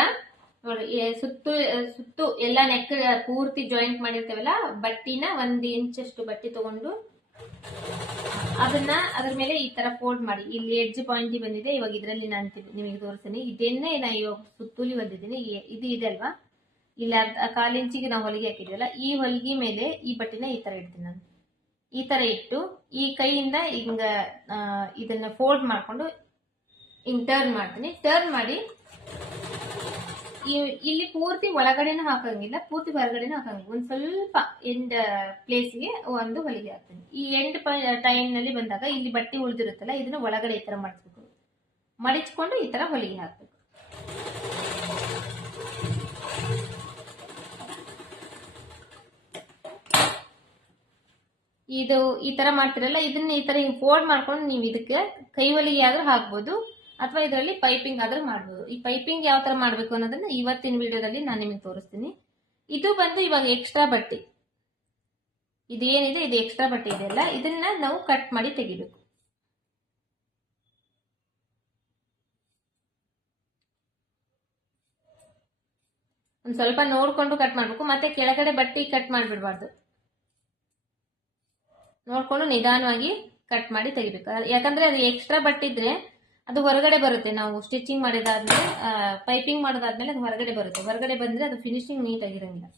ನೋಡಿ, ಸುತ್ತು ಎಲ್ಲ ನೆಕ್ ಪೂರ್ತಿ ಜಾಯಿಂಟ್ ಮಾಡಿರ್ತೇವಲ್ಲ, ಬಟ್ಟಿನ 1 ಇಂಚ್ ಅಷ್ಟು ಬಟ್ಟೆ ತಗೊಂಡು ಅದನ್ನ ಅದ್ರ ಮೇಲೆ ಈ ತರ ಫೋಲ್ಡ್ ಮಾಡಿ, ಇಲ್ಲಿ ಎಡ್ಜ್ ಪಾಯಿಂಟ್ ಬಂದಿದೆ. ಇವಾಗ ಇದರಲ್ಲಿ ನಾನು ನಿಮಗೆ ತೋರಿಸ್ತೀನಿ. ಇದನ್ನೇ ನಾನು ಇವಾಗ ಸುತ್ತೂಲಿ ಹೊಲಿದಿದ್ದೀನಿ. ಇದು ಇದೆ ಅಲ್ವಾ, ಇಲ್ಲ 1/4 ಇಂಚಿಗೆ ನಾವು ಹೊಲಿಗೆ ಹಾಕಿದ್ವಲ್ಲ, ಈ ಹೊಲಿಗೆ ಮೇಲೆ ಈ ಬಟ್ಟೆನ ಈ ತರ ಇಡ್ತೀನಿ ನಾನು. ಈ ತರ ಇಟ್ಟು ಈ ಕೈಯಿಂದ ಹಿಂಗ ಇದನ್ನ ಫೋಲ್ಡ್ ಮಾಡ್ಕೊಂಡು ಹಿಂಗ್ ಟರ್ನ್ ಮಾಡ್ತೀನಿ. ಟರ್ನ್ ಮಾಡಿ ಇಲ್ಲಿ ಪೂರ್ತಿ ಒಳಗಡೆನೂ ಹಾಕಂಗಿಲ್ಲ, ಪೂರ್ತಿ ಹೊರಗಡೆನೂ ಹಾಕಂಗಿಲ್ಲ. ಒಂದ್ ಸ್ವಲ್ಪ ಎಂಡ್ ಪ್ಲೇಸ್ಗೆ ಒಂದು ಹೊಲಿಗೆ ಹಾಕ್ತೀನಿ. ಈ ಎಂಡ್ ಟೈಮ್ ನಲ್ಲಿ ಬಂದಾಗ ಇಲ್ಲಿ ಬಟ್ಟೆ ಉಳಿದಿರುತ್ತಲ್ಲ, ಇದನ್ನ ಒಳಗಡೆ ಈ ತರ ಮಡಿಸ್ಬೇಕು. ಮಡಿಚ್ಕೊಂಡು ಈ ತರ ಹೊಲಿಗೆ ಹಾಕ್ಬೇಕು. ಇದು ಈ ತರ ಮಾಡ್ತಿರಲ್ಲ, ಇದನ್ನ ಈ ತರ ಹಿಂಗ್ ಫೋಲ್ಡ್ ಮಾಡ್ಕೊಂಡು ನೀವು ಇದಕ್ಕೆ ಕೈ ಹೊಲಿಗೆ ಆದ್ರೂ ಹಾಕ್ಬೋದು, ಅಥವಾ ಇದರಲ್ಲಿ ಪೈಪಿಂಗ್ ಆದ್ರೂ ಮಾಡ್ಬೋದು. ಈ ಪೈಪಿಂಗ್ ಯಾವ ತರ ಮಾಡ್ಬೇಕು ಅನ್ನೋದನ್ನ ಇವತ್ತಿನ ವಿಡಿಯೋದಲ್ಲಿ ನಾನು ನಿಮಗೆ ತೋರಿಸ್ತೀನಿ. ಇದು ಬಂದು ಇವಾಗ ಎಕ್ಸ್ಟ್ರಾ ಬಟ್ಟೆ, ಇದೇನಿದೆ ಇದು ಎಕ್ಸ್ಟ್ರಾ ಬಟ್ಟೆ ಇದೆಯಲ್ಲ, ಇದನ್ನ ನಾವು ಕಟ್ ಮಾಡಿ ತೆಗಿಬೇಕು. ಒಂದ್ ಸ್ವಲ್ಪ ನೋಡ್ಕೊಂಡು ಕಟ್ ಮಾಡ್ಬೇಕು, ಮತ್ತೆ ಕೆಳಗಡೆ ಬಟ್ಟೆ ಕಟ್ ಮಾಡ್ಬಿಡ್ಬಾರ್ದು. ನೋಡ್ಕೊಂಡು ನಿಧಾನವಾಗಿ ಕಟ್ ಮಾಡಿ ತೆಗಿಬೇಕು. ಯಾಕಂದ್ರೆ ಅದು ಎಕ್ಸ್ಟ್ರಾ ಬಟ್ಟೆ ಇದ್ರೆ ಅದು ಹೊರಗಡೆ ಬರುತ್ತೆ. ನಾವು ಸ್ಟಿಚಿಂಗ್ ಮಾಡಿದಾದ್ಮೇಲೆ ಪೈಪಿಂಗ್ ಮಾಡೋದಾದ್ಮೇಲೆ ಅದು ಹೊರಗಡೆ ಬರುತ್ತೆ. ಹೊರಗಡೆ ಬಂದ್ರೆ ಅದು ಫಿನಿಶಿಂಗ್ ನೀಟ್ ಆಗಿರಂಗಿಲ್ಲ.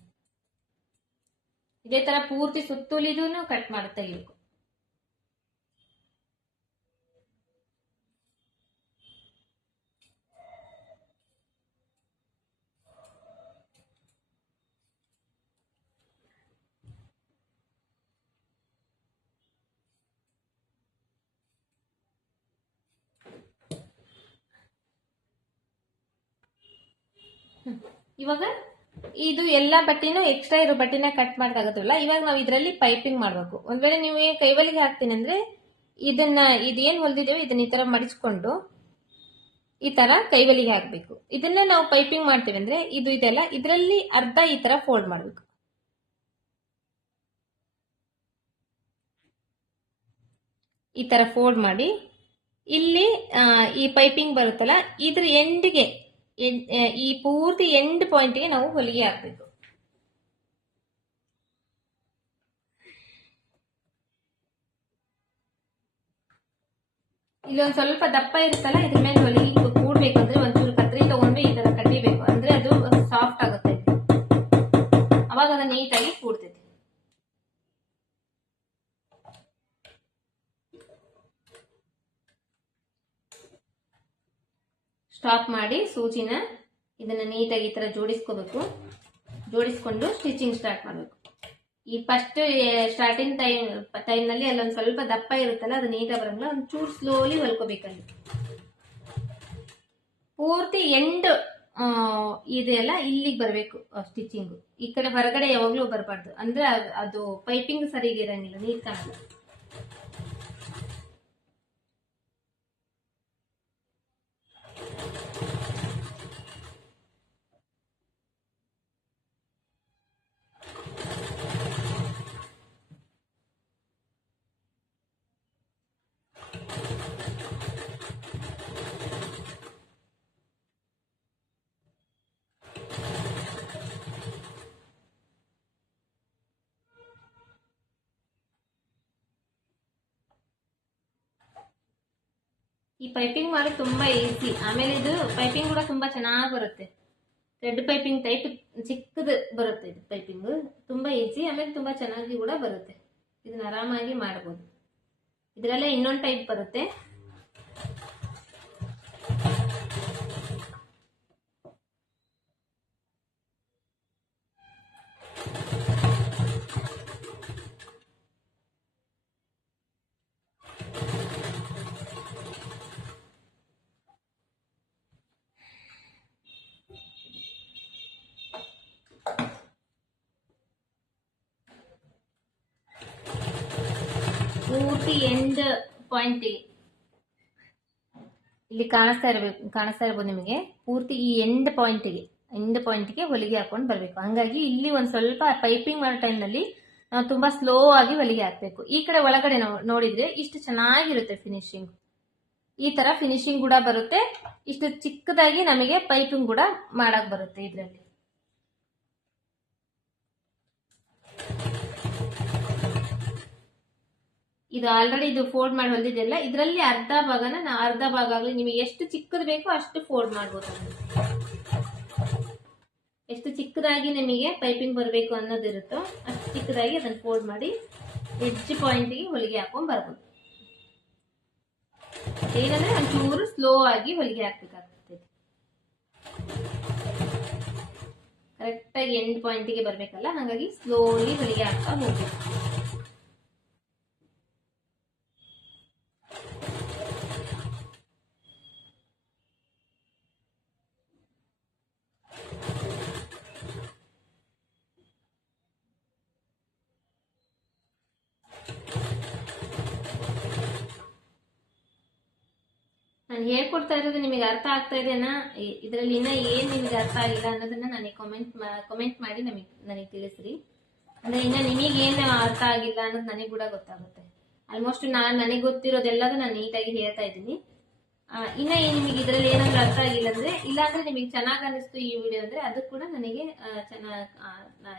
ಇದೇ ತರ ಪೂರ್ತಿ ಸುತ್ತೂಲಿದೂನು ಕಟ್ ಮಾಡಿ ತೆಗಿಬೇಕು. ಇವಾಗ ಇದು ಎಲ್ಲಾ ಬಟ್ಟೆನೂ ಎಕ್ಸ್ಟ್ರಾ ಇರೋ ಬಟ್ಟೆನ ಕಟ್ ಮಾಡ್ದಾಗತ್ತಲ್ಲ, ಇವಾಗ ನಾವು ಇದರಲ್ಲಿ ಪೈಪಿಂಗ್ ಮಾಡ್ಬೇಕು. ಒಂದ್ ವೇಳೆ ನೀವು ಕೈವಲಿಗೆ ಹಾಕ್ತೀನಿ ಅಂದ್ರೆ ಇದೇನ್ ಹೊಲ್ದಿದ್ದೇವೆ ಇದನ್ನ ಈ ತರ ಮಡಿಸ್ಕೊಂಡು ಈ ತರ ಕೈವಲಿಗೆ ಹಾಕ್ಬೇಕು. ಇದನ್ನ ನಾವು ಪೈಪಿಂಗ್ ಮಾಡ್ತೀವಿ ಅಂದ್ರೆ ಇದು ಇದೆಲ್ಲ ಇದರಲ್ಲಿ ಅರ್ಧ ಈ ತರ ಫೋಲ್ಡ್ ಮಾಡ್ಬೇಕು. ಈ ತರ ಫೋಲ್ಡ್ ಮಾಡಿ ಇಲ್ಲಿ ಈ ಪೈಪಿಂಗ್ ಬರುತ್ತಲ್ಲ, ಇದ್ರ ಎಂಡ್ಗೆ ಈ ಪೂರ್ತಿ ಎಂಡ್ ಪಾಯಿಂಟ್ಗೆ ನಾವು ಹೊಲಿಗೆ ಹಾಕ್ಬೇಕು. ಇಲ್ಲಿ ಒಂದ್ ಸ್ವಲ್ಪ ದಪ್ಪ ಇರುತ್ತಲ್ಲ, ಇದ್ರ ಮೇಲೆ ಹೊಲಿಗೆ ಕೂಡ್ಬೇಕಂದ್ರೆ ಒಂಚೂರು ಕತ್ರಿ ತಗೊಂಡು ಈ ತರ ಕಟ್ಟಿಬೇಕು. ಅಂದ್ರೆ ಅದು ಸಾಫ್ಟ್ ಆಗುತ್ತೆ, ಅವಾಗ ಅದು ನೀಟಾಗಿ ಕೂಡ್ತೈತಿ. ಸ್ಟಾಪ್ ಮಾಡಿ ಸೂಜಿನ ಇದನ್ನ ನೀಟಾಗಿ ಈ ತರ ಜೋಡಿಸ್ಕೋಬೇಕು. ಜೋಡಿಸ್ಕೊಂಡು ಸ್ಟಿಚಿಂಗ್ ಸ್ಟಾರ್ಟ್ ಮಾಡಬೇಕು. ಈ ಫಸ್ಟ್ ಸ್ಟಾರ್ಟಿಂಗ್ ಟೈಮ್ ನಲ್ಲಿ ಅಲ್ಲೊಂದು ಸ್ವಲ್ಪ ದಪ್ಪ ಇರುತ್ತಲ್ಲ, ಅದು ನೀಟಾಗಿ ಬರಂಗಿಲ್ಲ, ಒಂಚೂರು ಸ್ಲೋಲಿ ಹೊಲ್ಕೋಬೇಕಲ್ಲಿ. ಪೂರ್ತಿ ಎಂಡ್ ಇದೆಲ್ಲ ಇಲ್ಲಿಗೆ ಬರಬೇಕು ಸ್ಟಿಚಿಂಗು. ಈ ಕಡೆ ಹೊರಗಡೆ ಯಾವಾಗ್ಲೂ ಬರಬಾರ್ದು, ಅಂದ್ರೆ ಅದು ಪೈಪಿಂಗ್ ಸರಿಗೆ ಇರಂಗಿಲ್ಲ, ನೀರ್ ಕಾಣಲ್ಲ. ಈ ಪೈಪಿಂಗ್ ಮಾಡೋದು ತುಂಬಾ ಈಸಿ. ಆಮೇಲೆ ಇದು ಪೈಪಿಂಗ್ ಕೂಡ ತುಂಬಾ ಚೆನ್ನಾಗಿ ಬರುತ್ತೆ. ಥ್ರೆಡ್ ಪೈಪಿಂಗ್ ಟೈಪ್ ಚಿಕ್ಕದು ಬರುತ್ತೆ. ಇದು ಪೈಪಿಂಗ್ ತುಂಬಾ ಈಸಿ, ಆಮೇಲೆ ತುಂಬಾ ಚೆನ್ನಾಗಿ ಕೂಡ ಬರುತ್ತೆ. ಇದನ್ನ ಆರಾಮಾಗಿ ಮಾಡಬಹುದು. ಇದರಲ್ಲೇ ಇನ್ನೊಂದು ಟೈಪ್ ಬರುತ್ತೆ. ಪೂರ್ತಿ ಎಂಡ್ ಪಾಯಿಂಟ್ ಇಲ್ಲಿ ಕಾಣಿಸ್ತಾ ಇರ್ಬೋದು ನಿಮಗೆ. ಪೂರ್ತಿ ಈ ಎಂಡ್ ಪಾಯಿಂಟ್ಗೆ ಹೊಲಿಗೆ ಹಾಕೊಂಡು ಬರಬೇಕು. ಹಂಗಾಗಿ ಇಲ್ಲಿ ಒಂದ್ ಸ್ವಲ್ಪ ಪೈಪಿಂಗ್ ಮಾಡೋ ಟೈಮ್ನಲ್ಲಿ ನಾವು ತುಂಬಾ ಸ್ಲೋ ಆಗಿ ಹೊಲಿಗೆ ಹಾಕ್ಬೇಕು. ಈ ಕಡೆ ಒಳಗಡೆ ನೋಡಿದ್ರೆ ಇಷ್ಟು ಚೆನ್ನಾಗಿರುತ್ತೆ ಫಿನಿಶಿಂಗ್. ಈ ತರ ಫಿನಿಶಿಂಗ್ ಕೂಡ ಬರುತ್ತೆ. ಇಷ್ಟು ಚಿಕ್ಕದಾಗಿ ನಮಗೆ ಪೈಪಿಂಗ್ ಕೂಡ ಮಾಡಕ್ ಬರುತ್ತೆ ಇದರಲ್ಲಿ. ಇದು ಆಲ್ರೆಡಿ ಇದು ಫೋಲ್ಡ್ ಮಾಡಿ ಹೊಲಿದಿದೆಲ್ಲ. ಇದರಲ್ಲಿ ಅರ್ಧ ಭಾಗ ಆಗಲಿ, ನಿಮಗೆ ಎಷ್ಟು ಚಿಕ್ಕದು ಬೇಕೋ ಅಷ್ಟು ಫೋಲ್ಡ್ ಮಾಡ್ಬೋದು. ಎಷ್ಟು ಚಿಕ್ಕದಾಗಿ ನಿಮಗೆ ಪೈಪಿಂಗ್ ಬರಬೇಕು ಅನ್ನೋದಿರುತ್ತೋ ಅಷ್ಟು ಚಿಕ್ಕದಾಗಿ ಅದನ್ನ ಫೋಲ್ಡ್ ಮಾಡಿ ಎಡ್ಜ್ ಪಾಯಿಂಟ್ಗೆ ಹೊಲಿಗೆ ಹಾಕೊಂಡ್ ಬರ್ಬೋದು. ಏನಂದ್ರೆ ಒಂಚೂರು ಸ್ಲೋ ಆಗಿ ಹೊಲಿಗೆ ಹಾಕ್ಬೇಕಾಗ್ತದೆ. ಕರೆಕ್ಟಾಗಿ ಎಂಡ್ ಪಾಯಿಂಟ್ಗೆ ಬರ್ಬೇಕಲ್ಲ, ಹಾಗಾಗಿ ಸ್ಲೋಲಿ ಹೊಲಿಗೆ ಹಾಕ್ತಾ ಹೋಗ್ಬೇಕು. ನಾನು ಹೇಳ್ಕೊಡ್ತಾ ಇರೋದು ನಿಮಗೆ ಅರ್ಥ ಆಗ್ತಾ ಇದೆನಾ? ಇದರಲ್ಲಿ ಇನ್ನ ಏನ್ ನಿಮಗೆ ಅರ್ಥ ಆಗಿಲ್ಲ ಅನ್ನೋದನ್ನ ನನಗೆ ಕಮೆಂಟ್ ಮಾಡಿ ನನಗೆ ತಿಳಿಸ್ರಿ. ಅಂದ್ರೆ ಇನ್ನ ನಿಮಗೆ ಏನ್ ಅರ್ಥ ಆಗಿಲ್ಲ ಅನ್ನೋದು ನನಗೆ ಕೂಡ ಗೊತ್ತಾಗುತ್ತೆ. ಆಲ್ಮೋಸ್ಟ್ ನನಗೆ ಗೊತ್ತಿರೋದೆಲ್ಲದೂ ನಾನು ನೀಟಾಗಿ ಹೇಳ್ತಾ ಇದ್ದೀನಿ. ಇನ್ನ ನಿಮಗೆ ಇದರಲ್ಲಿ ಏನಾದ್ರೂ ಅರ್ಥ ಆಗಿಲ್ಲ ಅಂದ್ರೆ, ಇಲ್ಲಾಂದ್ರೆ ನಿಮಗೆ ಚೆನ್ನಾಗಿ ಅನಿಸ್ತು ಈ ವಿಡಿಯೋ ಅಂದ್ರೆ ಅದು ಕೂಡ ನನಗೆ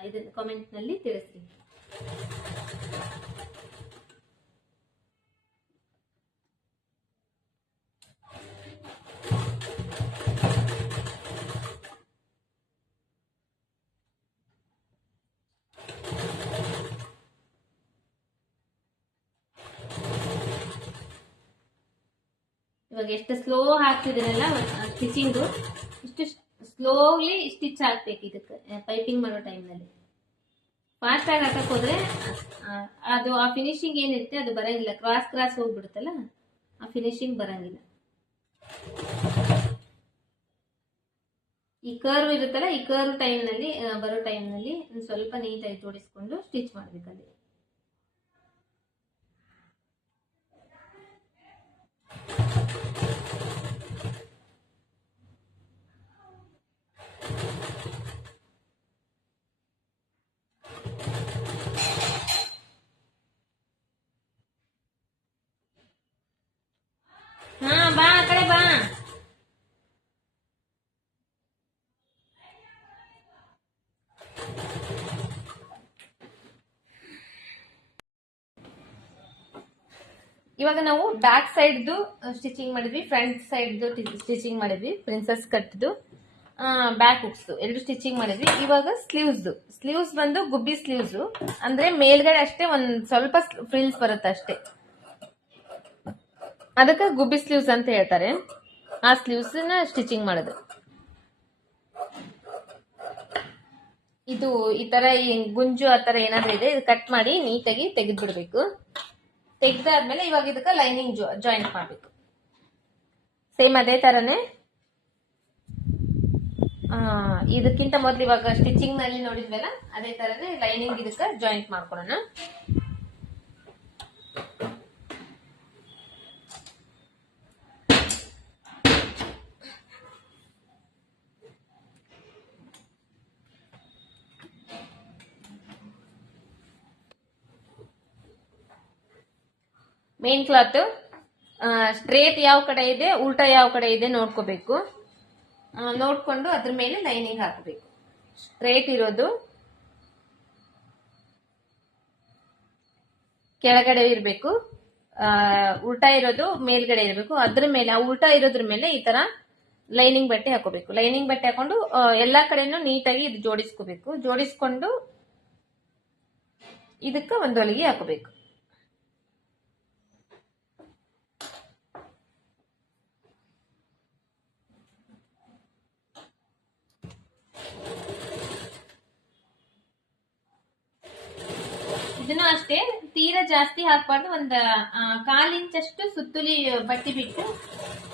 ಇದನ್ನ ಕಾಮೆಂಟ್ ನಲ್ಲಿ ತಿಳಿಸ್ರಿ. ಇವಾಗ ಎಷ್ಟು ಸ್ಲೋ ಹಾಕ್ತಿದ್ದೀನಲ್ಲ ಸ್ಟಿಚಿಂಗು, ಇಷ್ಟು ಸ್ಲೋಲಿ ಸ್ಟಿಚ್ ಹಾಕ್ಬೇಕು ಇದಕ್ಕೆ ಪೈಪಿಂಗ್ ಮಾಡೋ ಟೈಮ್ನಲ್ಲಿ. ಫಾಸ್ಟ್ ಆಗಿ ಹಾಕಕ್ ಹೋದ್ರೆ ಅದು ಆ ಫಿನಿಶಿಂಗ್ ಏನಿರುತ್ತೆ ಅದು ಬರಂಗಿಲ್ಲ. ಕ್ರಾಸ್ ಹೋಗ್ಬಿಡುತ್ತಲ್ಲ, ಆ ಫಿನಿಶಿಂಗ್ ಬರಂಗಿಲ್ಲ. ಈ ಕರ್ವ್ ಇರುತ್ತಲ್ಲ, ಈ ಕರ್ವ್ ಬರೋ ಟೈಮ್ನಲ್ಲಿ ಸ್ವಲ್ಪ ನೀಟಾಗಿ ಜೋಡಿಸ್ಕೊಂಡು ಸ್ಟಿಚ್ ಮಾಡ್ಬೇಕಲ್ಲಿ. ಬಾ ಆ ಕಡೆ ಬಾ. ಇವಾಗ ನಾವು ಬ್ಯಾಕ್ ಸೈಡ್ದು ಸ್ಟಿಚಿಂಗ್ ಮಾಡಿದ್ವಿ, ಫ್ರಂಟ್ ಸೈಡ್ದು ಸ್ಟಿಚಿಂಗ್ ಮಾಡಿದ್ವಿ. ಪ್ರಿನ್ಸಸ್ ಕಟ್ದು ಬ್ಯಾಕ್ ಹುಕ್ಸ್ ಎರಡು ಸ್ಟಿಚಿಂಗ್ ಮಾಡಿದ್ವಿ. ಇವಾಗ ಸ್ಲೀವ್ಸ್ ಬಂದು ಗುಬ್ಬಿ ಸ್ಲೀವ್ಸ್, ಅಂದ್ರೆ ಮೇಲ್ಗಡೆ ಅಷ್ಟೇ ಒಂದ್ ಸ್ವಲ್ಪ ಫ್ರಿಲ್ಸ್ ಬರುತ್ತೆ ಅಷ್ಟೇ, ಅದಕ್ಕೆ ಗುಬ್ಬಿ ಸ್ಲೀವ್ಸ್ ಅಂತ ಹೇಳ್ತಾರೆ. ಆ ಸ್ಲೀವ್ಸ್ ನ ಸ್ಟಿಚಿಂಗ್ ಮಾಡೋದು. ಇದು ಈ ತರ ಗುಂಜು ಆ ತರ ಏನಾದ್ರೂ ಇದೆ, ಇದು ಕಟ್ ಮಾಡಿ ನೀಟಾಗಿ ತೆಗೆದ್ಬಿಡ್ಬೇಕು. ತೆಗ್ದಾದ್ಮೇಲೆ ಇವಾಗ ಇದಕ್ಕೆ ಲೈನಿಂಗ್ ಜಾಯಿಂಟ್ ಮಾಡ್ಬೇಕು. ಸೇಮ್ ಅದೇ ತರನೇ ಇದಕ್ಕಿಂತ ಮೊದಲು ಇವಾಗ ಸ್ಟಿಚಿಂಗ್ ನಲ್ಲಿ ನೋಡಿದ್ವಲ್ಲ ಅದೇ ತರನೇ ಲೈನಿಂಗ್ ಇದಕ್ಕೆ ಜಾಯಿಂಟ್ ಮಾಡ್ಕೊಳ್ಳೋಣ. ಮೇನ್ ಕ್ಲಾತ್ ಸ್ಟ್ರೇಟ್ ಯಾವ ಕಡೆ ಇದೆ ಉಲ್ಟಾ ಯಾವ ಕಡೆ ಇದೆ ನೋಡ್ಕೋಬೇಕು. ನೋಡ್ಕೊಂಡು ಅದ್ರ ಮೇಲೆ ಲೈನಿಂಗ್ ಹಾಕಬೇಕು. ಸ್ಟ್ರೇಟ್ ಇರೋದು ಕೆಳಗಡೆ ಇರಬೇಕು, ಉಲ್ಟಾ ಇರೋದು ಮೇಲ್ಗಡೆ ಇರಬೇಕು. ಅದ್ರ ಮೇಲೆ ಉಲ್ಟಾ ಇರೋದ್ರ ಮೇಲೆ ಈ ತರ ಲೈನಿಂಗ್ ಬಟ್ಟೆ ಹಾಕೋಬೇಕು. ಲೈನಿಂಗ್ ಬಟ್ಟೆ ಹಾಕೊಂಡು ಎಲ್ಲಾ ಕಡೆನೂ ನೀಟಾಗಿ ಇದು ಜೋಡಿಸ್ಕೋಬೇಕು. ಜೋಡಿಸ್ಕೊಂಡು ಇದಕ್ಕೆ ಒಂದು ಹೊಲಿಗೆ ಹಾಕೋಬೇಕು. ಇದನ್ನು ಅಷ್ಟೇ ತೀರಾ ಜಾಸ್ತಿ ಹಾಕ್ಬಾರ್ದು. ಒಂದ್ 1/4 ಇಂಚಷ್ಟು ಸುತ್ತುಲಿ ಬಟ್ಟೆ ಬಿಟ್ಟು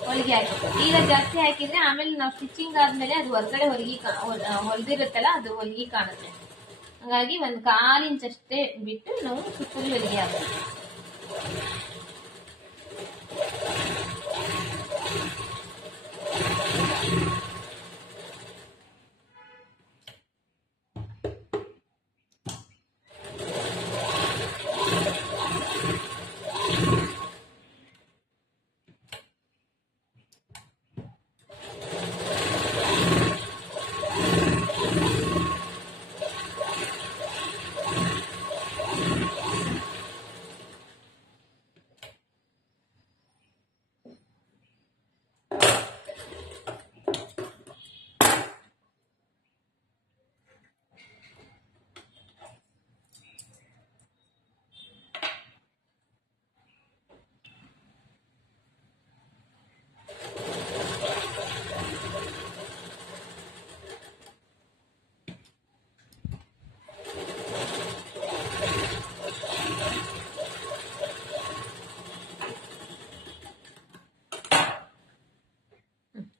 ಹೊಲಿಗೆ ಹಾಕಬೇಕು. ತೀರಾ ಜಾಸ್ತಿ ಹಾಕಿದ್ರೆ ಆಮೇಲೆ ನಾವು ಸ್ಟಿಚಿಂಗ್ ಆದ್ಮೇಲೆ ಅದು ಹೊರಗಡೆ ಹೊಲಿದಿರುತ್ತಲ್ಲ ಅದು ಹೊಲಿಗೆ ಕಾಣುತ್ತೆ. ಹಾಗಾಗಿ 1/4 ಇಂಚಷ್ಟೇ ಬಿಟ್ಟು ನಾವು ಸುತ್ತುಲಿ ಹೊಲಿಗೆ ಹಾಕಬೇಕು.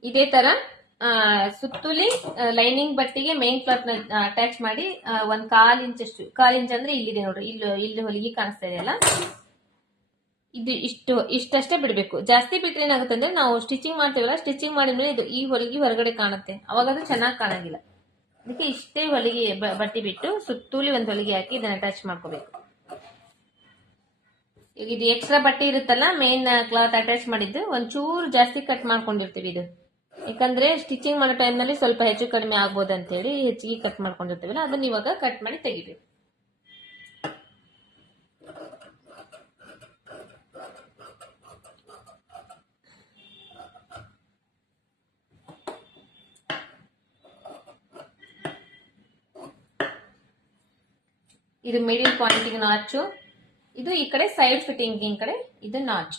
ಇದೇ ತರ ಸುತ್ತುಲಿ ಲೈನಿಂಗ್ ಬಟ್ಟೆಗೆ ಮೇನ್ ಕ್ಲಾತ್ ನ ಅಟ್ಯಾಚ್ ಮಾಡಿ 1/4 ಇಂಚಷ್ಟು, 1/4 ಇಂಚ್ ಅಂದ್ರೆ ಇಲ್ಲಿದೆ ನೋಡ್ರಿ, ಇಲ್ಲಿ ಹೊಲಿಗೆ ಕಾಣಿಸ್ತಾ ಇದೆಯಲ್ಲ, ಇದು ಇಷ್ಟಷ್ಟೇ ಬಿಡ್ಬೇಕು. ಜಾಸ್ತಿ ಬಿಟ್ರೆ ಏನಾಗುತ್ತೆ ಅಂದ್ರೆ ನಾವು ಸ್ಟಿಚಿಂಗ್ ಮಾಡ್ತೀವಲ್ಲ, ಸ್ಟಿಚಿಂಗ್ ಮಾಡಿದ್ಮೇಲೆ ಇದು ಈ ಹೊಲಿಗೆ ಹೊರಗಡೆ ಕಾಣುತ್ತೆ, ಅವಾಗ ಅದು ಚೆನ್ನಾಗಿ ಕಾಣಂಗಿಲ್ಲ. ಅದಕ್ಕೆ ಇಷ್ಟೇ ಹೊಲಿಗೆ ಬಟ್ಟೆ ಬಿಟ್ಟು ಸುತ್ತೂಲಿ ಒಂದು ಹೊಲಿಗೆ ಹಾಕಿ ಇದನ್ನ ಅಟ್ಯಾಚ್ ಮಾಡ್ಕೋಬೇಕು. ಈಗ ಇದು ಎಕ್ಸ್ಟ್ರಾ ಬಟ್ಟೆ ಇರುತ್ತಲ್ಲ ಮೇನ್ ಕ್ಲಾತ್ ಅಟ್ಯಾಚ್ ಮಾಡಿದ್ದು, ಒಂಚೂರು ಜಾಸ್ತಿ ಕಟ್ ಮಾಡ್ಕೊಂಡಿರ್ತೀವಿ ಇದು. ಯಾಕಂದ್ರೆ ಸ್ಟಿಚಿಂಗ್ ಮಾಡೋ ಟೈಮ್ ನಲ್ಲಿ ಸ್ವಲ್ಪ ಹೆಚ್ಚು ಕಡಿಮೆ ಆಗ್ಬೋದು ಅಂತ ಹೇಳಿ ಹೆಚ್ಚಿಗೆ ಕಟ್ ಮಾಡ್ಕೊಂಡಿರ್ತೀವಲ್ಲ, ಅದನ್ನ ಇವಾಗ ಕಟ್ ಮಾಡಿ ತೆಗಿಬೇಕು. ಇದು ಮಿಡಿಲ್ ಪಾಯಿಂಟಿಗೆ ನಾಚು, ಇದು ಈ ಕಡೆ ಸೈಡ್ ಫಿಟ್ಟಿಂಗ್ ಈ ಕಡೆ ಇದು ನಾಚ್.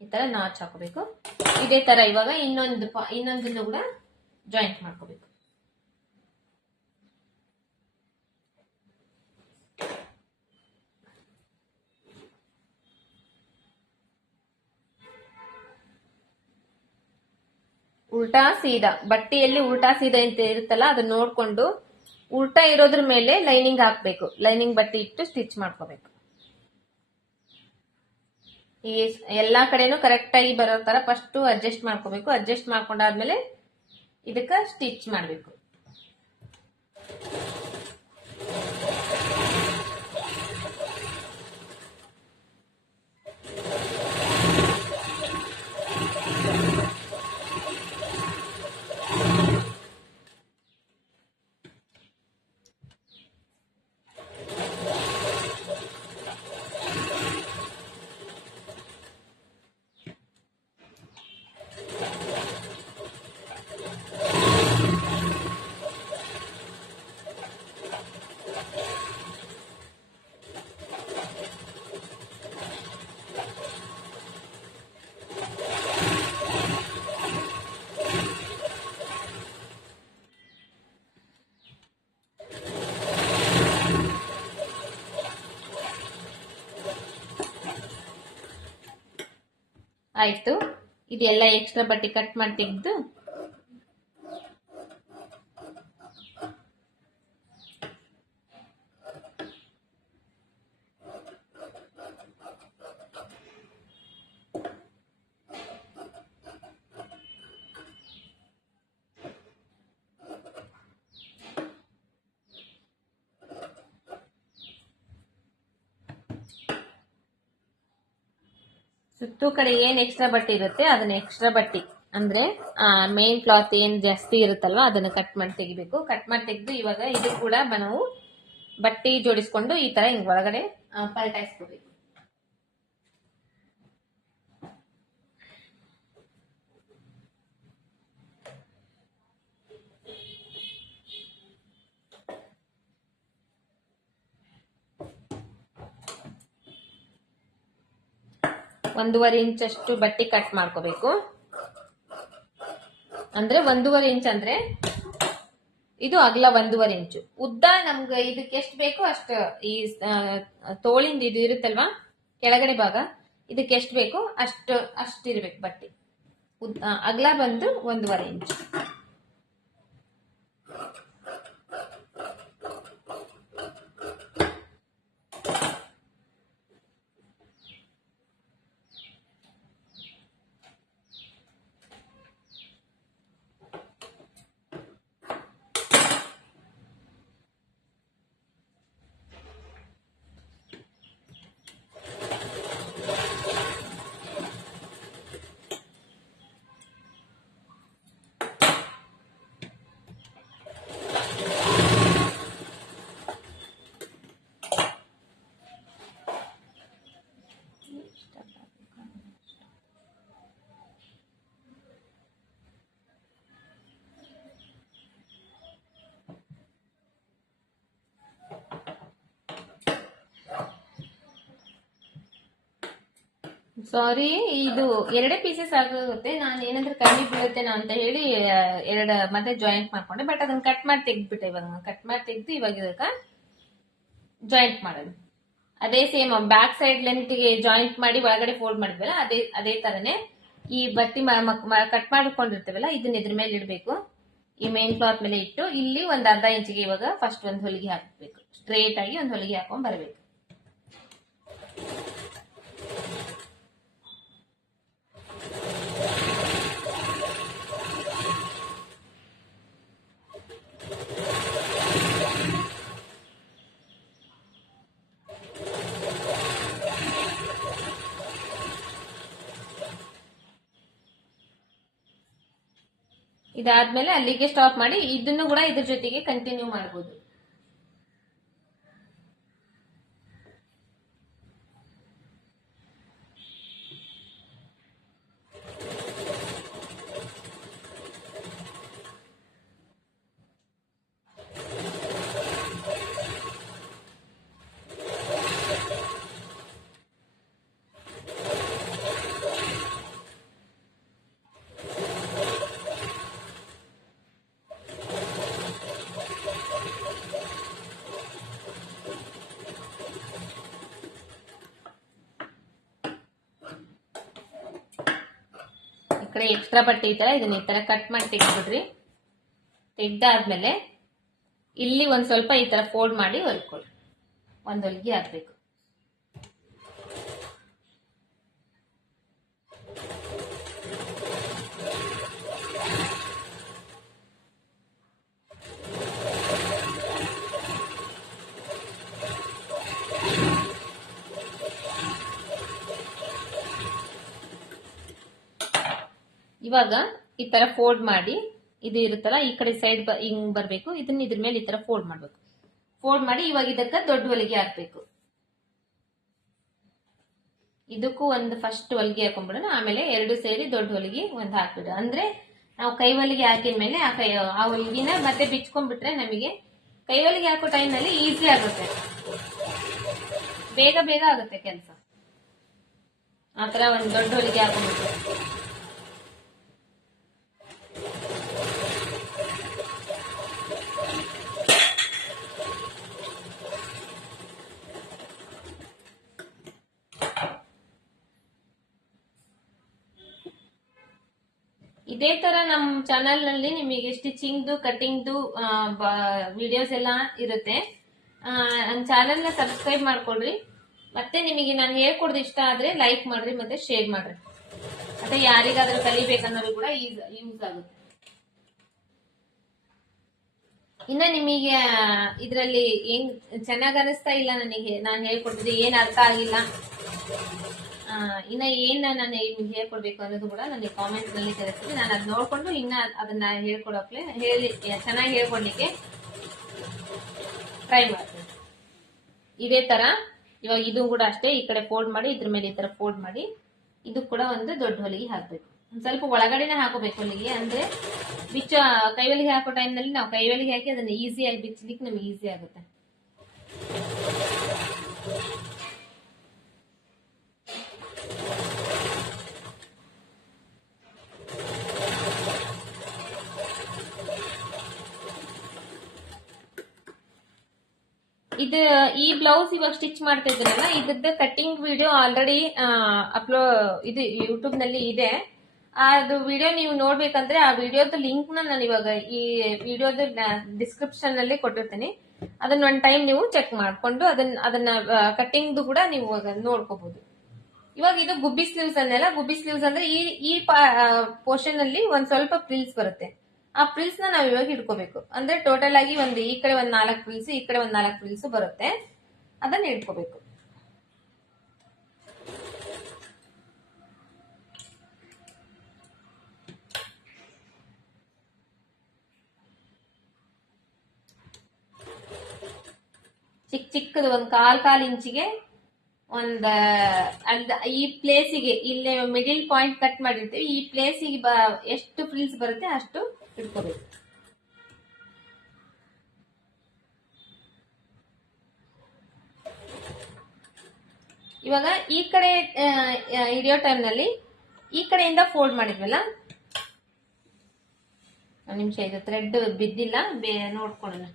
ಈ ತರ ನಾಚ್ ಹಾಕೋಬೇಕು. ಇದೇ ತರ ಇವಾಗ ಇನ್ನೊಂದನ್ನು ಕೂಡ ಜಾಯಿಂಟ್ ಮಾಡ್ಕೋಬೇಕು. ಉಲ್ಟಾ ಸೀದಾ ಬಟ್ಟೆಯಲ್ಲಿ ಉಲ್ಟಾ ಸೀದಾ ಅಂತ ಇರುತ್ತಲ್ಲ, ಅದನ್ನ ನೋಡ್ಕೊಂಡು ಉಲ್ಟಾ ಇರೋದ್ರ ಮೇಲೆ ಲೈನಿಂಗ್ ಹಾಕ್ಬೇಕು. ಲೈನಿಂಗ್ ಬಟ್ಟೆ ಇಟ್ಟು ಸ್ಟಿಚ್ ಮಾಡ್ಕೋಬೇಕು. ಈ ಎಲ್ಲಾ ಕಡೆನೂ ಕರೆಕ್ಟ್ ಆಗಿ ಬರೋ ತರ ಫಸ್ಟ್ ಅಡ್ಜಸ್ಟ್ ಮಾಡ್ಕೋಬೇಕು. ಅಡ್ಜಸ್ಟ್ ಮಾಡ್ಕೊಂಡಾದ್ಮೇಲೆ ಇದಕ್ಕ ಸ್ಟಿಚ್ ಮಾಡ್ಬೇಕು. ಆಯ್ತು. ಇದೆಲ್ಲ ಎಕ್ಸ್ಟ್ರಾ ಬಟ್ಟೆ ಕಟ್ ಮಾಡಿ ತೆಗೆದು ಸುತ್ತು ಕಡೆ ಏನ್ ಎಕ್ಸ್ಟ್ರಾ ಬಟ್ಟೆ ಇರುತ್ತೆ ಅದನ್ನ ಎಕ್ಸ್ಟ್ರಾ ಬಟ್ಟೆ ಅಂದ್ರೆ ಮೇನ್ ಕ್ಲಾತ್ ಏನ್ ಜಾಸ್ತಿ ಇರುತ್ತಲ್ವಾ ಅದನ್ನ ಕಟ್ ಮಾಡಿ ತೆಗಿಬೇಕು. ಕಟ್ ಮಾಡಿ ತೆಗೆದು ಇವಾಗ ಇದು ಕೂಡ ನಾವು ಬಟ್ಟೆ ಜೋಡಿಸ್ಕೊಂಡು ಈ ತರ ಹಿಂಗ್ ಒಳಗಡೆ ಪಲ್ಟಾಯಿಸ್ಕೋಬೇಕು. ಒಂದೂವರೆ ಇಂಚ್ ಅಷ್ಟು ಬಟ್ಟೆ ಕಟ್ ಮಾಡ್ಕೋಬೇಕು. ಅಂದ್ರೆ 1.5 ಇಂಚ್ ಅಂದ್ರೆ ಇದು ಅಗಲ 1.5 ಇಂಚು, ಉದ್ದ ನಮ್ಗೆ ಇದಕ್ಕೆ ಎಷ್ಟು ಬೇಕೋ ಅಷ್ಟು ಈ ತೋಳಿಂದ ಇದು ಇರುತ್ತಲ್ವಾ ಕೆಳಗಡೆ ಭಾಗ ಇದಕ್ಕೆ ಎಷ್ಟು ಬೇಕೋ ಅಷ್ಟು ಇರ್ಬೇಕು ಬಟ್ಟೆ. ಅಗಲ ಬಂದು 1.5 ಇಂಚು. ಸಾರಿ, ಇದು 2 ಪೀಸಸ್ ಆಗುತ್ತೆ. ನಾನು ಏನಂದ್ರೆ ಕಮ್ಮಿ ಬೀಳುತ್ತೇನೋ ಅಂತ ಹೇಳಿ 2 ಮತ್ತೆ ಜಾಯಿಂಟ್ ಮಾಡ್ಕೊಂಡೆ. ಬಟ್ ಅದನ್ನ ಕಟ್ ಮಾಡಿ ತೆಗ್ದ್ಬಿಟ್ಟೆ. ಇವಾಗ ಕಟ್ ಮಾಡಿ ತೆಗ್ದು ಇವಾಗ ಇದಕ್ಕ ಜಾಯಿಂಟ್ ಮಾಡೋದು. ಅದೇ ಸೇಮ್ ಬ್ಯಾಕ್ ಸೈಡ್ ಲೆಂತ್ಗೆ ಜಾಯಿಂಟ್ ಮಾಡಿ ಒಳಗಡೆ ಫೋಲ್ಡ್ ಮಾಡಿದ್ವಲ್ಲ ಅದೇ ತರನೇ ಈ ಬಟ್ಟೆ ಕಟ್ ಮಾಡ್ಕೊಂಡಿರ್ತೇವಲ್ಲ ಇದನ್ನ ಇದ್ರ ಮೇಲೆ ಇಡಬೇಕು. ಈ ಮೇನ್ ಕ್ಲಾತ್ ಮೇಲೆ ಇಟ್ಟು ಇಲ್ಲಿ ಒಂದ್ ಅರ್ಧ ಇಂಚಿಗೆ ಇವಾಗ ಫಸ್ಟ್ ಒಂದು ಹೊಲಿಗೆ ಹಾಕಬೇಕು. ಸ್ಟ್ರೇಟ್ ಆಗಿ ಒಂದು ಹೊಲಿಗೆ ಹಾಕೊಂಡ್ ಬರಬೇಕು. ಇದಾದ್ಮೇಲೆ ಅಲ್ಲಿಗೆ ಸ್ಟಾಪ್ ಮಾಡಿ ಇದನ್ನು ಕೂಡ ಇದ್ರ ಜೊತೆಗೆ ಕಂಟಿನ್ಯೂ ಮಾಡಬಹುದು. ಕಡೆ ಎಕ್ಸ್ಟ್ರಾ ಬಟ್ಟೆ ಈ ತರ ಇದನ್ನ ಈ ತರ ಕಟ್ ಮಾಡಿ ತೆಗೆದ್ಬಿಡ್ರಿ. ತೆಗ್ದಾದ್ಮೇಲೆ ಇಲ್ಲಿ ಒಂದ್ ಸ್ವಲ್ಪ ಈ ತರ ಫೋಲ್ಡ್ ಮಾಡಿ ಹೊಲ್ಕೊಳ್ಳಿ. ಒಂದ್ ಹೊಲಿಗೆ ಹಾಕ್ಬೇಕು. ಇವಾಗ ಈ ತರ ಫೋಲ್ಡ್ ಮಾಡಿ ಇದು ಇರುತ್ತಲ್ಲ ಈ ಕಡೆ ಸೈಡ್ ಹಿಂಗ್ ಬರ್ಬೇಕು. ಇದನ್ನ ಇದ್ರ ಮೇಲೆ ಈ ತರ ಫೋಲ್ಡ್ ಮಾಡ್ಬೇಕು. ಫೋಲ್ಡ್ ಮಾಡಿ ಇವಾಗ ಇದಕ್ಕ ದೊಡ್ಡ ಹೊಲಿಗೆ ಹಾಕ್ಬೇಕು. ಇದಕ್ಕೂ ಒಂದು ಫಸ್ಟ್ ಹೊಲಿಗೆ ಹಾಕೊಂಡ್ಬಿಡೋಣ. ಆಮೇಲೆ 2 ಸೇರಿ ದೊಡ್ಡ ಹೊಲಿಗೆ ಒಂದು ಹಾಕ್ಬಿಡ. ಅಂದ್ರೆ ನಾವು ಕೈ ಹೊಲಿಗೆ ಹಾಕಿದ ಮೇಲೆ ಆ ಹೊಲಿಗೆನ ಮತ್ತೆ ಬಿಚ್ಕೊಂಡ್ಬಿಟ್ರೆ ನಮಗೆ ಕೈ ಹೊಲಿಗೆ ಹಾಕೋ ಟೈಮ್ ನಲ್ಲಿ ಈಸಿ ಆಗುತ್ತೆ, ಬೇಗ ಬೇಗ ಆಗುತ್ತೆ ಕೆಲಸ. ಆತರ ಒಂದು ದೊಡ್ಡ ಹೊಲಿಗೆ ಹಾಕೊಂಡ್ಬಿಟ್ರೆ ಇದೇ ತರ ನಮ್ಮ ಚಾನೆಲ್ ನಲ್ಲಿ ನಿಮಗೆ ಸ್ಟಿಚಿಂಗ್ದು ಕಟಿಂಗ್ದು ವಿಡಿಯೋಸ್ ಎಲ್ಲ ಇರುತ್ತೆ. ನನ್ನ ಚಾನೆಲ್ ನ ಸಬ್ಸ್ಕ್ರೈಬ್ ಮಾಡ್ಕೊಳ್ರಿ. ಮತ್ತೆ ನಿಮಗೆ ನಾನು ಹೇಳ್ಕೊಡೋದು ಇಷ್ಟ ಆದ್ರೆ ಲೈಕ್ ಮಾಡ್ರಿ ಮತ್ತೆ ಶೇರ್ ಮಾಡ್ರಿ. ಮತ್ತೆ ಯಾರಿಗಾದ್ರೂ ಕಲಿಬೇಕನ್ನೋರು ಕೂಡ ಯೂಸ್ ಆಗುತ್ತೆ. ಇನ್ನ ನಿಮಗೆ ಇದ್ರಲ್ಲಿ ಹೆಂಗ್ ಚೆನ್ನಾಗ್ ಅನಿಸ್ತಾ ಇಲ್ಲ, ನನಗೆ ನಾನು ಹೇಳ್ಕೊಟ್ಟಿದ್ದು ಏನ್ ಅರ್ಥ ಆಗಿಲ್ಲ ಇನ್ನ ಏನ್ ನಾನು ನಿಮ್ಗೆ ಹೇಳ್ಕೊಡ್ಬೇಕು ಅನ್ನೋದು ಕೂಡ ನನಗೆ ಕಾಮೆಂಟ್ಸ್ ನಲ್ಲಿ ತಿಳಿಸ್ತೀನಿ. ನಾನು ಅದ್ ನೋಡ್ಕೊಂಡು ಇನ್ನ ಅದನ್ನ ಹೇಳ್ಕೊಡೋಕೆ ಚೆನ್ನಾಗಿ ಹೇಳ್ಕೊಡ್ಲಿಕ್ಕೆ ಟ್ರೈ ಮಾಡ್ತೀನಿ. ಇದೇ ತರ ಇವಾಗ ಇದು ಕೂಡ ಅಷ್ಟೇ, ಈ ಕಡೆ ಫೋಲ್ಡ್ ಮಾಡಿ ಇದ್ರ ಮೇಲೆ ಈ ತರ ಫೋಲ್ಡ್ ಮಾಡಿ ಇದು ಕೂಡ ಒಂದು ದೊಡ್ಡ ಹೊಲಿಗೆ ಹಾಕ್ಬೇಕು. ಒಂದ್ ಸ್ವಲ್ಪ ಒಳಗಡೆನೆ ಹಾಕೋಬೇಕು ಹೊಲಿಗೆ, ಅಂದ್ರೆ ಕೈವಲಿಗೆ ಹಾಕೋ ಟೈಮ್ ನಲ್ಲಿ ನಾವು ಕೈವಲಿಗೆ ಹಾಕಿ ಅದನ್ನ ಈಸಿಯಾಗಿ ಬಿಚ್ಚಲಿಕ್ಕೆ ನಮ್ಗೆ ಈಸಿ ಆಗುತ್ತೆ. ಇದು ಈ ಬ್ಲೌಸ್ ಇವಾಗ ಸ್ಟಿಚ್ ಮಾಡ್ತಾ ಇದ್ದೀನಲ್ಲ, ಇದ್ರದ್ದು ಕಟ್ಟಿಂಗ್ ವಿಡಿಯೋ ಆಲ್ರೆಡಿ ಇದು ಯೂಟ್ಯೂಬ್ ನಲ್ಲಿ ಇದೆ. ಅದು ವಿಡಿಯೋ ನೀವು ನೋಡ್ಬೇಕಂದ್ರೆ ಆ ವಿಡಿಯೋದ ಲಿಂಕ್ ನಾನು ಇವಾಗ ಈ ವಿಡಿಯೋದ ಡಿಸ್ಕ್ರಿಪ್ಷನ್ ನಲ್ಲಿ ಕೊಟ್ಟಿರ್ತೀನಿ. ಅದನ್ನ ಒಂದ್ ಟೈಮ್ ನೀವು ಚೆಕ್ ಮಾಡ್ಕೊಂಡು ಅದನ್ನ ಕಟ್ಟಿಂಗ್ ಕೂಡ ನೀವು ನೋಡ್ಕೋಬಹುದು. ಇವಾಗ ಇದು ಗುಬ್ಬಿ ಸ್ಲೀವ್ಸ್ ಅನ್ನೆಲ್ಲ, ಗುಬ್ಬಿ ಸ್ಲೀವ್ಸ್ ಅಂದ್ರೆ ಈ ಪೋರ್ಷನ್ ಅಲ್ಲಿ ಒಂದ್ ಸ್ವಲ್ಪ ಪ್ರಿಲ್ಸ್ ಬರುತ್ತೆ. ಆ ಪ್ರಿಲ್ಸ್ ನಾವ್ ಇವಾಗ ಇಟ್ಕೋಬೇಕು. ಅಂದ್ರೆ ಟೋಟಲ್ ಆಗಿ ಈ ಕಡೆ ಒಂದ್ 4 ಪ್ರಿಲ್ಸ್, ಈ ಕಡೆ ಒಂದ್ 4 ಪ್ರಿಲ್ಸ್ ಬರುತ್ತೆ. ಅದನ್ನ ಇಟ್ಕೋಬೇಕು. ಚಿಕ್ಕದು ಒಂದ್ ಕಾಲ್ ಇಂಚಿಗೆ ಈ ಪ್ಲೇಸಿಗೆ ಇಲ್ಲಿ ಮಿಡಿಲ್ ಪಾಯಿಂಟ್ ಕಟ್ ಮಾಡಿರ್ತೀವಿ. ಈ ಪ್ಲೇಸಿಗೆ ಎಷ್ಟು ಫ್ರಿಲ್ಸ್ ಬರುತ್ತೆ ಅಷ್ಟು ಇಟ್ಕೋಬೇಕು. ಇವಾಗ ಈ ಕಡೆ ಹಿಡಿಯೋ ಟೈಮ್ ನಲ್ಲಿ ಈ ಕಡೆಯಿಂದ ಫೋಲ್ಡ್ ಮಾಡಿದ್ವಲ್ಲ, ಒಂದು ನಿಮಿಷ ಇದು ಥ್ರೆಡ್ ಬಿದ್ದಿಲ್ಲ, ನೋಡ್ಕೊಳ್ಳೋಣ.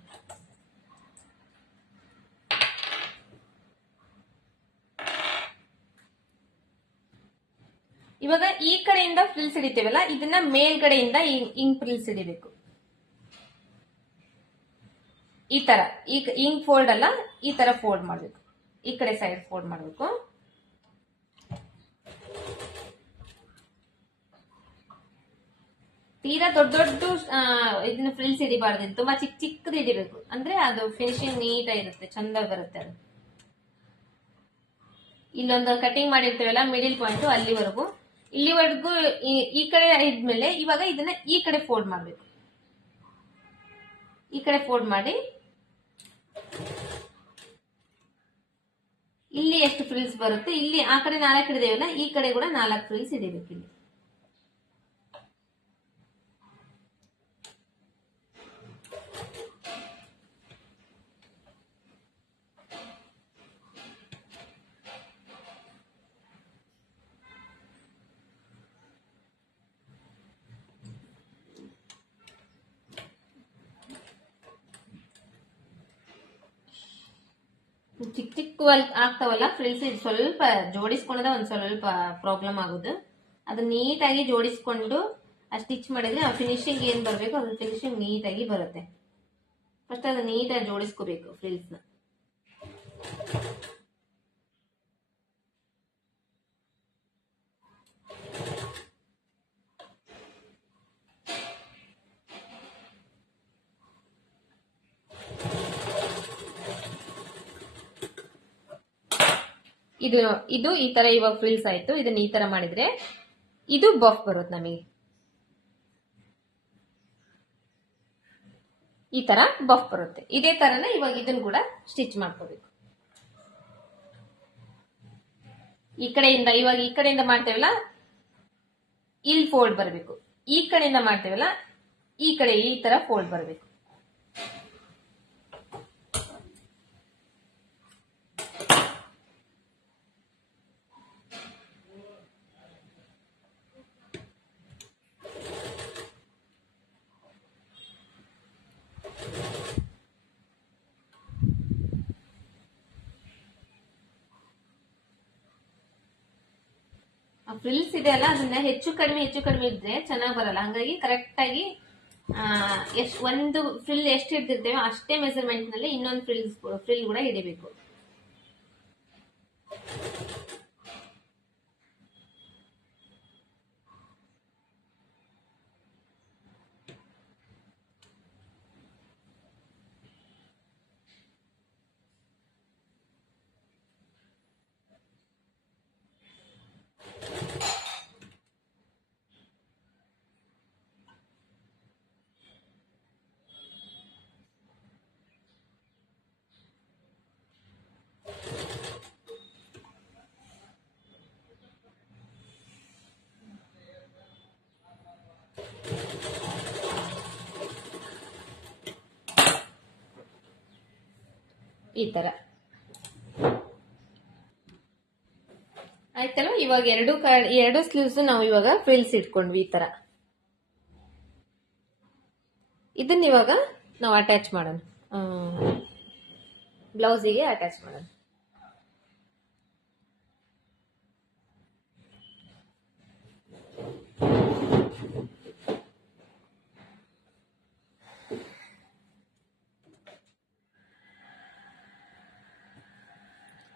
ಇವಾಗ ಈ ಕಡೆಯಿಂದ ಫ್ರಿಲ್ಸ್ ಹಿಡಿತೀವಲ್ಲ, ಇದನ್ನ ಮೇಲ್ಗಡೆಯಿಂದ ಹಿಂಗ್ ಫ್ರಿಲ್ಸ್ ಹಿಡಿಬೇಕು. ಈ ತರ ಹಿಂಗ್ ಫೋಲ್ಡ್ ಅಲ್ಲ, ಈ ತರ ಫೋಲ್ಡ್ ಮಾಡ್ಬೇಕು. ಈ ಕಡೆ ಸೈಡ್ ಫೋಲ್ಡ್ ಮಾಡ್ಬೇಕು. ತೀರಾ ದೊಡ್ಡ ಇದನ್ನ ಫ್ರಿಲ್ಸ್ ಹಿಡಿಬಾರ್ದು, ತುಂಬಾ ಚಿಕ್ಕದು ಹಿಡಿಬೇಕು. ಅಂದ್ರೆ ಅದು ಫಿನಿಶಿಂಗ್ ನೀಟಾಗಿರುತ್ತೆ, ಚಂದ ಬರುತ್ತೆ. ಅದು ಇಲ್ಲೊಂದು ಕಟಿಂಗ್ ಮಾಡಿರ್ತೀವಲ್ಲ ಮಿಡಿಲ್ ಪಾಯಿಂಟ್ ಇಲ್ಲಿವರೆಗೂ ಈ ಕಡೆ ಇದ್ಮೇಲೆ ಇವಾಗ ಇದನ್ನ ಈ ಕಡೆ ಫೋಲ್ಡ್ ಮಾಡ್ಬೇಕು. ಈ ಕಡೆ ಫೋಲ್ಡ್ ಮಾಡಿ ಇಲ್ಲಿ ಎಷ್ಟು ಫ್ರಿಲ್ಸ್ ಬರುತ್ತೆ, ಇಲ್ಲಿ ಆ ಕಡೆ 4 ಹಿಡಿದೇವಲ್ಲ, ಈ ಕಡೆ ಕೂಡ 4 ಫ್ರಿಲ್ಸ್ ಹಿಡಿಬೇಕು. ಇಲ್ಲಿ ಚಿಕ್ಕ ಆಗ್ತಾವಲ್ಲ ಫ್ರಿಲ್ಸ್, ಇದು ಸ್ವಲ್ಪ ಜೋಡಿಸ್ಕೊಂಡ್ರೆ ಒಂದ್ ಸ್ವಲ್ಪ ಪ್ರಾಬ್ಲಮ್ ಆಗುದು. ಅದು ನೀಟಾಗಿ ಜೋಡಿಸ್ಕೊಂಡು ಸ್ಟಿಚ್ ಮಾಡಿದ್ರೆ ಆ ಫಿನಿಶಿಂಗ್ ಏನ್ ಬರ್ಬೇಕು ಅದು ಫಿನಿಶಿಂಗ್ ನೀಟಾಗಿ ಬರುತ್ತೆ. ಫಸ್ಟ್ ಅದು ನೀಟಾಗಿ ಜೋಡಿಸ್ಕೋಬೇಕು ಫ್ರಿಲ್ಸ್ ನ. ಇದು ಈ ತರ ಇವಾಗ ಫ್ರಿಲ್ಸ್ ಆಯ್ತು. ಇದನ್ನ ಈ ತರ ಮಾಡಿದ್ರೆ ಇದು ಬಫ್ ಬರುತ್ತೆ ನಮಗೆ. ಈ ತರ ಬಫ್ ಬರುತ್ತೆ. ಇದೇ ತರನೇ ಇವಾಗ ಇದನ್ನ ಕೂಡ ಸ್ಟಿಚ್ ಮಾಡ್ಕೋಬೇಕು. ಈ ಕಡೆಯಿಂದ ಮಾಡ್ತೇವಲ್ಲ, ಇಲ್ಲಿ ಫೋಲ್ಡ್ ಬರಬೇಕು. ಈ ಕಡೆಯಿಂದ ಮಾಡ್ತೇವಲ್ಲ, ಈ ಕಡೆ ಈ ತರ ಫೋಲ್ಡ್ ಬರಬೇಕು. ಫ್ರಿಲ್ಸ್ ಇದೆ ಅಲ್ಲ, ಅದನ್ನ ಹೆಚ್ಚು ಕಡಿಮೆ ಇದ್ರೆ ಚೆನ್ನಾಗಿ ಬರಲ್ಲ. ಹಂಗಾಗಿ ಕರೆಕ್ಟ್ ಆಗಿ ಒಂದು ಫ್ರಿಲ್ ಎಷ್ಟು ಹಿಡ್ದಿರ್ತೇವೆ ಅಷ್ಟೇ ಮೆಜರ್ಮೆಂಟ್ ನಲ್ಲಿ ಇನ್ನೊಂದು ಫ್ರಿಲ್ ಕೂಡ ಹಿಡಿಬೇಕು. ಈ ತರ ಆಯ್ತಲ್ಲ. ಇವಾಗ ಎರಡು ಸ್ಲೀವ್ಸ್ ನಾವು ಇವಾಗ ಫ್ರಿಲ್ಸ್ ಇಟ್ಕೊಂಡ್ವಿ ಈ ತರ. ಇದನ್ನ ಇವಾಗ ನಾವು ಅಟ್ಯಾಚ್ ಮಾಡೋಣ, ಬ್ಲೌಸಿಗೆ ಅಟ್ಯಾಚ್ ಮಾಡೋಣ.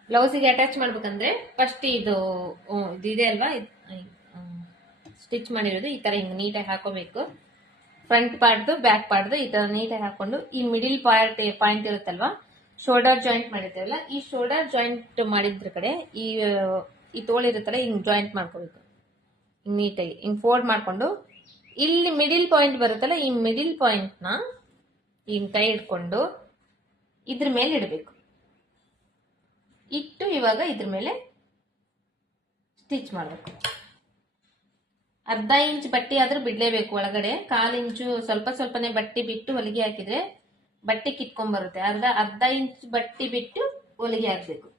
ಬ್ಲೌಸಿಗೆ ಅಟ್ಯಾಚ್ ಮಾಡ್ಬೇಕಂದ್ರೆ ಫಸ್ಟ್ ಇದು ಇದೆ ಅಲ್ವಾ, ಸ್ಟಿಚ್ ಮಾಡಿರೋದು ಈ ತರ ಹಿಂಗ್ ನೀಟಾಗಿ ಹಾಕೋಬೇಕು. ಫ್ರಂಟ್ ಪಾರ್ಟ್ದು ಬ್ಯಾಕ್ ಪಾರ್ಟ್ದು ಈ ತರ ನೀಟಾಗಿ ಹಾಕೊಂಡು ಈ ಮಿಡಿಲ್ ಪಾಯಿಂಟ್ ಇರುತ್ತಲ್ವಾ, ಶೋಲ್ಡರ್ ಜಾಯಿಂಟ್ ಮಾಡಿರ್ತೇವಲ್ಲ, ಈ ಶೋಲ್ಡರ್ ಜಾಯಿಂಟ್ ಮಾಡಿದ್ರ ಕಡೆ ಈ ತೋಳಿರುತ್ತಲ್ಲ ಹಿಂಗ್ ಜಾಯಿಂಟ್ ಮಾಡ್ಕೋಬೇಕು. ಹಿಂಗ್ ನೀಟಾಗಿ ಹಿಂಗ್ ಫೋಲ್ಡ್ ಮಾಡ್ಕೊಂಡು ಇಲ್ಲಿ ಮಿಡಿಲ್ ಪಾಯಿಂಟ್ ಬರುತ್ತಲ್ಲ, ಈ ಮಿಡಿಲ್ ಪಾಯಿಂಟ್ ನ ಹಿಂಗ್ ಕೈ ಇಟ್ಕೊಂಡು ಇದ್ರ ಮೇಲೆ ಇಡಬೇಕು. ಇಟ್ಟು ಇವಾಗ ಇದ್ರ ಮೇಲೆ ಸ್ಟಿಚ್ ಮಾಡಬೇಕು. ಅರ್ಧ ಇಂಚ್ ಬಟ್ಟೆ ಆದ್ರೂ ಬಿಡ್ಲೇಬೇಕು ಒಳಗಡೆ. 1/4 ಇಂಚು ಸ್ವಲ್ಪನೇ ಬಟ್ಟೆ ಬಿಟ್ಟು ಹೊಲಿಗೆ ಹಾಕಿದ್ರೆ ಬಟ್ಟೆ ಕಿತ್ಕೊಂಡ್ ಬರುತ್ತೆ. ಅರ್ಧ ಇಂಚ್ ಬಟ್ಟೆ ಬಿಟ್ಟು ಹೊಲಿಗೆ ಹಾಕ್ಬೇಕು.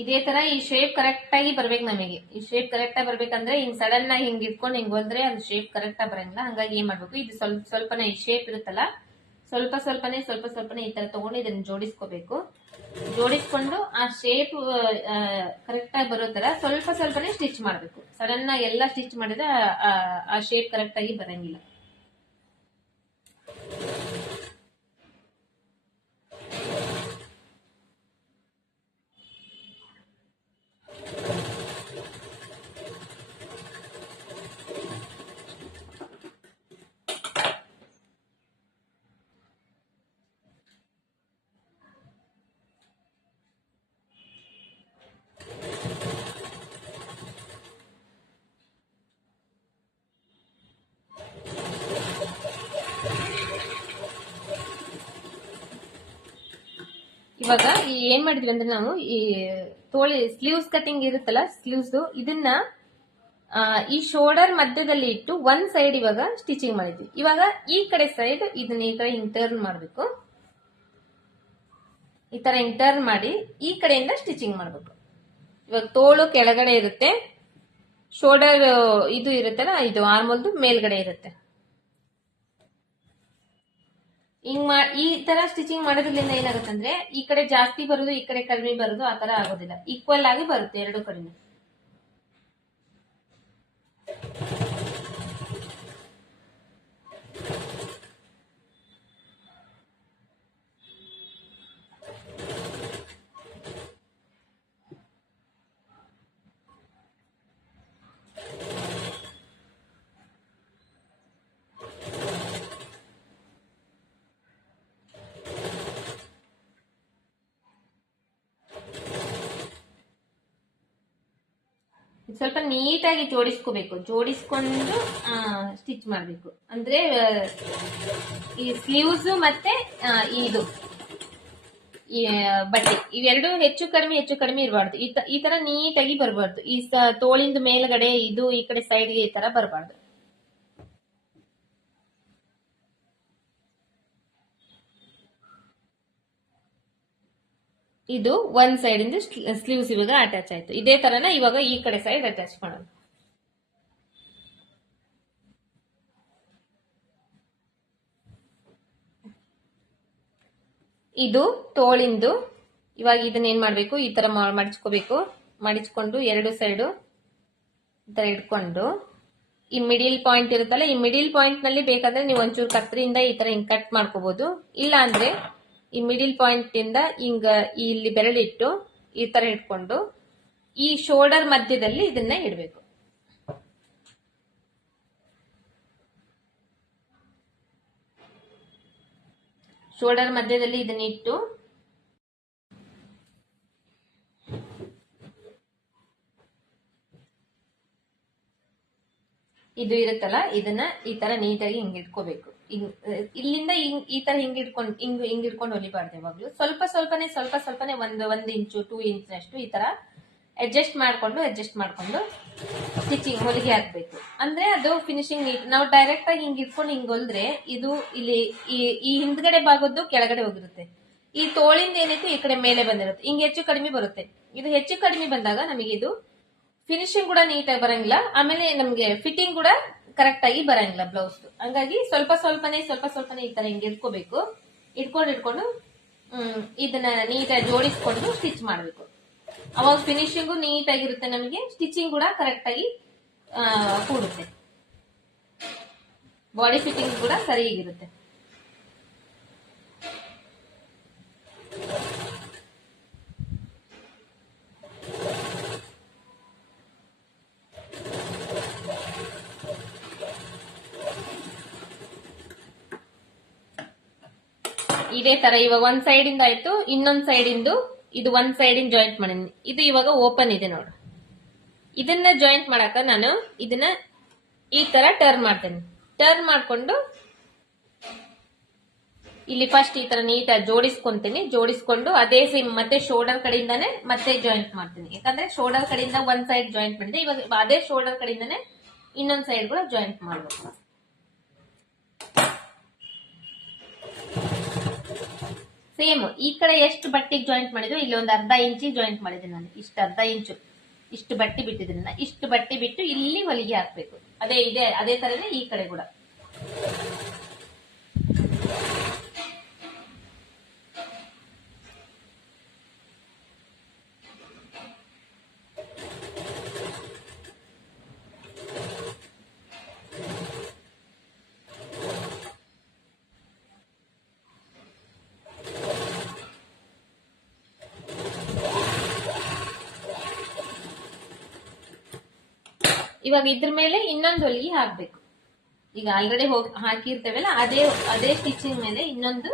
ಇದೇ ತರ ಈ ಶೇಪ್ ಕರೆಕ್ಟ್ ಆಗಿ ಬರ್ಬೇಕು ನಮಗೆ. ಈ ಶೇಪ್ ಕರೆಕ್ಟ್ ಆಗಿ ಬರ್ಬೇಕಂದ್ರೆ ಹಿಂಗ್ ಸಡನ್ ಆಗಿ ಹಿಂಗ್ ಇಟ್ಕೊಂಡು ಹಿಂಗ್ ಹೊಲ್ದ್ರೆ ಅದು ಶೇಪ್ ಕರೆಕ್ಟ್ ಆಗಿ ಬರಂಗಿಲ್ಲ. ಹಂಗಾಗಿ ಏನ್ ಮಾಡ್ಬೇಕು, ಇದು ಸ್ವಲ್ಪನೇ ಈ ಶೇಪ್ ಇರುತ್ತಲ್ಲ, ಸ್ವಲ್ಪನೇ ಈ ತರ ತಗೊಂಡು ಇದನ್ನ ಜೋಡಿಸ್ಕೋಬೇಕು. ಜೋಡಿಸ್ಕೊಂಡು ಆ ಶೇಪ್ ಕರೆಕ್ಟ್ ಆಗಿ ಬರೋ ತರ ಸ್ವಲ್ಪನೇ ಸ್ಟಿಚ್ ಮಾಡ್ಬೇಕು. ಸಡನ್ ಆಗಿ ಎಲ್ಲ ಸ್ಟಿಚ್ ಮಾಡಿದ್ರೆ ಆ ಶೇಪ್ ಕರೆಕ್ಟ್ ಆಗಿ ಬರಂಗಿಲ್ಲ. ಇವಾಗ ಏನ್ ಮಾಡಿದ್ವಿ ಅಂದ್ರೆ ನಾವು ಈ ಸ್ಲೀವ್ಸ್ ಕಟಿಂಗ್ ಇರುತ್ತಲ್ಲ, ಸ್ಲೀವ್ಸ್ ಇದನ್ನ ಈ ಶೋಲ್ಡರ್ ಮಧ್ಯದಲ್ಲಿ ಇಟ್ಟು ಒಂದ್ ಸೈಡ್ ಇವಾಗ ಸ್ಟಿಚಿಂಗ್ ಮಾಡಿದ್ವಿ. ಇವಾಗ ಈ ಕಡೆ ಸೈಡ್ ಇದನ್ನ ಈ ಕಡೆ ಹಿಂಗ್ ಟರ್ನ್ ಮಾಡ್ಬೇಕು. ಈ ತರ ಹಿಂಗ್ ಟರ್ನ್ ಮಾಡಿ ಈ ಕಡೆಯಿಂದ ಸ್ಟಿಚಿಂಗ್ ಮಾಡ್ಬೇಕು. ಇವಾಗ ತೋಳು ಕೆಳಗಡೆ ಇರುತ್ತೆ, ಶೋಲ್ಡರ್ ಇದು ಇರುತ್ತಲ್ಲ, ಇದು ಆರ್ಮೋಲ್ದು ಮೇಲ್ಗಡೆ ಇರುತ್ತೆ. ಈ ತರ ಸ್ಟಿಚಿಂಗ್ ಮಾಡೋದ್ರಿಂದ ಏನಾಗುತ್ತೆ ಅಂದ್ರೆ ಈ ಕಡೆ ಜಾಸ್ತಿ ಬರುದು, ಈ ಕಡೆ ಕಡಿಮೆ ಬರುದು, ಆ ತರ ಆಗೋದಿಲ್ಲ. ಈಕ್ವಲ್ ಆಗಿ ಬರುತ್ತೆ ಎರಡು ಕಡಿಮೆ. ಸ್ವಲ್ಪ ನೀಟಾಗಿ ಜೋಡಿಸ್ಕೋಬೇಕು. ಜೋಡಿಸ್ಕೊಂಡು ಸ್ಟಿಚ್ ಮಾಡ್ಬೇಕು. ಅಂದ್ರೆ ಈ ಸ್ಲೀವ್ಸ್ ಮತ್ತೆ ಇದು ಈ ಬಟ್ಟೆ ಇವೆರಡು ಹೆಚ್ಚು ಕಡಿಮೆ ಇರಬಾರ್ದು. ಈ ತರ ನೀಟಾಗಿ ಬರಬಾರ್ದು. ಈ ತೋಳಿಂದ ಮೇಲ್ಗಡೆ ಇದು ಈ ಕಡೆ ಸೈಡ್ಗೆ ಈ ತರ ಬರಬಾರ್ದು. ಇದು ಒಂದ್ ಸೈಡ್ ಇಂದ ಸ್ಲೀವ್ಸ್ ಇವಾಗ ಅಟ್ಯಾಚ್ ಆಯ್ತು. ಇದೇ ತರನ ಇವಾಗ ಈ ಕಡೆ ಸೈಡ್ ಅಟ್ಯಾಚ್ ಮಾಡೋಣ. ಇದು ತೋಳಿಂದು. ಇವಾಗ ಇದನ್ನ ಏನ್ ಮಾಡ್ಬೇಕು, ಈ ತರ ಮಡಿಚ್ಕೋಬೇಕು. ಮಡಿಚ್ಕೊಂಡು ಎರಡು ಸೈಡು ಈ ತರ ಇಟ್ಕೊಂಡು ಈ ಮಿಡಿಲ್ ಪಾಯಿಂಟ್ ಇರುತ್ತಲ್ಲ, ಈ ಮಿಡಿಲ್ ಪಾಯಿಂಟ್ ನಲ್ಲಿ ಬೇಕಾದ್ರೆ ನೀವು ಒಂಚೂರು ಕತ್ರಿಯಿಂದ ಈ ತರ ಹಿಂಗ್ ಕಟ್ ಮಾಡ್ಕೋಬಹುದು. ಇಲ್ಲ ಅಂದ್ರೆ ಈ ಮಿಡಿಲ್ ಪಾಯಿಂಟ್ ಇಂದ ಹಿಂಗ ಇಲ್ಲಿ ಬೆರಳಿಟ್ಟು ಈ ತರ ಇಟ್ಕೊಂಡು ಈ ಶೋಲ್ಡರ್ ಮಧ್ಯದಲ್ಲಿ ಇದನ್ನ ಇಡಬೇಕು. ಶೋಲ್ಡರ್ ಮಧ್ಯದಲ್ಲಿ ಇದನ್ನ ಇಟ್ಟು ಇದು ಇರುತ್ತಲ್ಲ, ಇದನ್ನ ಈ ತರ ನೀಟಾಗಿ ಹಿಂಗ್ ಇಟ್ಕೋಬೇಕು. ಇಲ್ಲಿಂದ ಈ ತರ ಹಿಂಗ್ ಇಟ್ಕೊಂಡು ಹೊಲಿಬಾರ್ದು. ಯಾವಾಗ್ಲೂ ಸ್ವಲ್ಪ ಸ್ವಲ್ಪನೇ ಒಂದ್ ಇಂಚು 2 ಇಂಚ್ ಅಷ್ಟು ಈ ತರ ಅಡ್ಜಸ್ಟ್ ಮಾಡ್ಕೊಂಡು ಸ್ಟಿಚಿಂಗ್ ಹೊಲಿಗೆ ಹಾಕ್ಬೇಕು. ಅಂದ್ರೆ ಅದು ಫಿನಿಶಿಂಗ್ ನೀಟ್. ನಾವು ಡೈರೆಕ್ಟ್ ಆಗಿ ಹಿಂಗ್ ಇಟ್ಕೊಂಡು ಹಿಂಗ್ ಹೊಲಿದ್ರೆ ಇದು ಇಲ್ಲಿ ಈ ಹಿಂದ್ಗಡೆ ಭಾಗದ್ದು ಕೆಳಗಡೆ ಹೋಗಿರುತ್ತೆ, ಈ ತೋಳಿಂದ ಏನೈತೆ ಈ ಕಡೆ ಮೇಲೆ ಬಂದಿರುತ್ತೆ, ಹಿಂಗ್ ಹೆಚ್ಚು ಕಡಿಮೆ ಬರುತ್ತೆ. ಇದು ಹೆಚ್ಚು ಕಡಿಮೆ ಬಂದಾಗ ನಮಗೆ ಇದು ಫಿನಿಶಿಂಗ್ ಕೂಡ ನೀಟಾಗಿ ಬರಂಗಿಲ್ಲ, ಆಮೇಲೆ ನಮ್ಗೆ ಫಿಟ್ಟಿಂಗ್ ಕೂಡ ಕರೆಕ್ಟ್ ಆಗಿ ಬರಂಗಿಲ್ಲ ಬ್ಲೌಸ್. ಹಂಗಾಗಿ ಸ್ವಲ್ಪ ಸ್ವಲ್ಪನೇ ಈ ತರ ಹಿಂಗ್ ಇಟ್ಕೊಂಡು ಇದನ್ನ ನೀಟಾಗಿ ಜೋಡಿಸ್ಕೊಂಡು ಸ್ಟಿಚ್ ಮಾಡ್ಬೇಕು. ಅವಾಗ ಫಿನಿಶಿಂಗು ನೀಟ್ ಆಗಿರುತ್ತೆ, ನಮಗೆ ಸ್ಟಿಚಿಂಗ್ ಕೂಡ ಕರೆಕ್ಟ್ ಆಗಿ ಕೂಡುತ್ತೆ, ಬಾಡಿ ಫಿಟ್ಟಿಂಗ್ ಕೂಡ ಸರಿಯಾಗಿರುತ್ತೆ. ಇದೇ ತರ ಇವಾಗ ಒಂದ್ ಸೈಡ್ ಇಂದ ಆಯ್ತು, ಇನ್ನೊಂದ್ ಸೈಡ್ ಇಂದು ಇದು ಒಂದ್ ಸೈಡ್ ಇಂದ ಜಾಯಿಂಟ್ ಮಾಡಿದೀನಿ. ಇದು ಇವಾಗ ಓಪನ್ ಇದೆ ನೋಡು. ಇದನ್ನ ಜಾಯಿಂಟ್ ಮಾಡಾಕ ನಾನು ಇದನ್ನ ಈ ತರ ಟರ್ನ್ ಮಾಡ್ತೇನೆ. ಟರ್ನ್ ಮಾಡ್ಕೊಂಡು ಇಲ್ಲಿ ಫಸ್ಟ್ ಈ ತರ ನೀಟಾಗಿ ಜೋಡಿಸ್ಕೊಂಡು ಅದೇ ಸೇಮ್ ಮತ್ತೆ ಶೋಲ್ಡರ್ ಕಡೆಯಿಂದಾನೆ ಮತ್ತೆ ಜಾಯಿಂಟ್ ಮಾಡ್ತೀನಿ. ಯಾಕಂದ್ರೆ ಶೋಲ್ಡರ್ ಕಡೆಯಿಂದ ಒಂದ್ ಸೈಡ್ ಜಾಯಿಂಟ್ ಮಾಡಿದೆ, ಇವಾಗ ಅದೇ ಶೋಲ್ಡರ್ ಕಡೆಯಿಂದಾನೆ ಇನ್ನೊಂದ್ ಸೈಡ್ ಕೂಡ ಜಾಯಿಂಟ್ ಮಾಡ್ಬೇಕು. ಸೇಮ್ ಈ ಕಡೆ ಎಷ್ಟು ಬಟ್ಟೆಗೆ ಜಾಯಿಂಟ್ ಮಾಡಿದ್ರು ಇಲ್ಲಿ ಒಂದು ಅರ್ಧ ಇಂಚಿಗೆ ಜಾಯಿಂಟ್ ಮಾಡಿದೆ ನಾನು. ಅರ್ಧ ಇಂಚು ಇಷ್ಟು ಬಟ್ಟೆ ಬಿಟ್ಟಿದ್ರಿಂದ ಇಷ್ಟು ಬಟ್ಟೆ ಬಿಟ್ಟು ಇಲ್ಲಿ ಹೊಲಿಗೆ ಹಾಕ್ಬೇಕು. ಅದೇ ತರನೇ ಈ ಕಡೆ ಕೂಡ. ಇವಾಗ ಇದ್ರ ಮೇಲೆ ಇನ್ನೊಂದು ಹೊಲಿಗೆ ಹಾಕ್ಬೇಕು. ಈಗ ಆಲ್ರೆಡಿ ಹಾಕಿರ್ತೇವಲ್ಲ ಅದೇ ಸ್ಟಿಚಿಂಗ್ ಮೇಲೆ ಇನ್ನೊಂದು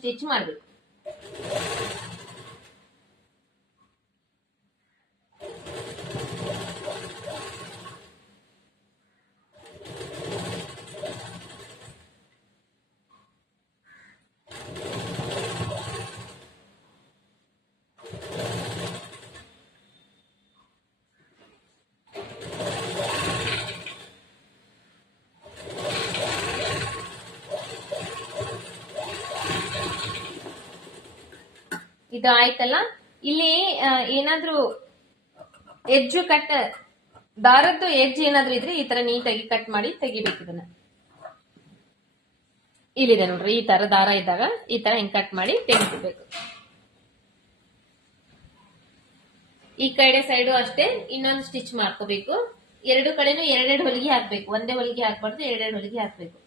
ಸ್ಟಿಚ್ ಮಾಡ್ಬೇಕು. ಇದು ಆಯ್ತಲ್ಲ. ಇಲ್ಲಿ ಏನಾದ್ರೂ ಎಡ್ಜ್ ದಾರದ್ದು ಎಡ್ಜ್ ಏನಾದ್ರೂ ಇದ್ರೆ ಈ ತರ ನೀಟಾಗಿ ಕಟ್ ಮಾಡಿ ತೆಗಿಬೇಕು. ಇದನ್ನ ಇಲ್ಲಿದೆ ನೋಡ್ರಿ, ಈ ತರ ದಾರ ಇದ್ದಾಗ ಈ ತರ ಹಿಂಗ್ ಕಟ್ ಮಾಡಿ ತೆಗಿಬೇಕು. ಈ ಕಡೆ ಸೈಡು ಅಷ್ಟೇ ಇನ್ನೊಂದು ಸ್ಟಿಚ್ ಮಾಡ್ಕೋಬೇಕು. ಎರಡು ಕಡೆನೂ ಎರಡೆರಡು ಹೊಲಿಗೆ ಹಾಕ್ಬೇಕು, ಒಂದೇ ಹೊಲಿಗೆ ಹಾಕ್ಬಾರ್ದು, ಎರಡೆರಡು ಹೊಲಿಗೆ ಹಾಕ್ಬೇಕು.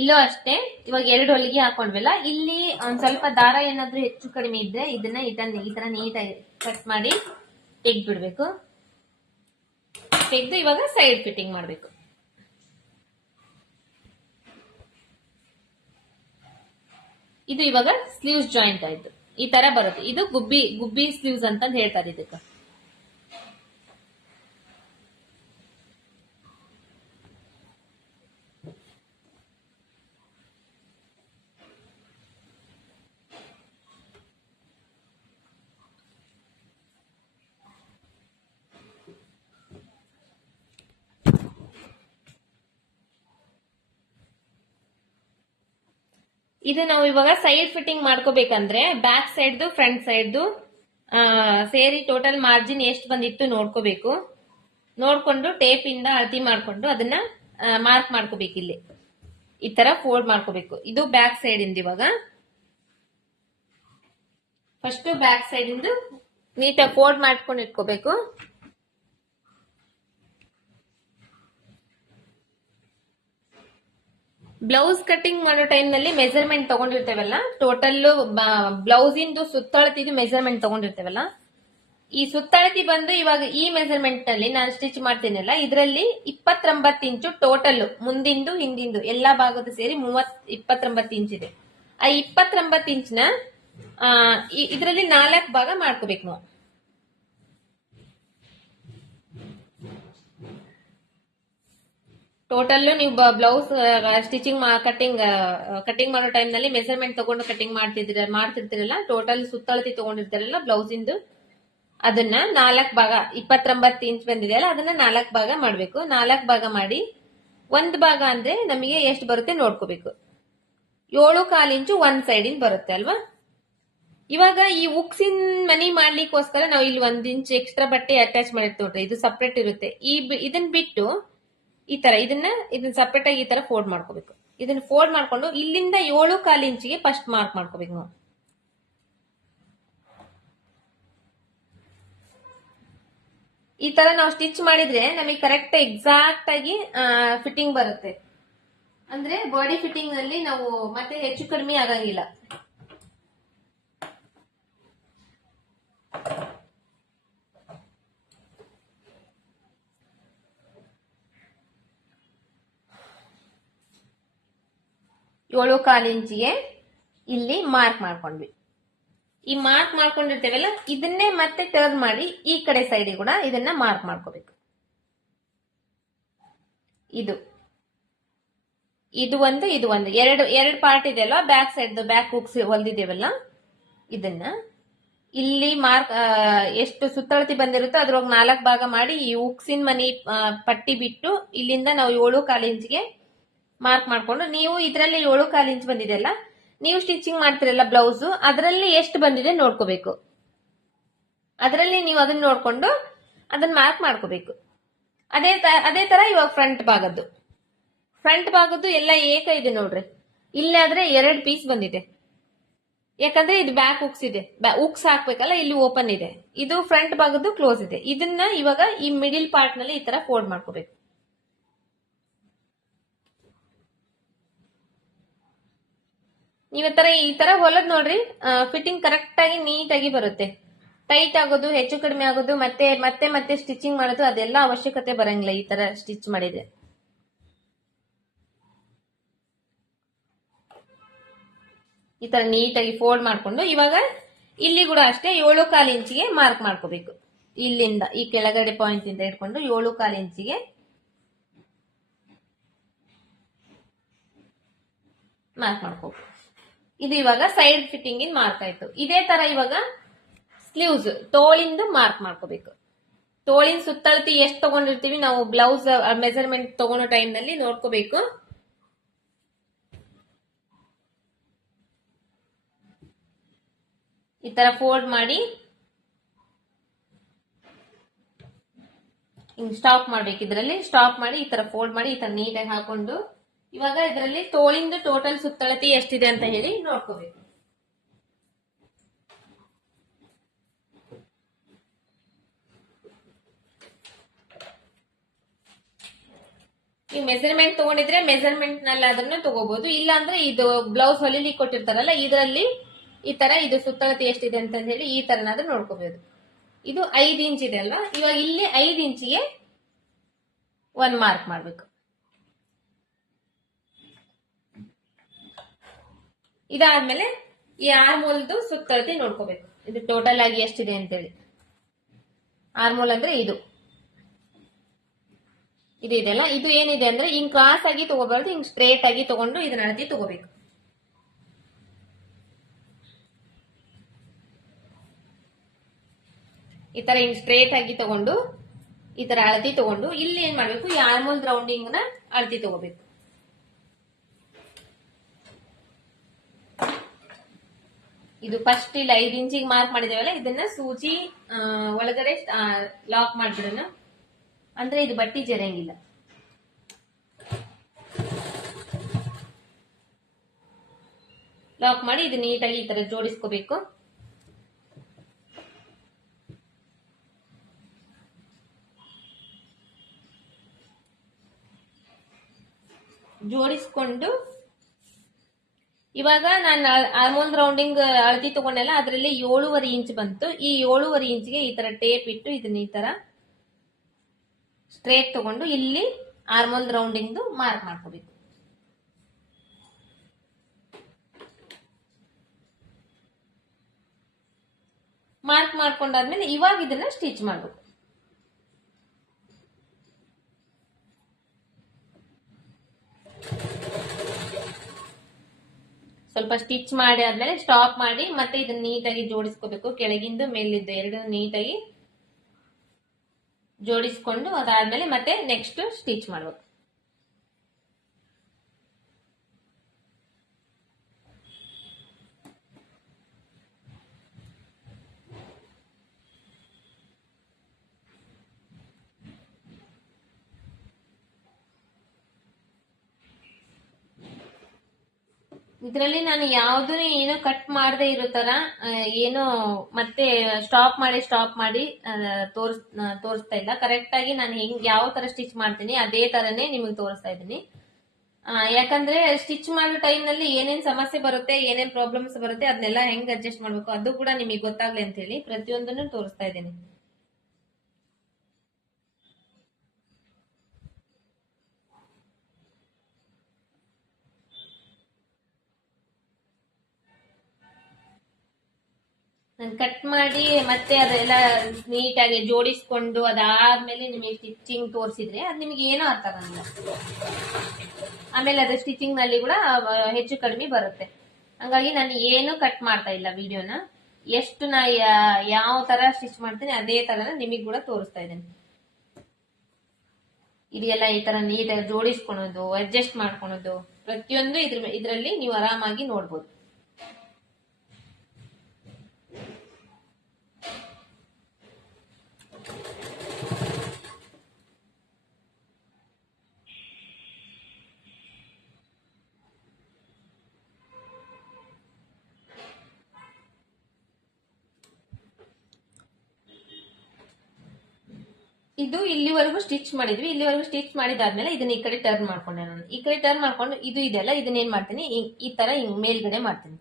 ಇಲ್ಲೂ ಅಷ್ಟೇ. ಇವಾಗ ಎರಡು ಹೊಲಿಗೆ ಹಾಕೊಂಡ್ವಲ್ಲ, ಇಲ್ಲಿ ಒಂದ್ ಸ್ವಲ್ಪ ದಾರ ಏನಾದ್ರೂ ಹೆಚ್ಚು ಕಡಿಮೆ ಇದ್ರೆ ಇದನ್ನ ಈ ತರ ನೀಟಾಗಿ ಕಟ್ ಮಾಡಿ ತೆಗ್ದ್ಬಿಡ್ಬೇಕು. ತೆಗ್ದು ಇವಾಗ ಸೈಡ್ ಫಿಟ್ಟಿಂಗ್ ಮಾಡ್ಬೇಕು. ಇದು ಇವಾಗ ಸ್ಲೀವ್ಸ್ ಜಾಯಿಂಟ್ ಆಯ್ತು. ಈ ತರ ಬರುತ್ತೆ. ಇದು ಗುಬ್ಬಿ ಸ್ಲೀವ್ಸ್ ಅಂತ ಹೇಳ್ತಾರೆ ಇದಕ್ಕೆ. ಇದು ನಾವು ಇವಾಗ ಸೈಡ್ ಫಿಟ್ಟಿಂಗ್ ಮಾಡ್ಕೋಬೇಕಂದ್ರೆ ಬ್ಯಾಕ್ ಸೈಡ್ದು ಫ್ರಂಟ್ ಸೈಡ್ದು ಸೇರಿ ಟೋಟಲ್ ಮಾರ್ಜಿನ್ ಎಷ್ಟು ಬಂದಿತ್ತು ನೋಡ್ಕೋಬೇಕು. ನೋಡ್ಕೊಂಡು ಟೇಪ್ ಇಂದ ಅಳತಿ ಮಾಡ್ಕೊಂಡು ಅದನ್ನ ಮಾರ್ಕ್ ಮಾಡ್ಕೋಬೇಕು. ಇಲ್ಲಿ ಈ ತರ ಫೋಲ್ಡ್ ಮಾಡ್ಕೋಬೇಕು. ಇದು ಬ್ಯಾಕ್ ಸೈಡ್ ಇಂದ. ಇವಾಗ ಫಸ್ಟ್ ಬ್ಯಾಕ್ ಸೈಡ್ ಇಂದು ನೀಟಾಗಿ ಫೋಲ್ಡ್ ಮಾಡ್ಕೊಂಡು ಇಟ್ಕೋಬೇಕು. ಬ್ಲೌಸ್ ಕಟಿಂಗ್ ಮಾಡೋ ಟೈಮ್ ನಲ್ಲಿ ಮೆಜರ್ಮೆಂಟ್ ತಗೊಂಡಿರ್ತೇವಲ್ಲ, ಟೋಟಲ್ ಬ್ಲೌಸ್ ಇಂದು ಸುತ್ತಳತಿದು ಮೆಜರ್ಮೆಂಟ್ ತಗೊಂಡಿರ್ತೇವಲ್ಲ, ಈ ಸುತ್ತಳತಿ ಬಂದು ಇವಾಗ ಈ ಮೆಜರ್ಮೆಂಟ್ ನಲ್ಲಿ ನಾನು ಸ್ಟಿಚ್ ಮಾಡ್ತೀನಲ್ಲ, ಇದರಲ್ಲಿ 29 ಇಂಚು ಟೋಟಲ್, ಮುಂದಿಂದು ಹಿಂದಿಂದು ಎಲ್ಲಾ ಭಾಗದ ಸೇರಿ 29 ಇಂಚ್ ಇದೆ. ಆ 29 ಇಂಚ್ನ ಇದರಲ್ಲಿ 4 ಭಾಗ ಮಾಡ್ಕೋಬೇಕು ನಾವು. ಟೋಟಲ್ ನೀವು ಬ್ಲೌಸ್ ಸ್ಟಿಚಿಂಗ್ ಕಟಿಂಗ್ ಮಾಡೋ ಟೈಮ್ ನಲ್ಲಿ ಮೆಜರ್ಮೆಂಟ್ ತಗೊಂಡು ಕಟಿಂಗ್ ಮಾಡ್ತಿರ್ತೀರಲ್ಲ, ಟೋಟಲ್ ಸುತ್ತಳತಿ ತಗೊಂಡಿರ್ತಾರಲ್ಲ ಬ್ಲೌಸ್ ಇಂದು, ಅದನ್ನ 4 ಭಾಗ, 29 ಇಂಚ್ ಬಂದಿದೆಯಲ್ಲ ಅದನ್ನ 4 ಭಾಗ ಮಾಡ್ಬೇಕು. 4 ಭಾಗ ಮಾಡಿ ಒಂದ್ ಭಾಗ ಅಂದ್ರೆ ನಮಗೆ ಎಷ್ಟು ಬರುತ್ತೆ ನೋಡ್ಕೋಬೇಕು. 7.25 ಇಂಚು ಒಂದ್ ಸೈಡ್ ಇಂದ ಬರುತ್ತೆ ಅಲ್ವಾ. ಇವಾಗ ಈ ಉಕ್ಸಿನ ಮನಿ ಮಾಡ್ಲಿಕ್ಕೋಸ್ಕರ ನಾವು ಇಲ್ಲಿ 1 ಇಂಚ್ ಎಕ್ಸ್ಟ್ರಾ ಬಟ್ಟೆ ಅಟ್ಯಾಚ್ ಮಾಡಿರ್ತೀವಿ ನೋಡ್ರಿ, ಇದು ಸಪ್ರೇಟ್ ಇರುತ್ತೆ. ಇದನ್ನ ಬಿಟ್ಟು ಈ ತರ ಇದನ್ನ ಸಪ್ರೇಟ್ ಆಗಿ ಈ ತರ ಫೋಲ್ಡ್ ಮಾಡ್ಕೋಬೇಕು. ಇದನ್ನ ಫೋಲ್ಡ್ ಮಾಡ್ಕೊಂಡು ಇಲ್ಲಿಂದ 7.25 ಇಂಚಿಗೆ ಫಸ್ಟ್ ಮಾರ್ಕ್ ಮಾಡ್ಕೋಬೇಕು ನಾವು. ಈ ತರ ನಾವು ಸ್ಟಿಚ್ ಮಾಡಿದ್ರೆ ನಮಗೆ ಕರೆಕ್ಟ್ ಎಕ್ಸಾಕ್ಟ್ ಆಗಿ ಫಿಟ್ಟಿಂಗ್ ಬರುತ್ತೆ. ಅಂದ್ರೆ ಬಾಡಿ ಫಿಟ್ಟಿಂಗ್ ನಲ್ಲಿ ನಾವು ಮತ್ತೆ ಹೆಚ್ಚು ಕಡಿಮೆ ಆಗಂಗಿಲ್ಲ. ಏಳು ಕಾಲು ಇಂಚಿಗೆ ಇಲ್ಲಿ ಮಾರ್ಕ್ ಮಾಡ್ಕೊಂಡ್ವಿ. ಈ ಮಾರ್ಕ್ ಮಾಡ್ಕೊಂಡಿರ್ತೇವಲ್ಲ ಇದನ್ನೇ ಮತ್ತೆ ಟರ್ನ್ ಮಾಡಿ ಈ ಕಡೆ ಸೈಡ್ ಕೂಡ ಇದನ್ನ ಮಾರ್ಕ್ ಮಾಡ್ಕೋಬೇಕು. ಇದು ಒಂದು ಎರಡು ಪಾರ್ಟ್ ಇದೆಯಲ್ಲ, ಬ್ಯಾಕ್ ಸೈಡ್ ಬ್ಯಾಕ್ ಹುಕ್ಸ್ ಹೊಲ್ದಿದ್ದೇವಲ್ಲ, ಇದನ್ನ ಇಲ್ಲಿ ಮಾರ್ಕ್ ಎಷ್ಟು ಸುತ್ತಳತಿ ಬಂದಿರುತ್ತೋ ಅದ್ರೊಳಗೆ 4 ಭಾಗ ಮಾಡಿ ಈ ಹುಕ್ಸಿನ ಮನಿ ಪಟ್ಟಿ ಬಿಟ್ಟು ಇಲ್ಲಿಂದ ನಾವು 7.25 ಇಂಚಿಗೆ ಮಾರ್ಕ್ ಮಾಡ್ಕೊಂಡು, ನೀವು ಇದರಲ್ಲಿ 7.25 ಇಂಚ್ ಬಂದಿದೆಯಲ್ಲ, ನೀವು ಸ್ಟಿಚಿಂಗ್ ಮಾಡ್ತಿರಲ್ಲ ಬ್ಲೌಸ್, ಅದರಲ್ಲಿ ಎಷ್ಟು ಬಂದಿದೆ ನೋಡ್ಕೋಬೇಕು. ಅದರಲ್ಲಿ ನೀವು ಅದನ್ನ ನೋಡ್ಕೊಂಡು ಅದನ್ನ ಮಾರ್ಕ್ ಮಾಡ್ಕೋಬೇಕು. ಅದೇ ತರ ಇವಾಗ ಫ್ರಂಟ್ ಭಾಗದ್ದು ಎಲ್ಲ ಏಕ ಇದೆ ನೋಡ್ರಿ. ಇಲ್ಲಾದ್ರೆ 2 ಪೀಸ್ ಬಂದಿದೆ, ಯಾಕಂದ್ರೆ ಇದು ಬ್ಯಾಕ್ ಹುಕ್ಸ್ ಇದೆ, ಹುಕ್ಸ್ ಹಾಕ್ಬೇಕಲ್ಲ, ಇಲ್ಲಿ ಓಪನ್ ಇದೆ. ಇದು ಫ್ರಂಟ್ ಭಾಗದ್ದು ಕ್ಲೋಸ್ ಇದೆ. ಇದನ್ನ ಇವಾಗ ಈ ಮಿಡಿಲ್ ಪಾರ್ಟ್ ನಲ್ಲಿ ಈ ತರ ಫೋಲ್ಡ್ ಮಾಡ್ಕೋಬೇಕು. ನೀವ್ ಈ ತರ ಹೊಲದ್ ನೋಡ್ರಿ, ಫಿಟ್ಟಿಂಗ್ ಕರೆಕ್ಟ್ ಆಗಿ ನೀಟಾಗಿ ಬರುತ್ತೆ. ಟೈಟ್ ಆಗೋದು, ಹೆಚ್ಚು ಕಡಿಮೆ ಆಗೋದು, ಮತ್ತೆ ಸ್ಟಿಚಿಂಗ್ ಮಾಡೋದು ಅದೆಲ್ಲ ಅವಶ್ಯಕತೆ ಬರಂಗಿಲ್ಲ ಈ ತರ ಸ್ಟಿಚ್ ಮಾಡಿದ್ರೆ. ಈ ತರ ನೀಟಾಗಿ ಫೋಲ್ಡ್ ಮಾಡ್ಕೊಂಡು ಇವಾಗ ಇಲ್ಲಿ ಕೂಡ ಅಷ್ಟೇ 7.25 ಇಂಚಿಗೆ ಮಾರ್ಕ್ ಮಾಡ್ಕೋಬೇಕು. ಇಲ್ಲಿಂದ ಈ ಕೆಳಗಡೆ ಪಾಯಿಂಟ್ ಇಂದ ಇಟ್ಕೊಂಡು 7.25 ಇಂಚಿಗೆ ಮಾರ್ಕ್ ಮಾಡ್ಕೋಬೇಕು. ಇದು ಇವಾಗ ಸೈಡ್ ಫಿಟ್ಟಿಂಗ್ ಇನ್ ಮಾರ್ಕ್ ಆಯ್ತು. ಇದೇ ತರ ಇವಾಗ ಸ್ಲೀವ್ಸ್ ತೋಳಿಂದು ಮಾರ್ಕ್ ಮಾಡ್ಕೋಬೇಕು. ತೋಳಿನ ಸುತ್ತಳತಿ ಎಷ್ಟು ತಗೊಂಡಿರ್ತೀವಿ ನಾವು ಬ್ಲೌಸ್ ಮೆಜರ್ಮೆಂಟ್ ತಗೊಳ್ಳೋ ಟೈಮ್ ನಲ್ಲಿ ನೋಡ್ಕೋಬೇಕು. ಈ ತರ ಫೋಲ್ಡ್ ಮಾಡಿ ಹಿಂಗ್ ಸ್ಟಾಪ್ ಮಾಡ್ಬೇಕು. ಇದರಲ್ಲಿ ಸ್ಟಾಪ್ ಮಾಡಿ ಈ ತರ ಫೋಲ್ಡ್ ಮಾಡಿ ಈ ತರ ನೀಟಾಗಿ ಹಾಕೊಂಡು ಇವಾಗ ಇದರಲ್ಲಿ ತೋಳಿಂದು ಟೋಟಲ್ ಸುತ್ತಳತಿ ಎಷ್ಟಿದೆ ಅಂತ ಹೇಳಿ ನೋಡ್ಕೋಬೇಕು. ನೀವು ಮೆಜರ್ಮೆಂಟ್ ತಗೊಂಡಿದ್ರೆ ಮೆಜರ್ಮೆಂಟ್ ನಲ್ಲಿ ಅದನ್ನ ತಗೋಬಹುದು. ಇಲ್ಲ ಅಂದ್ರೆ ಇದು ಬ್ಲೌಸ್ ಹೊಲಿಲಿ ಕೊಟ್ಟಿರ್ತಾರಲ್ಲ, ಇದರಲ್ಲಿ ಈ ತರ ಇದು ಸುತ್ತಳತಿ ಎಷ್ಟಿದೆ ಅಂತ ಹೇಳಿ ಈ ತರನಾದ್ರೂ ನೋಡ್ಕೋಬಹುದು. ಇದು 5 ಇಂಚ್ ಇದೆ ಅಲ್ವಾ, ಇವಾಗ ಇಲ್ಲಿ 5 ಇಂಚಿಗೆ 1 ಮಾರ್ಕ್ ಮಾಡ್ಬೇಕು. ಇದಾದ್ಮೇಲೆ ಈ ಆರ್ಮೋಲ್ದು ಸುತ್ತಳತಿ ನೋಡ್ಕೋಬೇಕು. ಇದು ಟೋಟಲ್ ಆಗಿ ಎಷ್ಟಿದೆ ಅಂತೇಳಿ. ಆರ್ಮೋಲ್ ಅಂದ್ರೆ ಇದು ಇದೆಯಲ್ಲ, ಇದು ಏನಿದೆ ಅಂದ್ರೆ ಹಿಂಗ್ ಕ್ರಾಸ್ ಆಗಿ ತಗೋಬಾರ್ದು, ಹಿಂಗ್ ಸ್ಟ್ರೇಟ್ ಆಗಿ ತಗೊಂಡು ಇದನ್ನ ಅಳತಿ ತಗೋಬೇಕು. ಈ ತರ ಹಿಂಗ್ ಸ್ಟ್ರೇಟ್ ಆಗಿ ತಗೊಂಡು ಈ ತರ ಅಳತಿ ತಗೊಂಡು ಇಲ್ಲಿ ಏನ್ ಮಾಡ್ಬೇಕು, ಈ ಆರ್ಮೋಲ್ ರೌಂಡಿಂಗ್ ನ ಅಳತಿ ತಗೋಬೇಕು. ಇದು ಫಸ್ಟ್ ಇಲ್ಲಿ 5 ಇಂಚಿಗೆ ಮಾರ್ಕ್ ಮಾಡಿದೇವಲ್ಲ, ಇದನ್ನ ಸೂಜಿ ಒಳಗಡೆ ಲಾಕ್ ಮಾಡ್ಬಿಡೋಣ, ಅಂದ್ರೆ ಇದು ಬಟ್ಟಿ ಜರಿಯಂಗಿಲ್ಲ. ಲಾಕ್ ಮಾಡಿ ಇದು ನೀಟಾಗಿ ಈ ತರ ಜೋಡಿಸ್ಕೋಬೇಕು. ಜೋಡಿಸ್ಕೊಂಡು ಇವಾಗ ನಾನು ಆರ್ಮೋಲ್ ರೌಂಡಿಂಗ್ ಅಳತಿ ತಗೊಂಡೆಲ್ಲ ಅದರಲ್ಲಿ 7.5 ಇಂಚ್ ಬಂತು. ಈ 7.5 ಇಂಚ್ಗೆ ಈ ತರ ಟೇಪ್ ಇಟ್ಟು ಇದನ್ನ ಈ ತರ ಸ್ಟ್ರೇಟ್ ತಗೊಂಡು ಇಲ್ಲಿ ಆರ್ಮೋಲ್ ರೌಂಡಿಂಗ್ ಮಾರ್ಕ್ ಮಾಡ್ಕೋಬೇಕು. ಮಾರ್ಕ್ ಮಾಡ್ಕೊಂಡಾದ್ಮೇಲೆ ಇವಾಗ ಇದನ್ನ ಸ್ಟಿಚ್ ಮಾಡ್ಬೇಕು. ಸ್ವಲ್ಪ ಸ್ಟಿಚ್ ಮಾಡಿ ಆದ್ಮೇಲೆ ಸ್ಟಾಪ್ ಮಾಡಿ ಮತ್ತೆ ಇದನ್ನ ನೀಟಾಗಿ ಜೋಡಿಸ್ಕೋಬೇಕು. ಕೆಳಗಿಂದು ಮೇಲಿದ್ದು ಎರಡು ನೀಟಾಗಿ ಜೋಡಿಸ್ಕೊಂಡು ಅದಾದ್ಮೇಲೆ ಮತ್ತೆ ನೆಕ್ಸ್ಟ್ ಸ್ಟಿಚ್ ಮಾಡ್ಬೇಕು. ಇದರಲ್ಲಿ ನಾನು ಯಾವ್ದು ಏನು ಕಟ್ ಮಾಡದೆ ಇರೋ ತರ ಏನು ಮತ್ತೆ ಸ್ಟಾಪ್ ಮಾಡಿ ತೋರಿಸ್ತಾ ಇಲ್ಲ. ಕರೆಕ್ಟ್ ಆಗಿ ನಾನು ಹೆಂಗ್ ಯಾವ ತರ ಸ್ಟಿಚ್ ಮಾಡ್ತೀನಿ ಅದೇ ತರನೇ ನಿಮಗೆ ತೋರಿಸ್ತಾ ಇದ್ದೀನಿ. ಯಾಕಂದ್ರೆ ಸ್ಟಿಚ್ ಮಾಡೋ ಟೈಮ್ ನಲ್ಲಿ ಏನೇನ್ ಸಮಸ್ಯೆ ಬರುತ್ತೆ, ಏನೇನ್ ಪ್ರಾಬ್ಲಮ್ಸ್ ಬರುತ್ತೆ ಅದನ್ನೆಲ್ಲ ಹೆಂಗ್ ಅಡ್ಜಸ್ಟ್ ಮಾಡ್ಬೇಕು ಅದು ಕೂಡ ನಿಮಗೆ ಗೊತ್ತಾಗ್ಲಿ ಅಂತ ಹೇಳಿ ಪ್ರತಿಯೊಂದನ್ನು ತೋರಿಸ್ತಾ ಇದ್ದೀನಿ. ನಾನು ಕಟ್ ಮಾಡಿ ಮತ್ತೆ ಅದೆಲ್ಲ ನೀಟಾಗಿ ಜೋಡಿಸ್ಕೊಂಡು ಅದಾದ್ಮೇಲೆ ನಿಮಗೆ ಸ್ಟಿಚಿಂಗ್ ತೋರಿಸಿದ್ರೆ ಅದು ನಿಮಗೆ ಏನೋ ಅರ್ಥ ಆಗಲ್ಲ. ಆಮೇಲೆ ಅದು ಸ್ಟಿಚಿಂಗ್ ನಲ್ಲಿ ಕೂಡ ಹೆಚ್ಚು ಕಡಿಮೆ ಬರುತ್ತೆ. ಹಂಗಾಗಿ ನಾನು ಏನು ಕಟ್ ಮಾಡ್ತಾ ಇಲ್ಲ ವಿಡಿಯೋನ. ಎಷ್ಟು ನಾ ಯಾವ ತರ ಸ್ಟಿಚ್ ಮಾಡ್ತೀನಿ ಅದೇ ತರನ ನಿಮಗೆ ಕೂಡ ತೋರಿಸ್ತಾ ಇದ್ದೇನೆ. ಇದೆಲ್ಲ ಈ ತರ ನೀಟಾಗಿ ಜೋಡಿಸ್ಕೊಳೋದು, ಅಡ್ಜಸ್ಟ್ ಮಾಡ್ಕೊಳೋದು ಪ್ರತಿಯೊಂದು ಇದ್ರಲ್ಲಿ ನೀವು ಆರಾಮಾಗಿ ನೋಡ್ಬೋದು. ಇದು ಇಲ್ಲಿವರೆಗೂ ಸ್ಟಿಚ್ ಮಾಡಿದ್ವಿ. ಇಲ್ಲಿವರೆಗೂ ಸ್ಟಿಚ್ ಮಾಡಿದಾದ್ಮೇಲೆ ಇದನ್ನ ಈ ಕಡೆ ಟರ್ನ್ ಮಾಡ್ಕೊಂಡೆ. ನಾನು ಈ ಕಡೆ ಟರ್ನ್ ಮಾಡ್ಕೊಂಡು ಇದು ಇದೆಲ್ಲ ಇದನ್ನೇನ್ ಮಾಡ್ತೀನಿ, ಈ ತರ ಹಿಂಗ್ ಮೇಲ್ಗಡೆ ಮಾಡ್ತೀನಿ.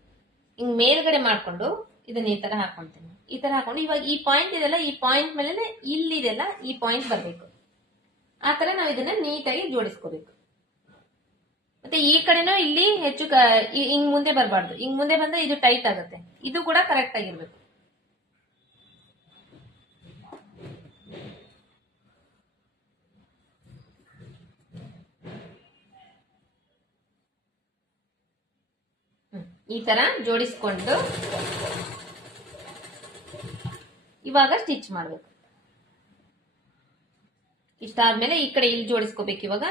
ಹಿಂಗ್ ಮೇಲ್ಗಡೆ ಮಾಡ್ಕೊಂಡು ಇದನ್ನ ಈ ತರ ಹಾಕೊಂತೀನಿ. ಈ ತರ ಹಾಕೊಂಡು ಇವಾಗ ಈ ಪಾಯಿಂಟ್ ಇದೆಲ್ಲ, ಈ ಪಾಯಿಂಟ್ ಮೇಲೆ ಇಲ್ಲಿದೆಲ್ಲ ಈ ಪಾಯಿಂಟ್ ಬರ್ಬೇಕು. ಆತರ ನಾವು ಇದನ್ನ ನೀಟಾಗಿ ಜೋಡಿಸ್ಕೋಬೇಕು. ಮತ್ತೆ ಈ ಕಡೆನೂ ಇಲ್ಲಿ ಹೆಚ್ಚು ಹಿಂಗ್ ಮುಂದೆ ಬರಬಾರ್ದು. ಹಿಂಗ್ ಮುಂದೆ ಬಂದ್ರೆ ಇದು ಟೈಟ್ ಆಗುತ್ತೆ. ಇದು ಕೂಡ ಕರೆಕ್ಟ್ ಆಗಿರ್ಬೇಕು. ಈ ತರ ಜೋಡಿಸ್ಕೊಂಡು ಇವಾಗ ಸ್ಟಿಚ್ ಮಾಡ್ಬೇಕು. ಇಷ್ಟಾದ್ಮೇಲೆ ಈ ಕಡೆ ಇಲ್ಲಿ ಜೋಡಿಸ್ಕೋಬೇಕು. ಇವಾಗ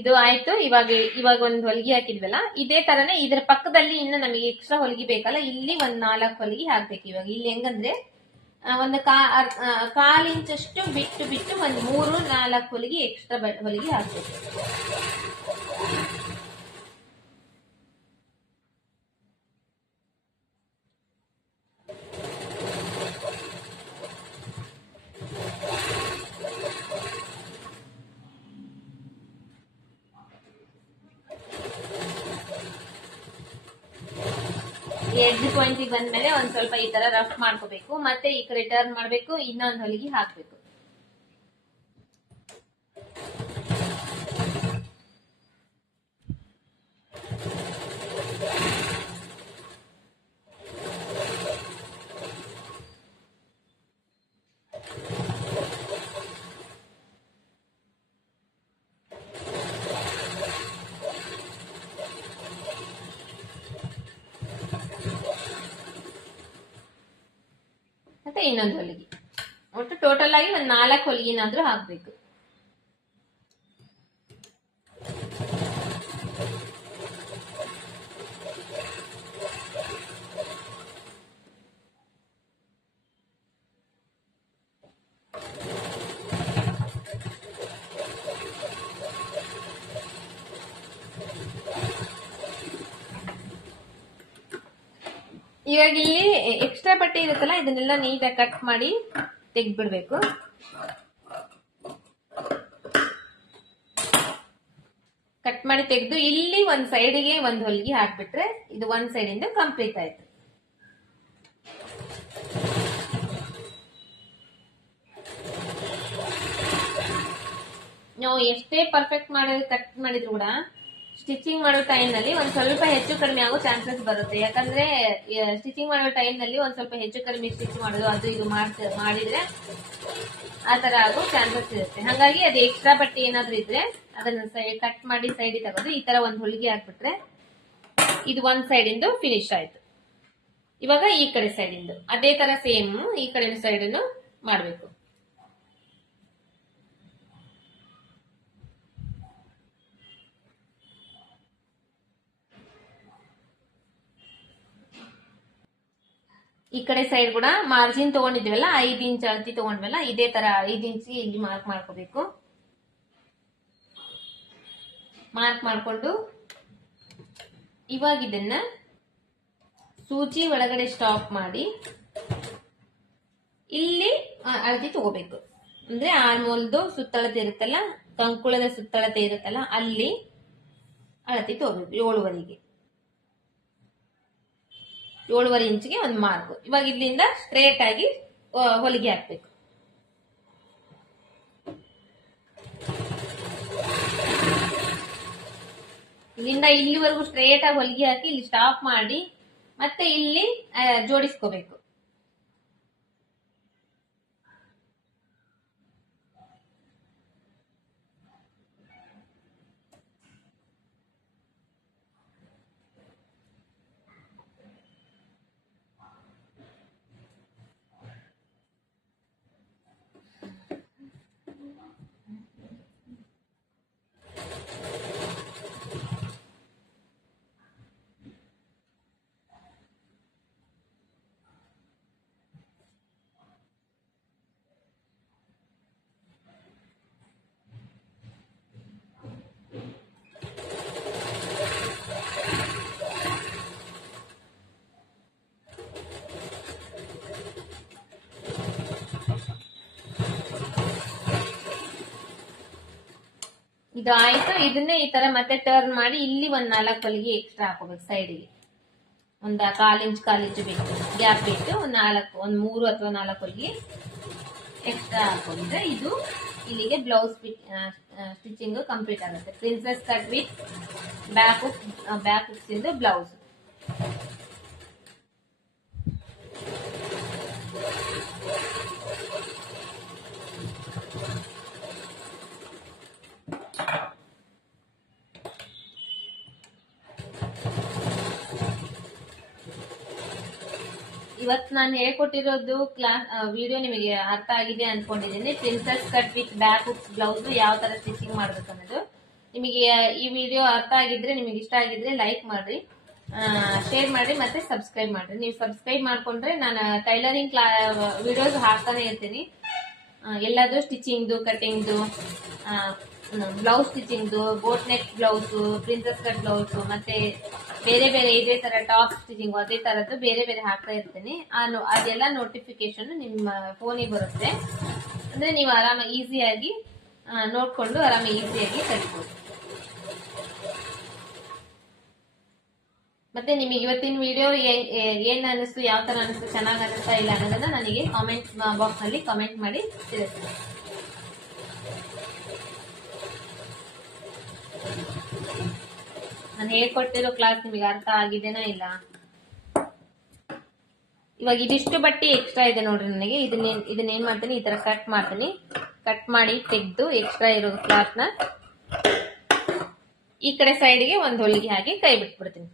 ಇದು ಆಯ್ತು. ಇವಾಗ ಒಂದು ಹೊಲಿಗೆ ಹಾಕಿದ್ವಲ್ಲ, ಇದೇ ತರನೇ ಇದರ ಪಕ್ಕದಲ್ಲಿ ಇನ್ನು ನಮಗೆ ಎಕ್ಸ್ಟ್ರಾ ಹೊಲಿಗೆ ಬೇಕಲ್ಲ, ಇಲ್ಲಿ ಒಂದ್ 4 ಹೊಲಿಗೆ ಹಾಕ್ಬೇಕು. ಇವಾಗ ಇಲ್ಲಿ ಹೆಂಗಂದ್ರೆ ಒಂದು 1/4 ಇಂಚಷ್ಟು ಬಿಟ್ಟು ಒಂದ್ 3-4 ಹೊಲಿಗೆ ಎಕ್ಸ್ಟ್ರಾ ಹೊಲಿಗೆ ಹಾಕ್ಬೇಕು. ಎಡ್ಜ್ ಪಾಯಿಂಟ್ ಬಂದ್ಮೇಲೆ ಒಂದ್ ಸ್ವಲ್ಪ ಈ ತರ ರಫ್ ಮಾಡ್ಕೋಬೇಕು. ಮತ್ತೆ ಈ ಕಡೆ ಟರ್ನ್ ಮಾಡ್ಬೇಕು, ಇನ್ನೊಂದು ಹೊಲಿಗೆ ಹಾಕ್ಬೇಕು. ಮತ್ತೆ ಇನ್ನೊಂದು ಹೊಲಿಗೆ, ಒಟ್ಟು ಟೋಟಲ್ ಆಗಿ ಒಂದ್ 4 ಹೊಲಿಗೆನಾದ್ರೂ ಹಾಕ್ಬೇಕು. ಇವಾಗ ಇಲ್ಲಿ ಎಕ್ಸ್ಟ್ರಾ ಬಟ್ಟೆ ಇರುತ್ತಲ್ಲ, ಇದನ್ನೆಲ್ಲ ನೀಟಾಗಿ ಕಟ್ ಮಾಡಿ ತೆಗ್ದ್ಬಿಡ್ಬೇಕು. ಕಟ್ ಮಾಡಿ ತೆಗೆದು ಇಲ್ಲಿ ಒಂದ್ ಸೈಡ್ಗೆ ಒಂದ್ ಹೊಲಿಗೆ ಹಾಕ್ಬಿಟ್ರೆ ಇದು ಒಂದ್ ಸೈಡ್ ಇಂದ ಕಂಪ್ಲೀಟ್ ಆಯ್ತು. ನಾವು ಎಷ್ಟೇ ಪರ್ಫೆಕ್ಟ್ ಮಾಡಿ ಕಟ್ ಮಾಡಿದ್ರು ಕೂಡ ಸ್ಟಿಚಿಂಗ್ ಮಾಡೋ ಟೈಮ್ ನಲ್ಲಿ ಒಂದ್ ಸ್ವಲ್ಪ ಹೆಚ್ಚು ಕಡಿಮೆ ಆಗೋ ಚಾನ್ಸಸ್ ಬರುತ್ತೆ. ಯಾಕಂದ್ರೆ ಸ್ಟಿಚಿಂಗ್ ಮಾಡೋ ಟೈಮ್ ನಲ್ಲಿ ಒಂದ್ ಸ್ವಲ್ಪ ಹೆಚ್ಚು ಕಡಿಮೆ ಸ್ಟಿಚ್ ಮಾಡೋದು ಅದು ಇದು ಮಾಡಿದ್ರೆ ಆ ತರ ಆಗೋ ಚಾನ್ಸಸ್ ಇರುತ್ತೆ. ಹಾಗಾಗಿ ಅದು ಎಕ್ಸ್ಟ್ರಾ ಬಟ್ಟೆ ಏನಾದ್ರು ಇದ್ರೆ ಅದನ್ನ ಕಟ್ ಮಾಡಿ ಸೈಡ್ ತಗೋದು ಈ ತರ ಒಂದ್ ಹೊಲಿಗೆ ಹಾಕ್ಬಿಟ್ರೆ ಇದು ಒಂದ್ ಸೈಡ್ ಇಂದು ಫಿನಿಶ್ ಆಯ್ತು. ಇವಾಗ ಈ ಕಡೆ ಸೈಡ್ ಇಂದು ಅದೇ ತರ ಸೇಮ್ ಈ ಕಡೆ ಸೈಡ್ ಅನ್ನು ಮಾಡ್ಬೇಕು. ಈ ಕಡೆ ಸೈಡ್ ಕೂಡ ಮಾರ್ಜಿನ್ ತಗೊಂಡಿದ್ವಲ್ಲ 5 ಇಂಚ್ ಅಳತಿ ತಗೊಂಡ್ವಲ್ಲ ಇದೇ ತರ 5 ಇಂಚ್ ಇಲ್ಲಿ ಮಾರ್ಕ್ ಮಾಡ್ಕೋಬೇಕು. ಮಾರ್ಕ್ ಮಾಡ್ಕೊಂಡು ಇವಾಗ ಇದನ್ನ ಸೂಜಿ ಒಳಗಡೆ ಸ್ಟಾಪ್ ಮಾಡಿ ಇಲ್ಲಿ ಅಳತಿ ತಗೋಬೇಕು. ಅಂದ್ರೆ ಆರ್ಮೋಲ್ದು ಸುತ್ತಳತೆ ಇರುತ್ತಲ್ಲ, ಕಂಕುಳದ ಸುತ್ತಳತೆ ಇರುತ್ತಲ್ಲ ಅಲ್ಲಿ ಅಳತಿ ತಗೋಬೇಕು. 7.5 ಇಂಚ್ಗೆ ಒಂದು ಮಾರ್ಕ್. ಇವಾಗ ಇಲ್ಲಿಂದ ಸ್ಟ್ರೇಟ್ ಆಗಿ ಹೊಲಿಗೆ ಹಾಕ್ಬೇಕು. ಇಲ್ಲಿಂದ ಇಲ್ಲಿವರೆಗೂ ಸ್ಟ್ರೇಟ್ ಆಗಿ ಹೊಲಿಗೆ ಹಾಕಿ ಇಲ್ಲಿ ಸ್ಟಾಪ್ ಮಾಡಿ ಮತ್ತೆ ಇಲ್ಲಿ ಜೋಡಿಸ್ಕೋಬೇಕು. ಇದು ಆಯ್ತು. ಇದನ್ನೇ ಈ ತರ ಮತ್ತೆ ಟರ್ನ್ ಮಾಡಿ ಇಲ್ಲಿ ಒಂದ್ 4 ಹೊಲಿಗೆ ಎಕ್ಸ್ಟ್ರಾ ಹಾಕೋಬೇಕು. ಸೈಡ್ಗೆ ಒಂದ್ 1/4 ಇಂಚ್ ಬಿಟ್ಟು ಗ್ಯಾಪ್ ಬಿಟ್ಟು ಒಂದ್ 3 ಅಥವಾ 4 ಹೊಲಿಗೆ ಎಕ್ಸ್ಟ್ರಾ ಹಾಕೊಂಡ್ರೆ ಇದು ಇಲ್ಲಿಗೆ ಬ್ಲೌಸ್ ಸ್ಟಿಚಿಂಗ್ ಕಂಪ್ಲೀಟ್ ಆಗುತ್ತೆ. Princess cut with back hooks ಇಂದ ಬ್ಲೌಸ್. ಇವತ್ತು ನಾನು ಹೇಳ್ಕೊಟ್ಟಿರೋದು ವಿಡಿಯೋ ನಿಮಗೆ ಅರ್ಥ ಆಗಿದೆ ಅನ್ಕೊಂಡಿದ್ದೀನಿ. Princess cut with back hooks blouse ಯಾವ ತರ ಸ್ಟಿಚಿಂಗ್ ಮಾಡ್ಬೇಕು ಅನ್ನೋದು. ನಿಮಗೆ ಈ ವಿಡಿಯೋ ಅರ್ಥ ಆಗಿದ್ರೆ, ನಿಮಗೆ ಇಷ್ಟ ಆಗಿದ್ರೆ ಲೈಕ್ ಮಾಡ್ರಿ, ಶೇರ್ ಮಾಡ್ರಿ, ಮತ್ತೆ ಸಬ್ಸ್ಕ್ರೈಬ್ ಮಾಡ್ರಿ. ನೀವು ಸಬ್ಸ್ಕ್ರೈಬ್ ಮಾಡ್ಕೊಂಡ್ರೆ ನಾನು ಟೈಲರಿಂಗ್ ವಿಡಿಯೋಸ್ ಹಾಕ್ತಾನೆ ಇರ್ತೀನಿ. ಎಲ್ಲಾದ್ರೂ ಸ್ಟಿಚಿಂಗ್ದು, ಕಟಿಂಗ್ದು, ಬ್ಲೌಸ್ ಸ್ಟಿಚಿಂಗ್ದು, boat neck blouse, princess cut blouse, ಮತ್ತೆ ಬೇರೆ ಬೇರೆ ಇದೇ ತರ ಟಾಪ್ ಸ್ಟಿಚಿಂಗ್ ಅದೇ ತರದ್ದು ಬೇರೆ ಬೇರೆ ಹಾಕ್ತಾ ಇರ್ತೀನಿ. ಅದೆಲ್ಲ ನೋಟಿಫಿಕೇಶನ್ ನಿಮ್ಮ ಫೋನಿಗೆ ಬರುತ್ತೆ. ಅಂದ್ರೆ ನೀವು ಆರಾಮ ಈಸಿಯಾಗಿ ನೋಡ್ಕೊಂಡು ಆರಾಮ ಈಸಿಯಾಗಿ ಕಲಿಬಹುದು. ಮತ್ತೆ ನಿಮಗೆ ಇವತ್ತಿನ ವಿಡಿಯೋ ಏನ್ ಅನಿಸ್ತು, ಯಾವ ತರ ಅನಿಸ್ತು, ಚೆನ್ನಾಗಿ ಅನಿಸ್ತಾ ಇಲ್ಲ ಅನ್ನೋದನ್ನ ನನಗೆ ಕಾಮೆಂಟ್ ಬಾಕ್ಸ್ ನಲ್ಲಿ ಕಾಮೆಂಟ್ ಮಾಡಿ ತಿಳಿಸಿ. ನಾನು ಹೇಳ್ಕೊಟ್ಟಿರೋ ಕ್ಲಾಸ್ ನಿಮಗೆ ಅರ್ಥ ಆಗಿದೆನಾ ಇಲ್ಲ. ಇವಾಗ ಇದಿಷ್ಟು ಬಟ್ಟೆ ಎಕ್ಸ್ಟ್ರಾ ಇದೆ ನೋಡ್ರಿ. ನನಗೆ ಇದನ್ನೇನ್ ಮಾಡ್ತೀನಿ, ಈ ತರ ಕಟ್ ಮಾಡ್ತೀನಿ. ಕಟ್ ಮಾಡಿ ತೆಗೆದು ಎಕ್ಸ್ಟ್ರಾ ಇರೋ ಕ್ಲಾತ್ ನ ಈ ಕಡೆ ಸೈಡ್ಗೆ ಒಂದು ಹೊಲಿಗೆ ಹಾಕಿ ಕೈ ಬಿಟ್ಬಿಡ್ತೀನಿ.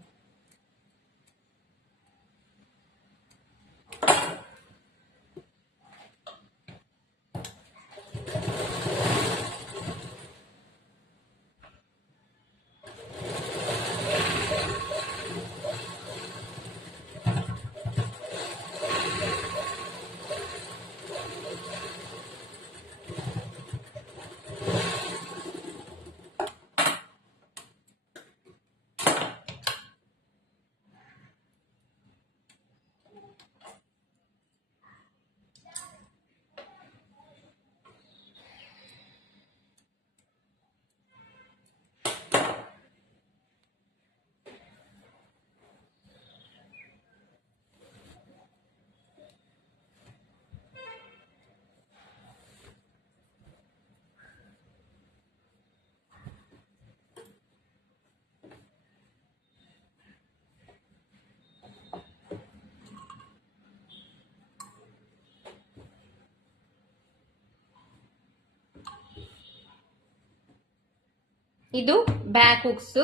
ಇದು back hooks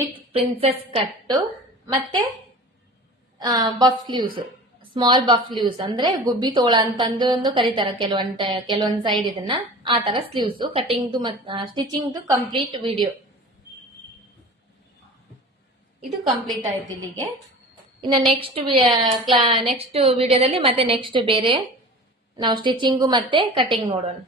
with princess cut ಮತ್ತೆ puff sleeves, small puff sleeves ಅಂದ್ರೆ ಗುಬ್ಬಿ ತೋಳ ಅಂತಂದು ಕರೀತಾರ ಕೆಲವೊಂದ್ ಸೈಡ್ ಇದನ್ನ, ಆ ತರ sleeves cutting stitching complete video ಇದು ಕಂಪ್ಲೀಟ್ ಆಯ್ತು ಇಲ್ಲಿಗೆ. ಇನ್ನು ನೆಕ್ಸ್ಟ್ ವಿಡಿಯೋದಲ್ಲಿ ಮತ್ತೆ ನೆಕ್ಸ್ಟ್ ಬೇರೆ ನಾವು ಸ್ಟಿಚಿಂಗು ಮತ್ತೆ ಕಟಿಂಗ್ ನೋಡೋಣ.